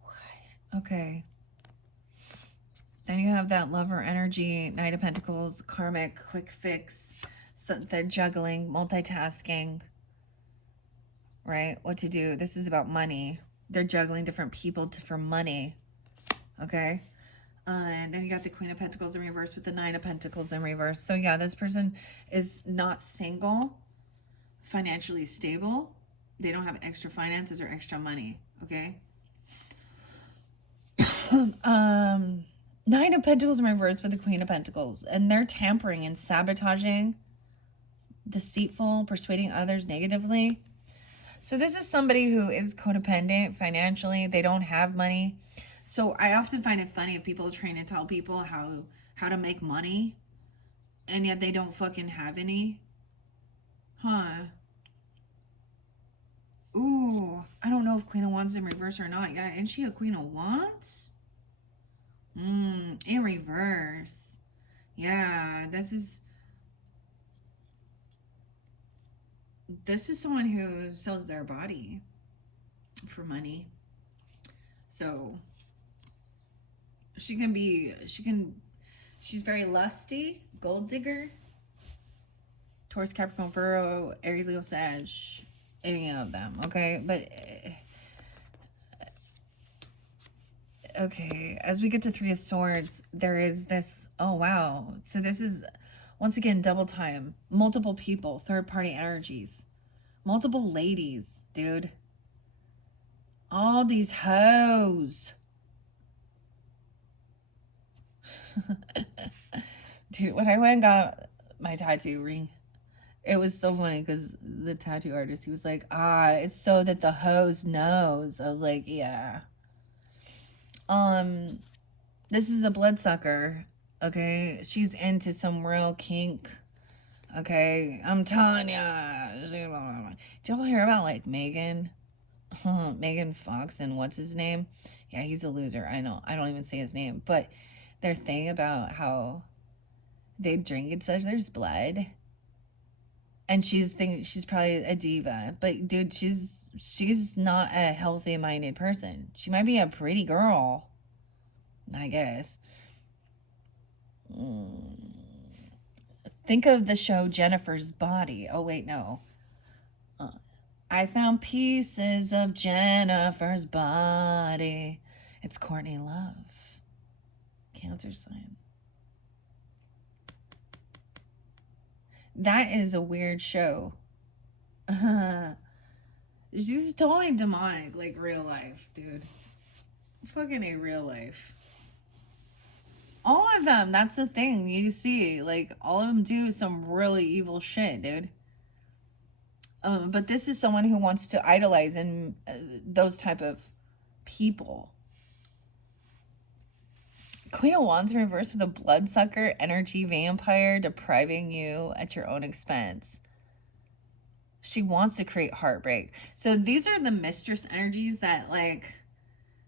What? Okay. Then you have that lover energy, Knight of Pentacles, karmic, quick fix. So they're juggling, multitasking. Right? What to do. This is about money. They're juggling different people for money. Okay? And then you got the Queen of Pentacles in reverse with the 9 of Pentacles in reverse. So yeah, this person is not single, financially stable. They don't have extra finances or extra money. Okay? 9 of Pentacles in reverse with the Queen of Pentacles. And they're tampering and sabotaging, deceitful, persuading others negatively. So this is somebody who is codependent financially. They don't have money. So I often find it funny if people are trying to tell people how to make money, and yet they don't fucking have any. Huh. Ooh, I don't know if Queen of Wands in reverse or not. Yeah, isn't she a Queen of Wands? In reverse. Yeah, this is someone who sells their body for money. So she's very lusty, gold digger, Taurus, Capricorn, Virgo, Aries, Leo, Sag, any of them, okay? But okay, as we get to 3 of Swords, there is this, oh wow. So this is, once again, double time. Multiple people, third-party energies. Multiple ladies, dude. All these hoes. Dude, when I went and got my tattoo ring, it was so funny because the tattoo artist, he was like, it's so that the hose knows. I was like, yeah. This is a bloodsucker, okay? She's into some real kink, okay? I'm telling ya. Did y'all hear about, like, Megan Fox and what's his name? Yeah, he's a loser. I know. I don't even say his name. But their thing about how they drink each other's blood. And she's probably a diva, but dude, she's not a healthy minded person. She might be a pretty girl, I guess. Think of the show Jennifer's Body. Oh wait, no. I found pieces of Jennifer's body. It's Courtney Love, Cancer sign. That is a weird show. She's totally demonic, like real life, dude. Fucking a real life. All of them, that's the thing. You see, like, all of them do some really evil shit, dude. But this is someone who wants to idolize and those type of people. Queen of Wands reversed with a bloodsucker, energy vampire, depriving you at your own expense. She wants to create heartbreak. So these are the mistress energies that, like,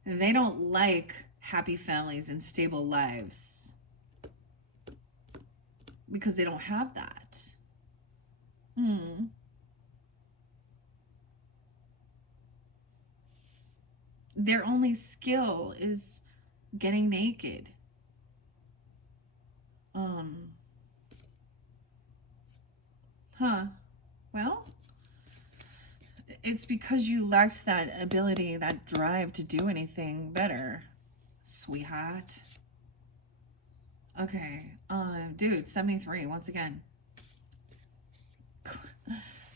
they don't like happy families and stable lives because they don't have that. Their only skill is getting naked. Well, it's because you lacked that ability, that drive to do anything better, sweetheart. Okay, dude, 73, once again.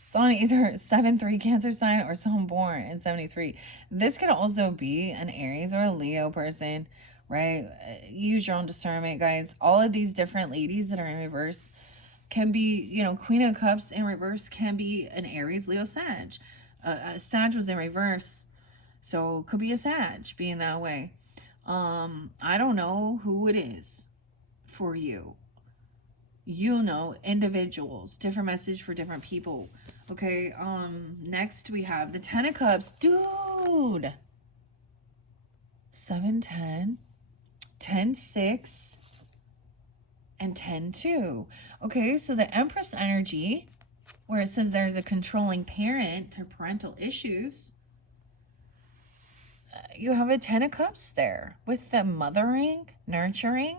Someone either 7-3 Cancer sign or someone born in 73. This could also be an Aries or a Leo person, right? Use your own discernment, guys. All of these different ladies that are in reverse can be, you know, Queen of Cups in reverse can be an Aries, Leo, Sag. Sag was in reverse, so could be a Sag being that way. I don't know who it is for you. You know, individuals, different message for different people. Okay, next we have the 10 of Cups. Dude! 7-10, 10-6, and 10-2. Okay, so the Empress energy, where it says there's a controlling parent to parental issues, you have a 10 of Cups there with the mothering, nurturing,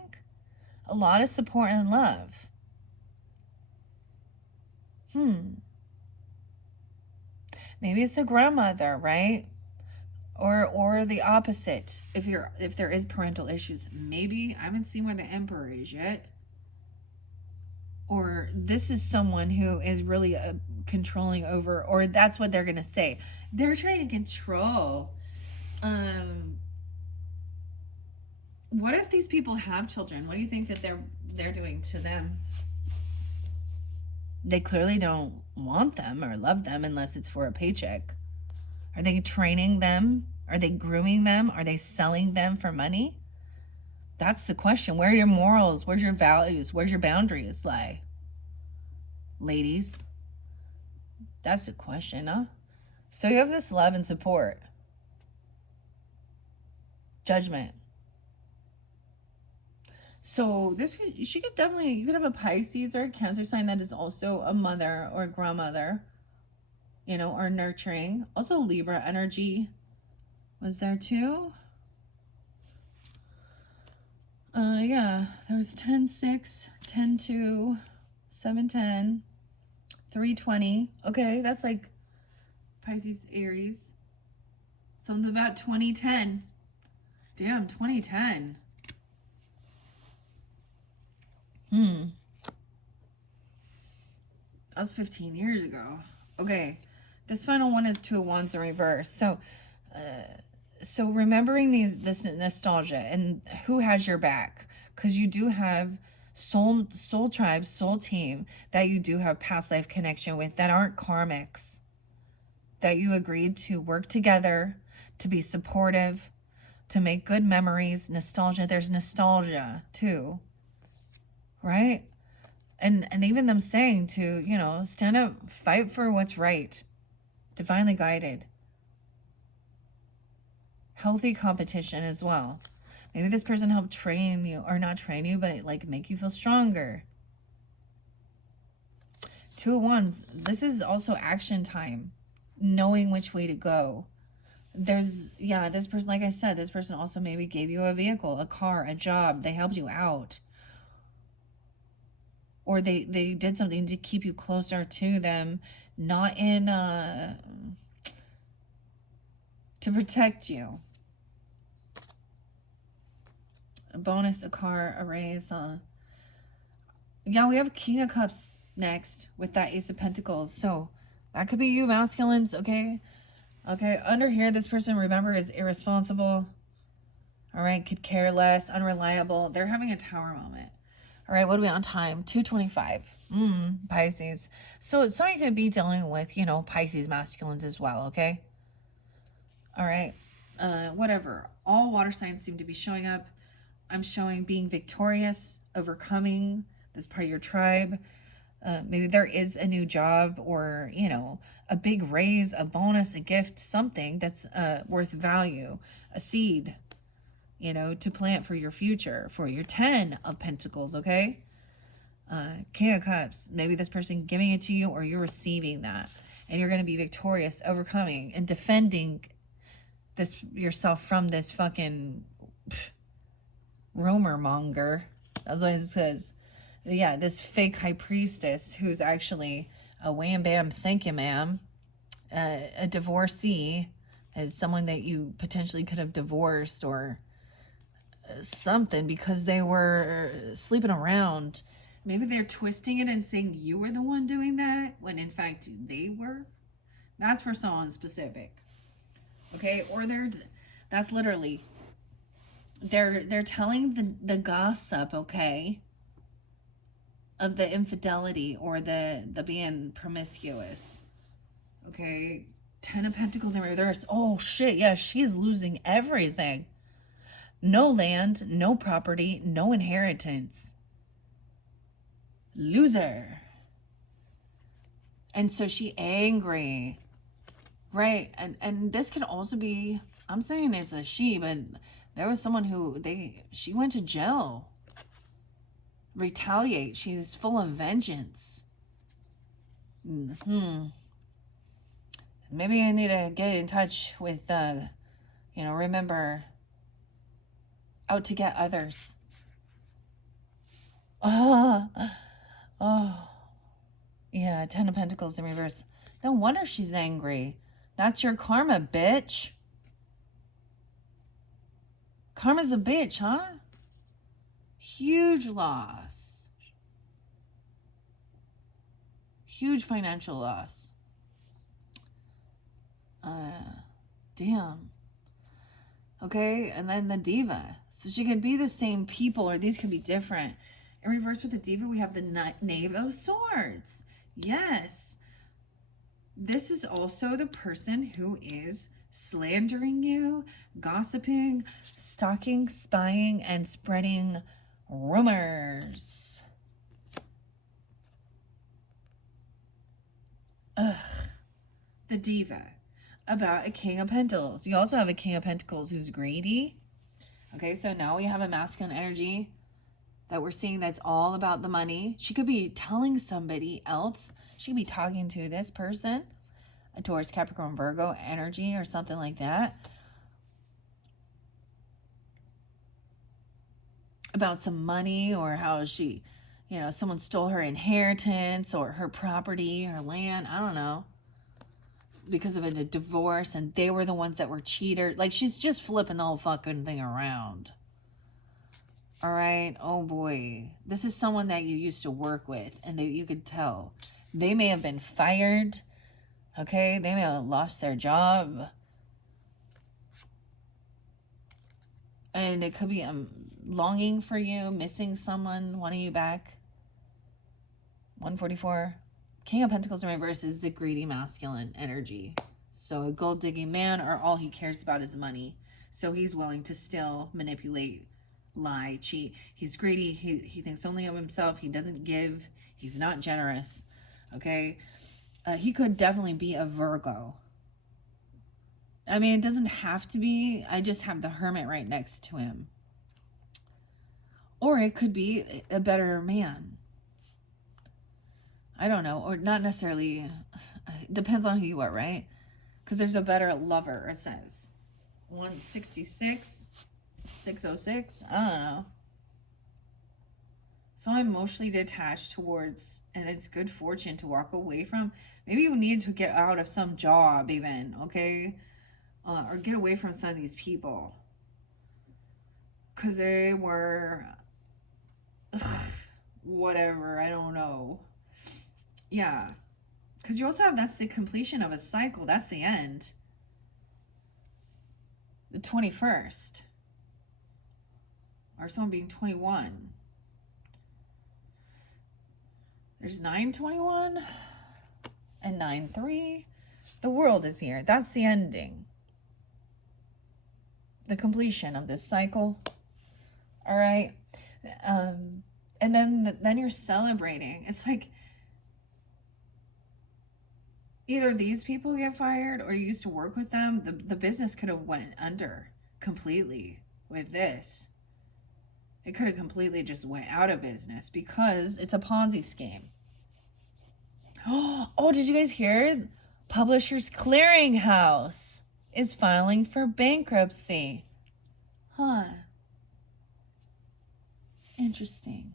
a lot of support and love. Maybe it's a grandmother, right? Or the opposite. If there is parental issues, maybe I haven't seen where the Emperor is yet. Or this is someone who is really controlling over, or that's what they're gonna say. They're trying to control. What if these people have children? What do you think that they're doing to them? They clearly don't want them or love them unless it's for a paycheck. Are they training them? Are they grooming them? Are they selling them for money? That's the question. Where are your morals? Where's your values? Where's your boundaries lie? Ladies, that's the question, huh? So you have this love and support. Judgment. So you could have a Pisces or a Cancer sign that is also a mother or a grandmother, you know, or nurturing. Also Libra energy was there too. Yeah, there was 10-6, 10-2, 7-10, 3-20. Okay, that's like Pisces, Aries. Something about 2010. Damn, 2010. That was 15 years ago. Okay, this final one is 2 of Wands in reverse. So remembering this nostalgia and who has your back, because you do have soul tribe, soul team that you do have past life connection with that aren't karmics, that you agreed to work together, to be supportive, to make good memories. Nostalgia, there's nostalgia too, right? And even them saying to, you know, stand up, fight for what's right, divinely guided. Healthy competition as well. Maybe this person helped train you, or not train you, but like make you feel stronger. Two of Wands, this is also action time, knowing which way to go. There's, yeah, this person, like I said, this person also maybe gave you a vehicle, a car, a job. They helped you out. Or they did something to keep you closer to them, not in, to protect you. A bonus, a car, a raise. Yeah, we have King of Cups next with that Ace of Pentacles. So that could be you, masculines, okay? Okay, under here, this person, remember, is irresponsible. All right, could care less, unreliable. They're having a Tower moment. All right, what are we on time? 2:25. Pisces. So somebody could be dealing with, you know, Pisces masculines as well, okay? All right, whatever. All water signs seem to be showing up. I'm showing being victorious, overcoming this part of your tribe. Maybe there is a new job, or, you know, a big raise, a bonus, a gift, something that's worth value, a seed, you know, to plant for your future, for your 10 of Pentacles, okay? King of Cups, maybe this person giving it to you, or you're receiving that, and you're going to be victorious, overcoming, and defending this yourself from this fucking rumor monger. That's what it says. Yeah, this fake high priestess who's actually a wham bam thank you ma'am, a divorcee, is someone that you potentially could have divorced or something because they were sleeping around. Maybe they're twisting it and saying you were the one doing that when in fact they were. That's for someone specific, okay? Or that's literally they're telling the gossip, okay, of the infidelity or the being promiscuous, okay? 10 of Pentacles in reverse. Oh shit, yeah, she's losing everything. No land, no property, no inheritance. Loser. And so she angry, right? And this could also be, I'm saying it's a she, but there was someone who she went to jail. Retaliate. She's full of vengeance. Maybe I need to get in touch with, you know, remember, out to get others. Oh, yeah, 10 of Pentacles in reverse. No wonder she's angry. That's your karma, bitch. Karma's a bitch, huh? Huge loss. Huge financial loss. Damn. Okay, and then the Diva. So she could be the same people, or these could be different. In reverse with the Diva, we have the Knave of Swords. Yes. This is also the person who is slandering you, gossiping, stalking, spying, and spreading rumors. Ugh. The Diva. About a King of Pentacles. You also have a King of Pentacles who's greedy. Okay, so now we have a masculine energy that we're seeing that's all about the money. She could be telling somebody else. She could be talking to this person, a Taurus, Capricorn, Virgo energy or something like that, about some money, or how she, you know, someone stole her inheritance or her property, her land. I don't know. Because of a divorce, and they were the ones that were cheaters. Like, she's just flipping the whole fucking thing around. All right. Oh boy. This is someone that you used to work with, and you could tell. They may have been fired. Okay. They may have lost their job. And it could be longing for you, missing someone, wanting you back. 144. King of Pentacles in reverse is the greedy masculine energy. So a gold digging man, or all he cares about is money. So he's willing to still manipulate, lie, cheat. He's greedy. He thinks only of himself. He doesn't give. He's not generous. Okay. He could definitely be a Virgo. I mean, it doesn't have to be. I just have the Hermit right next to him. Or it could be a better man. I don't know. Or not necessarily. It depends on who you are, right? Because there's a better lover, it says. 166, 606. I don't know. So emotionally detached towards, and it's good fortune to walk away from. Maybe you need to get out of some job even, okay? Or get away from some of these people. Because they were, whatever, I don't know. Yeah. Because you also have, that's the completion of a cycle. That's the end. The 21st. Or someone being 21. There's 921 and 93. The world is here. That's the ending. The completion of this cycle. All right. And then you're celebrating. It's like either these people get fired or you used to work with them. The business could have went under completely with this. It could have completely just went out of business because it's a Ponzi scheme. Oh, did you guys hear? Publishers Clearinghouse is filing for bankruptcy. Huh. Interesting.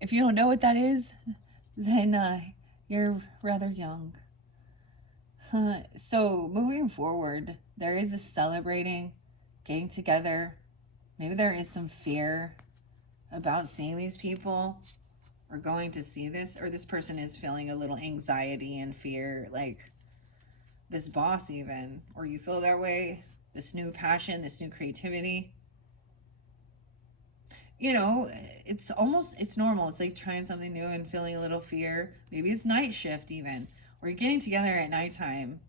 If you don't know what that is, then you're rather young. So moving forward, there is a celebrating, getting together. Maybe there is some fear about seeing these people or going to see this, or this person is feeling a little anxiety and fear, like this boss even, or you feel that way, this new passion, this new creativity. You know, it's normal. It's like trying something new and feeling a little fear. Maybe it's night shift even, or you're getting together at nighttime,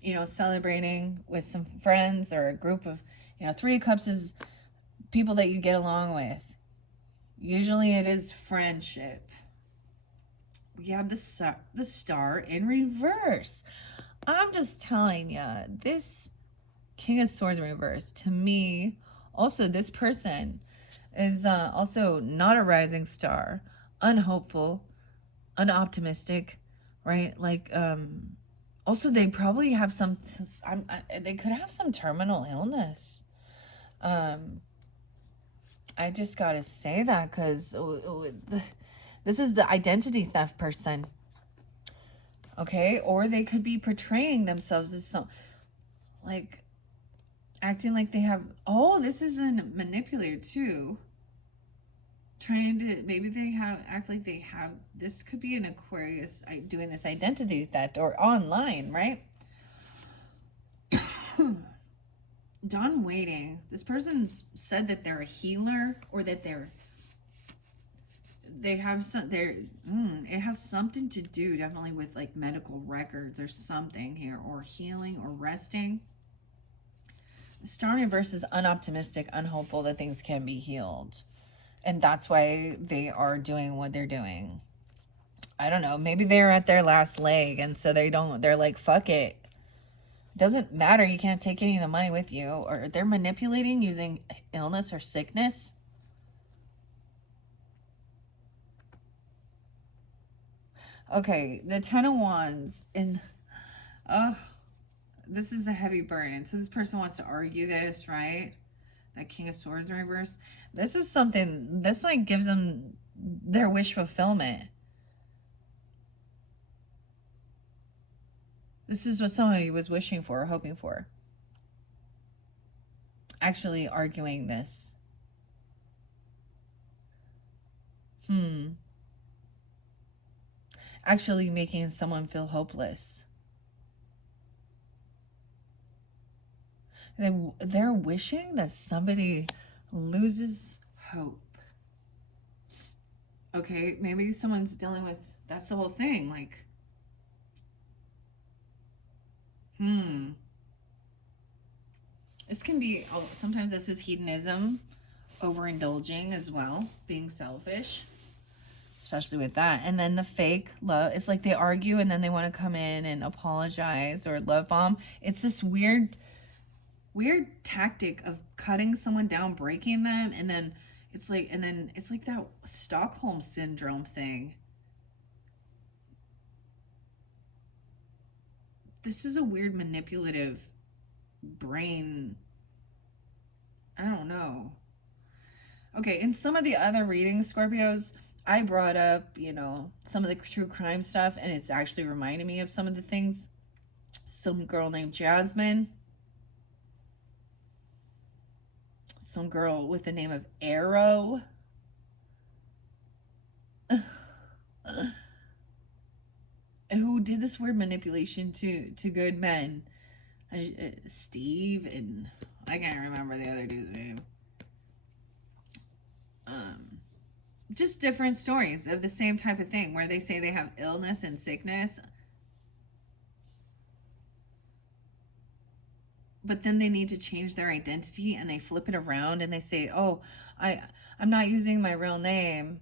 you know, celebrating with some friends or a group of, you know, 3 of Cups is people that you get along with. Usually it is friendship. We have the star in reverse. I'm just telling you, this King of Swords in reverse, to me, also this person is also not a rising star, unhopeful, unoptimistic, right? Like, also they probably have they could have some terminal illness. I just gotta say that because this is the identity theft person. Okay? Or they could be portraying themselves as like, acting like they have, this is a manipulator too. Trying to, maybe they act like they have, this could be an Aquarius doing this identity theft or online, right? Dawn waiting. This person said that they're a healer, or that it has something to do definitely with like medical records or something here, or healing or resting. Star in reverse is unoptimistic, unhopeful that things can be healed. And that's why they are doing what they're doing. I don't know. Maybe they're at their last leg and so they're like, fuck it. Doesn't matter. You can't take any of the money with you. Or they're manipulating using illness or sickness. Okay, the 10 of Wands this is a heavy burden. So this person wants to argue this, right? That King of Swords in reverse. This is something, this like gives them their wish fulfillment. This is what somebody was wishing for or hoping for. Actually arguing this. Actually making someone feel hopeless. They're wishing that somebody loses hope. Okay, maybe someone's dealing with, that's the whole thing, like, this can be, sometimes this is hedonism, overindulging as well, being selfish, especially with that. And then the fake love, it's like they argue and then they want to come in and apologize or love bomb. It's this weird weird tactic of cutting someone down, breaking them, and then it's like that Stockholm syndrome thing. This is a weird manipulative brain. I don't know. Okay, in some of the other readings, Scorpios, I brought up, some of the true crime stuff, and it's actually reminding me of some of the things. Some girl named Jasmine, some girl with the name of Arrow. Who did this weird manipulation to good men. Steve, and I can't remember the other dude's name. Just different stories of the same type of thing where they say they have illness and sickness, but then they need to change their identity and they flip it around and they say, oh, I'm not using my real name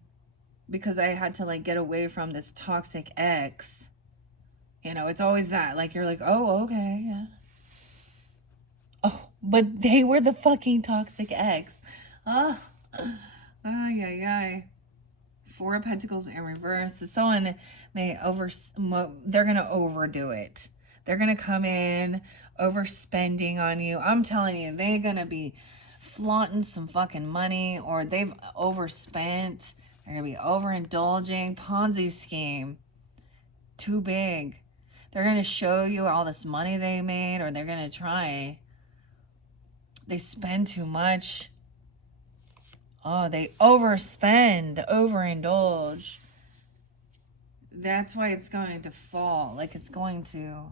because I had to like get away from this toxic ex. It's always that, like, you're like, oh, okay, yeah. Oh, but they were the fucking toxic ex. Oh, ay, ay, ay. Four of Pentacles in reverse. So someone they're going to overdo it. They're going to come in overspending on you. I'm telling you, they're going to be flaunting some fucking money, or they've overspent. They're going to be overindulging. Ponzi scheme. Too big. They're going to show you all this money they made, or they're going to try. They spend too much. Oh, they overspend, overindulge. That's why it's going to fall. Like, it's going to...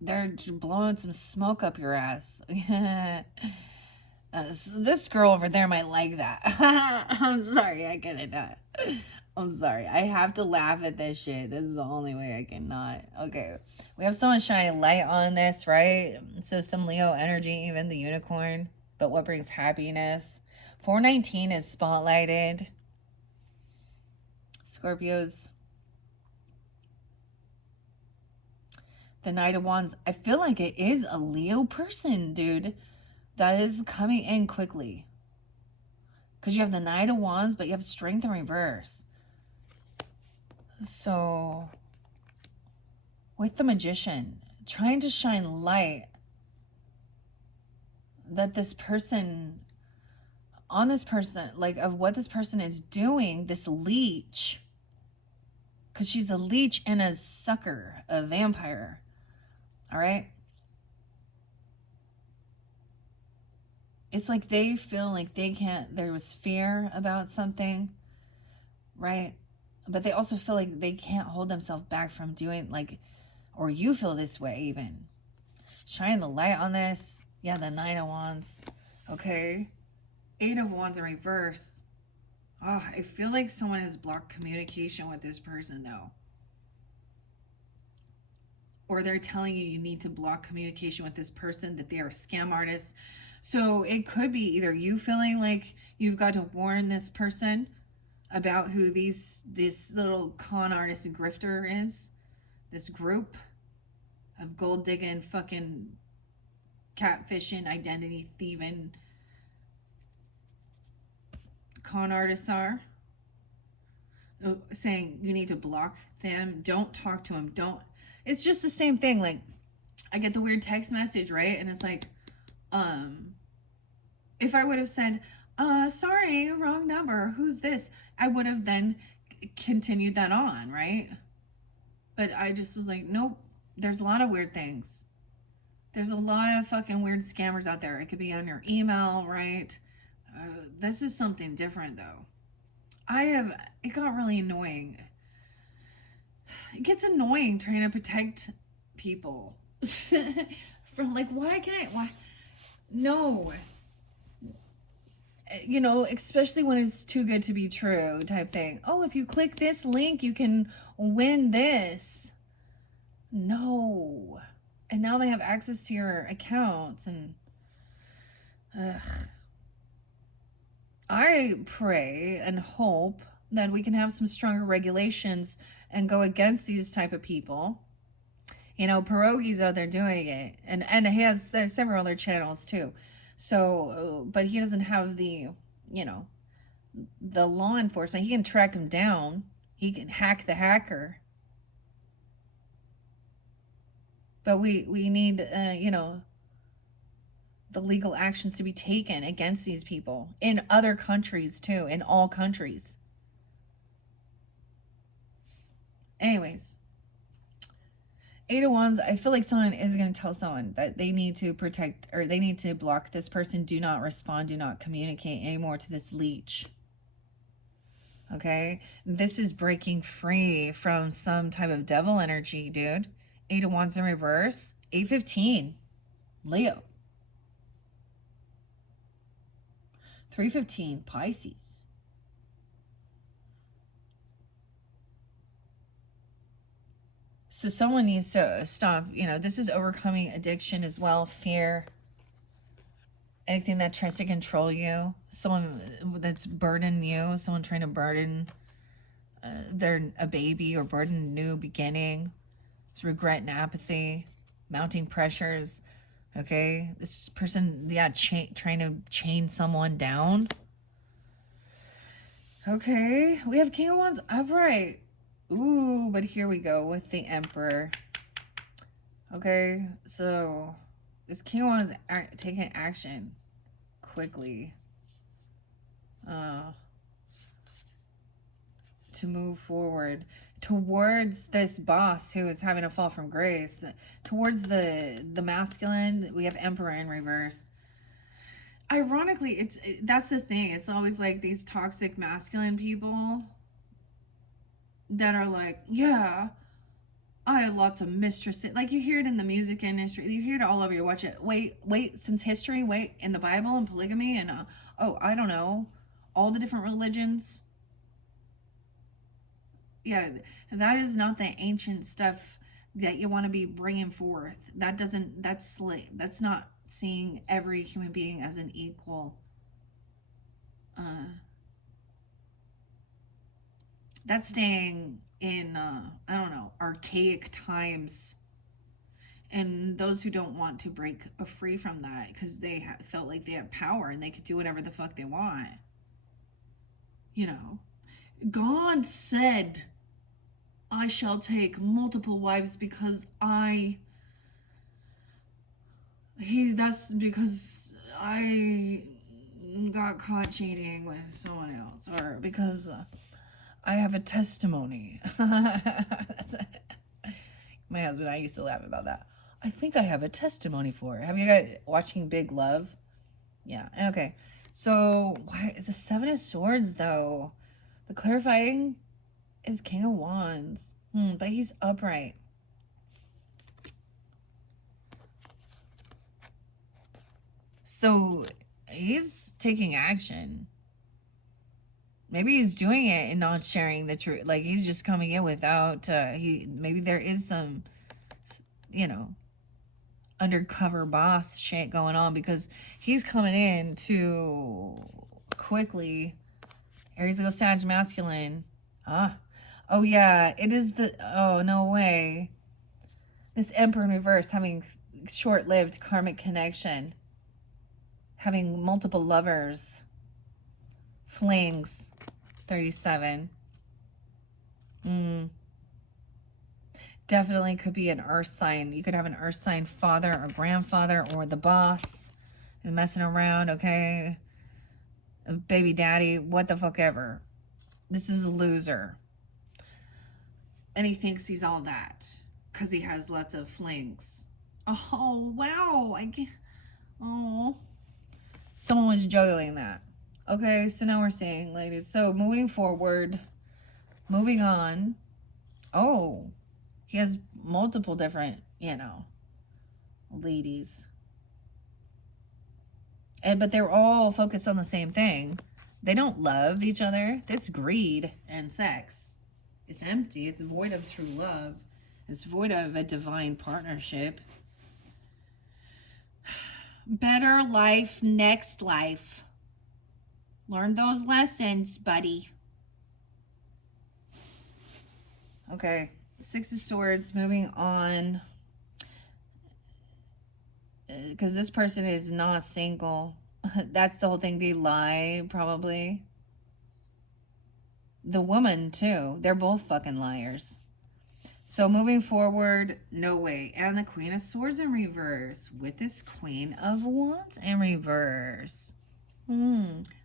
They're blowing some smoke up your ass. This girl over there might like that. I'm sorry, I cannot. I'm sorry. I have to laugh at this shit. This is the only way I cannot. Okay. We have someone shining light on this, right? So some Leo energy, even the unicorn. But what brings happiness? 419 is spotlighted. Scorpios. The Knight of Wands. I feel like it is a Leo person, dude. That is coming in quickly. Because you have the Knight of Wands, but you have Strength in reverse. So, with the Magician, trying to shine light that this person, on this person, like of what this person is doing, this leech. Because she's a leech and a sucker, a vampire. All right? It's like they feel like they can't, there was fear about something, right? But they also feel like they can't hold themselves back from doing, like, or you feel this way even. Shine the light on this. Yeah, the Nine of Wands. Okay. Eight of Wands in reverse. Oh, I feel like someone has blocked communication with this person, though. Or they're telling you need to block communication with this person, that they are a scam artist. So it could be either you feeling like you've got to warn this person about who this little con artist and grifter is. This group of gold digging, fucking catfishing, identity thieving con artists are. Saying you need to block them. Don't talk to them. Don't. It's just the same thing. Like, I get the weird text message, right? And it's like, if I would have said, sorry, wrong number, who's this? I would have then continued that on, right? But I just was like, nope, there's a lot of weird things. There's a lot of fucking weird scammers out there. It could be on your email, right? This is something different, though. It got really annoying. It gets annoying trying to protect people. From, like, why? No. Especially when it's too good to be true type thing. Oh, if you click this link, you can win this. No. And now they have access to your accounts and... I pray and hope that we can have some stronger regulations and go against these type of people. You know, Pierogi's out there doing it, and there's several other channels too. So, but he doesn't have the, you know, the law enforcement. He can track him down. He can hack the hacker. But we need, you know, the legal actions to be taken against these people in other countries too, in all countries. Anyways, 801s, I feel like someone is going to tell someone that they need to protect, or they need to block this person. Do not respond, do not communicate anymore to this leech. Okay? This is breaking free from some type of devil energy, dude. 801s in reverse. 815, Leo. 315, Pisces. So someone needs to stop. You know, this is overcoming addiction as well, fear, anything that tries to control you, someone that's burdening you, someone trying to burden a baby, or burden a new beginning. It's regret and apathy, mounting pressures. Okay, this person, yeah, trying to chain someone down. Okay, we have King of Wands upright. Ooh, but here we go with the Emperor. Okay, so this King of Wands taking action quickly to move forward towards this boss who is having a fall from grace, towards the masculine. We have Emperor in reverse. Ironically, that's the thing. It's always like these toxic masculine people that are like, yeah, I had lots of mistresses. Like, you hear it in the music industry. You hear it all over. You watch it. Wait, since history, wait, in the Bible and polygamy and, oh, I don't know, all the different religions. Yeah, that is not the ancient stuff that you want to be bringing forth. That's slave. That's not seeing every human being as an equal. That's staying in, I don't know, archaic times. And those who don't want to break free from that because they felt like they had power and they could do whatever the fuck they want. You know, God said, I shall take multiple wives because that's because I got caught cheating with someone else, or because I have a testimony. That's it. My husband and I used to laugh about that. I think I have a testimony for her. Have you guys watching Big Love? Yeah. Okay. So why the Seven of Swords though? The clarifying is King of Wands. But he's upright. So he's taking action. Maybe he's doing it and not sharing the truth. Like, he's just coming in without maybe there is some, you know, undercover boss shit going on, because he's coming in to quickly. Aries Leo Sag masculine. Oh yeah, it is the, oh no way. This Emperor in reverse, having short-lived karmic connection, having multiple lovers, flings. 37. Definitely could be an earth sign. You could have an earth sign father or grandfather, or the boss is messing around, okay? Baby daddy, what the fuck ever. This is a loser. And he thinks he's all that because he has lots of flings. Oh, wow. I can't. Oh. Someone was juggling that. Okay, so now we're seeing, ladies. So moving forward, moving on. Oh, he has multiple different, you know, ladies. But they're all focused on the same thing. They don't love each other. It's greed and sex. It's empty. It's void of true love. It's void of a divine partnership. Better life, next life. Learn those lessons, buddy. Okay, Six of Swords, moving on. because this person is not single. That's the whole thing. They lie, probably. The woman, too. They're both fucking liars. So moving forward, no way. And the Queen of Swords in reverse with this Queen of Wands in reverse.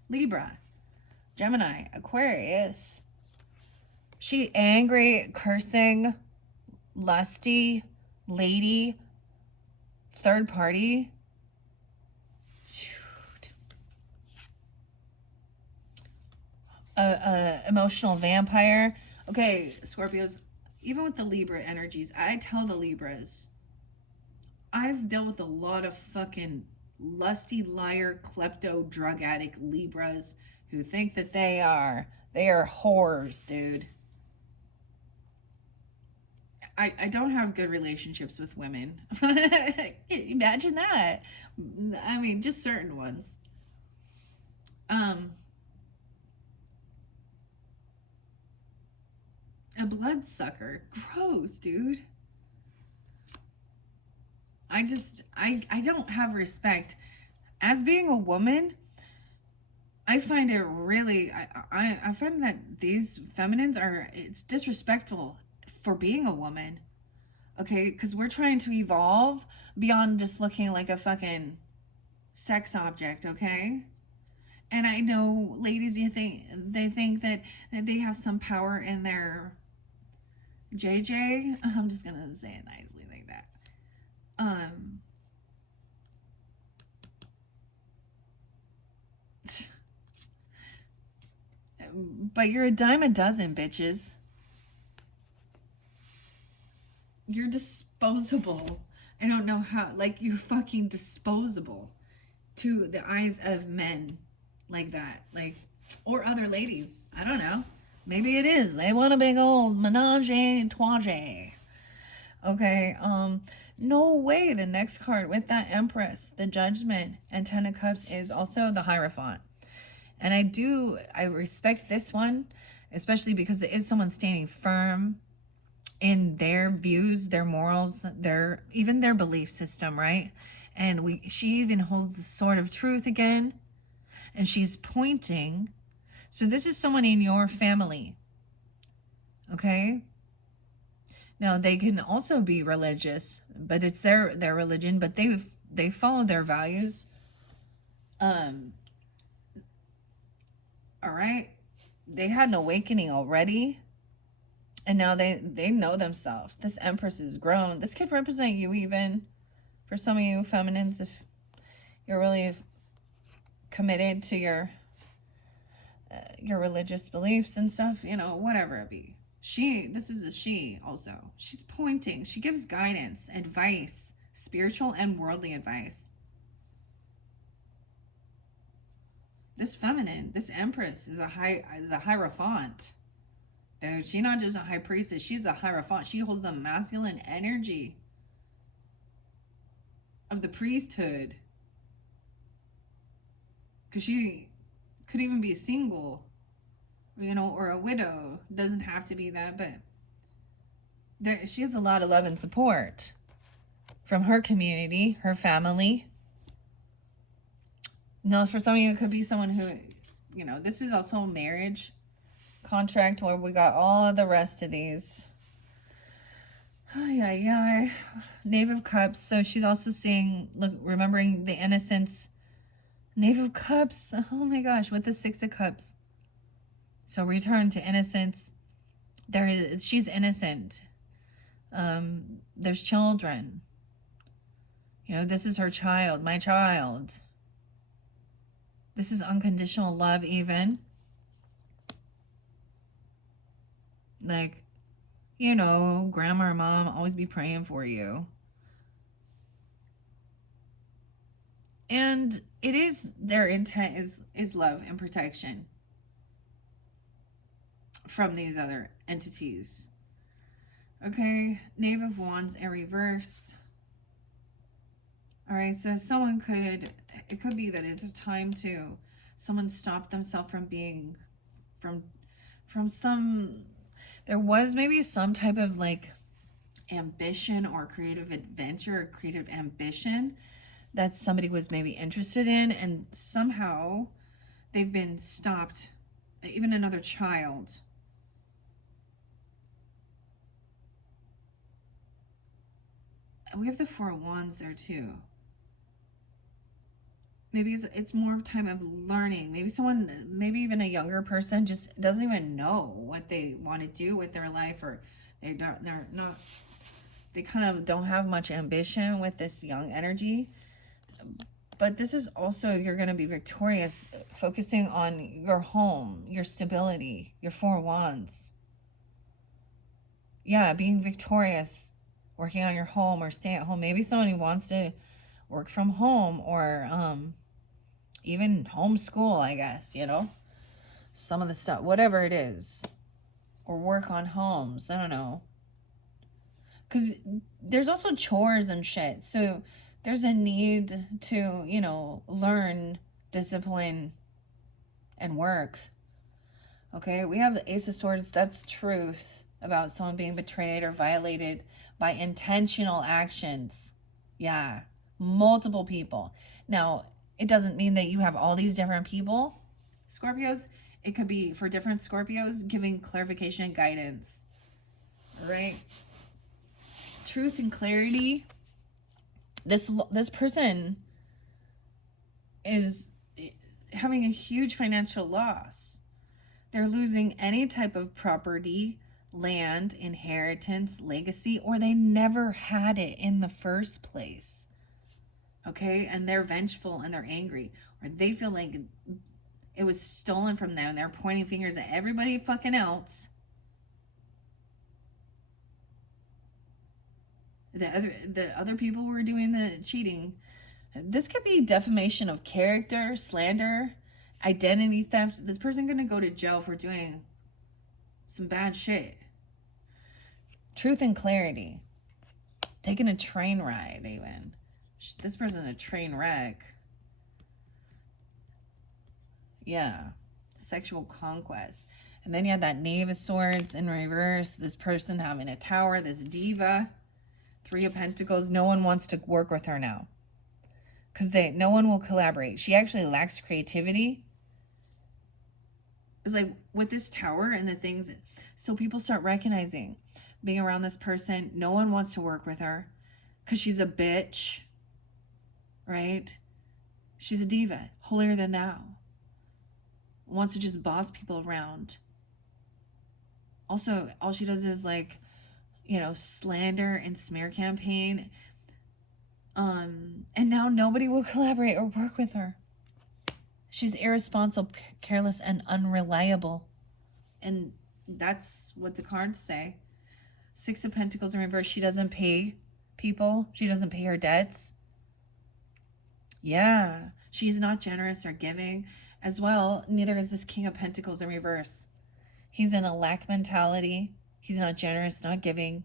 Libra, Gemini, Aquarius. She angry, cursing, lusty, lady, third party. Emotional vampire. Okay, Scorpios, even with the Libra energies, I tell the Libras, I've dealt with a lot of fucking lusty liar, klepto, drug addict Libras who think that they are whores, dude. I don't have good relationships with women. Imagine that. I mean, just certain ones. A bloodsucker. Gross, dude. I don't have respect. As being a woman, I find it really, I find that these feminines it's disrespectful for being a woman. Okay? Because we're trying to evolve beyond just looking like a fucking sex object, okay? And I know ladies, they think that they have some power in their JJ. I'm just gonna say it nicely like that. But you're a dime a dozen, bitches. You're disposable. I don't know how, like, you're fucking disposable to the eyes of men like that. Like, or other ladies. I don't know. Maybe it is. They want a big old menage a trois. Okay, no way. The next card with that Empress, the Judgment, and Ten of Cups is also the Hierophant. And I respect this one, especially because it is someone standing firm in their views, their morals, even their belief system, right? And she even holds the sword of truth again, and she's pointing. So this is someone in your family, okay? Now they can also be religious, but it's their religion, but they follow their values. All right, they had an awakening already, and now they know themselves. This Empress is grown. This could represent you, even for some of you feminines, if you're really committed to your religious beliefs and stuff, whatever it be. This is a she also. She's pointing. She gives guidance, advice, spiritual and worldly advice. This feminine, this Empress is a Hierophant. Dude, she's not just a high priestess, she's a Hierophant. She holds the masculine energy of the priesthood. Because she could even be single, or a widow. Doesn't have to be that, but she has a lot of love and support from her community, her family. No, for some of you, it could be someone who, this is also a marriage contract where we got all of the rest of these. Knave of Cups. So she's also seeing, remembering the innocence. Knave of Cups. Oh my gosh, with the Six of Cups. So return to innocence. She's innocent. There's children. This is her child, my child. This is unconditional love, even. Like, grandma or mom always be praying for you. And it is, their intent is love and protection from these other entities. Okay, Knave of Wands in reverse. All right, so it could be that it's a time to someone stop themselves from being, from some, there was maybe some type of like ambition or creative adventure or creative ambition that somebody was maybe interested in, and somehow they've been stopped. Even another child. And we have the Four of Wands there too. Maybe it's more of a time of learning. Maybe someone, maybe even a younger person, just doesn't even know what they want to do with their life, or they're not they kind of don't have much ambition with this young energy. But this is also, you're going to be victorious, focusing on your home, your stability, your Four of Wands. Yeah, being victorious, working on your home or stay at home. Maybe someone who wants to work from home, or even homeschool, I guess, you know, some of the stuff, whatever it is, or work on homes. I don't know. Because there's also chores and shit. So there's a need to, you know, learn discipline and works. Okay, we have the Ace of Swords. That's truth about someone being betrayed or violated by intentional actions. Yeah, multiple people. Now, it doesn't mean that you have all these different people, Scorpios. It could be for different Scorpios, giving clarification and guidance. All right? Truth and clarity. This person is having a huge financial loss. They're losing any type of property, land, inheritance, legacy, or they never had it in the first place. Okay? And they're vengeful and they're angry, or they feel like it was stolen from them. They're pointing fingers at everybody fucking else. The other people who are doing the cheating. This could be defamation of character, slander, identity theft. This person gonna go to jail for doing some bad shit. Truth and clarity. Taking a train ride, even. This person's a train wreck. Yeah. Sexual conquest. And then you have that Knave of Swords in reverse. This person having a tower, this diva. Three of Pentacles. No one wants to work with her now, because no one will collaborate. She actually lacks creativity. It's like with this tower and the things. So people start recognizing, being around this person, no one wants to work with her because she's a bitch, right? She's a diva, holier than thou. Wants to just boss people around. Also, all she does is like, you know, slander and smear campaign. And now nobody will collaborate or work with her. She's irresponsible, careless, and unreliable. And that's what the cards say. Six of Pentacles in reverse. She doesn't pay people. She doesn't pay her debts. Yeah. She's not generous or giving. As well, neither is this King of Pentacles in reverse. He's in a lack mentality. He's not generous, not giving.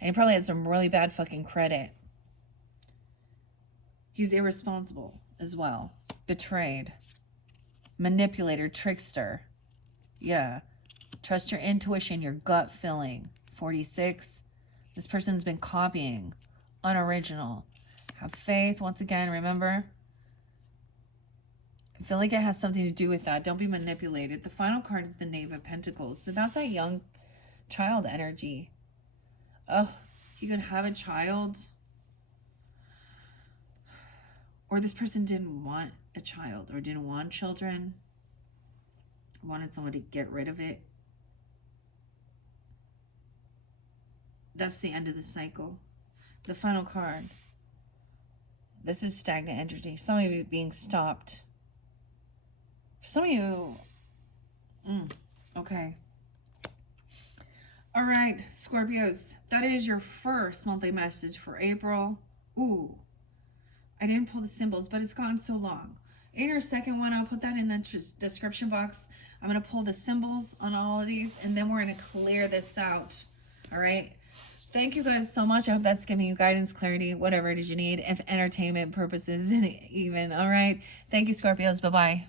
And he probably has some really bad fucking credit. He's irresponsible as well. Betrayed. Manipulator, trickster. Yeah. Trust your intuition, your gut feeling. 46. This person's been copying. Unoriginal. Have faith. Once again, remember, I feel like it has something to do with that. Don't be manipulated. The final card is the Knave of Pentacles. So that's that young child energy. Oh, you could have a child. Or this person didn't want a child or didn't want children. Wanted someone to get rid of it. That's the end of the cycle. The final card. This is stagnant energy. Some of you being stopped. Some of you... okay. All right, Scorpios. That is your first monthly message for April. Ooh. I didn't pull the symbols, but it's gone so long. In your second one, I'll put that in the description box. I'm going to pull the symbols on all of these, and then we're going to clear this out. All right? Thank you guys so much. I hope that's giving you guidance, clarity, whatever it is you need, if entertainment purposes even. All right? Thank you, Scorpios. Bye-bye.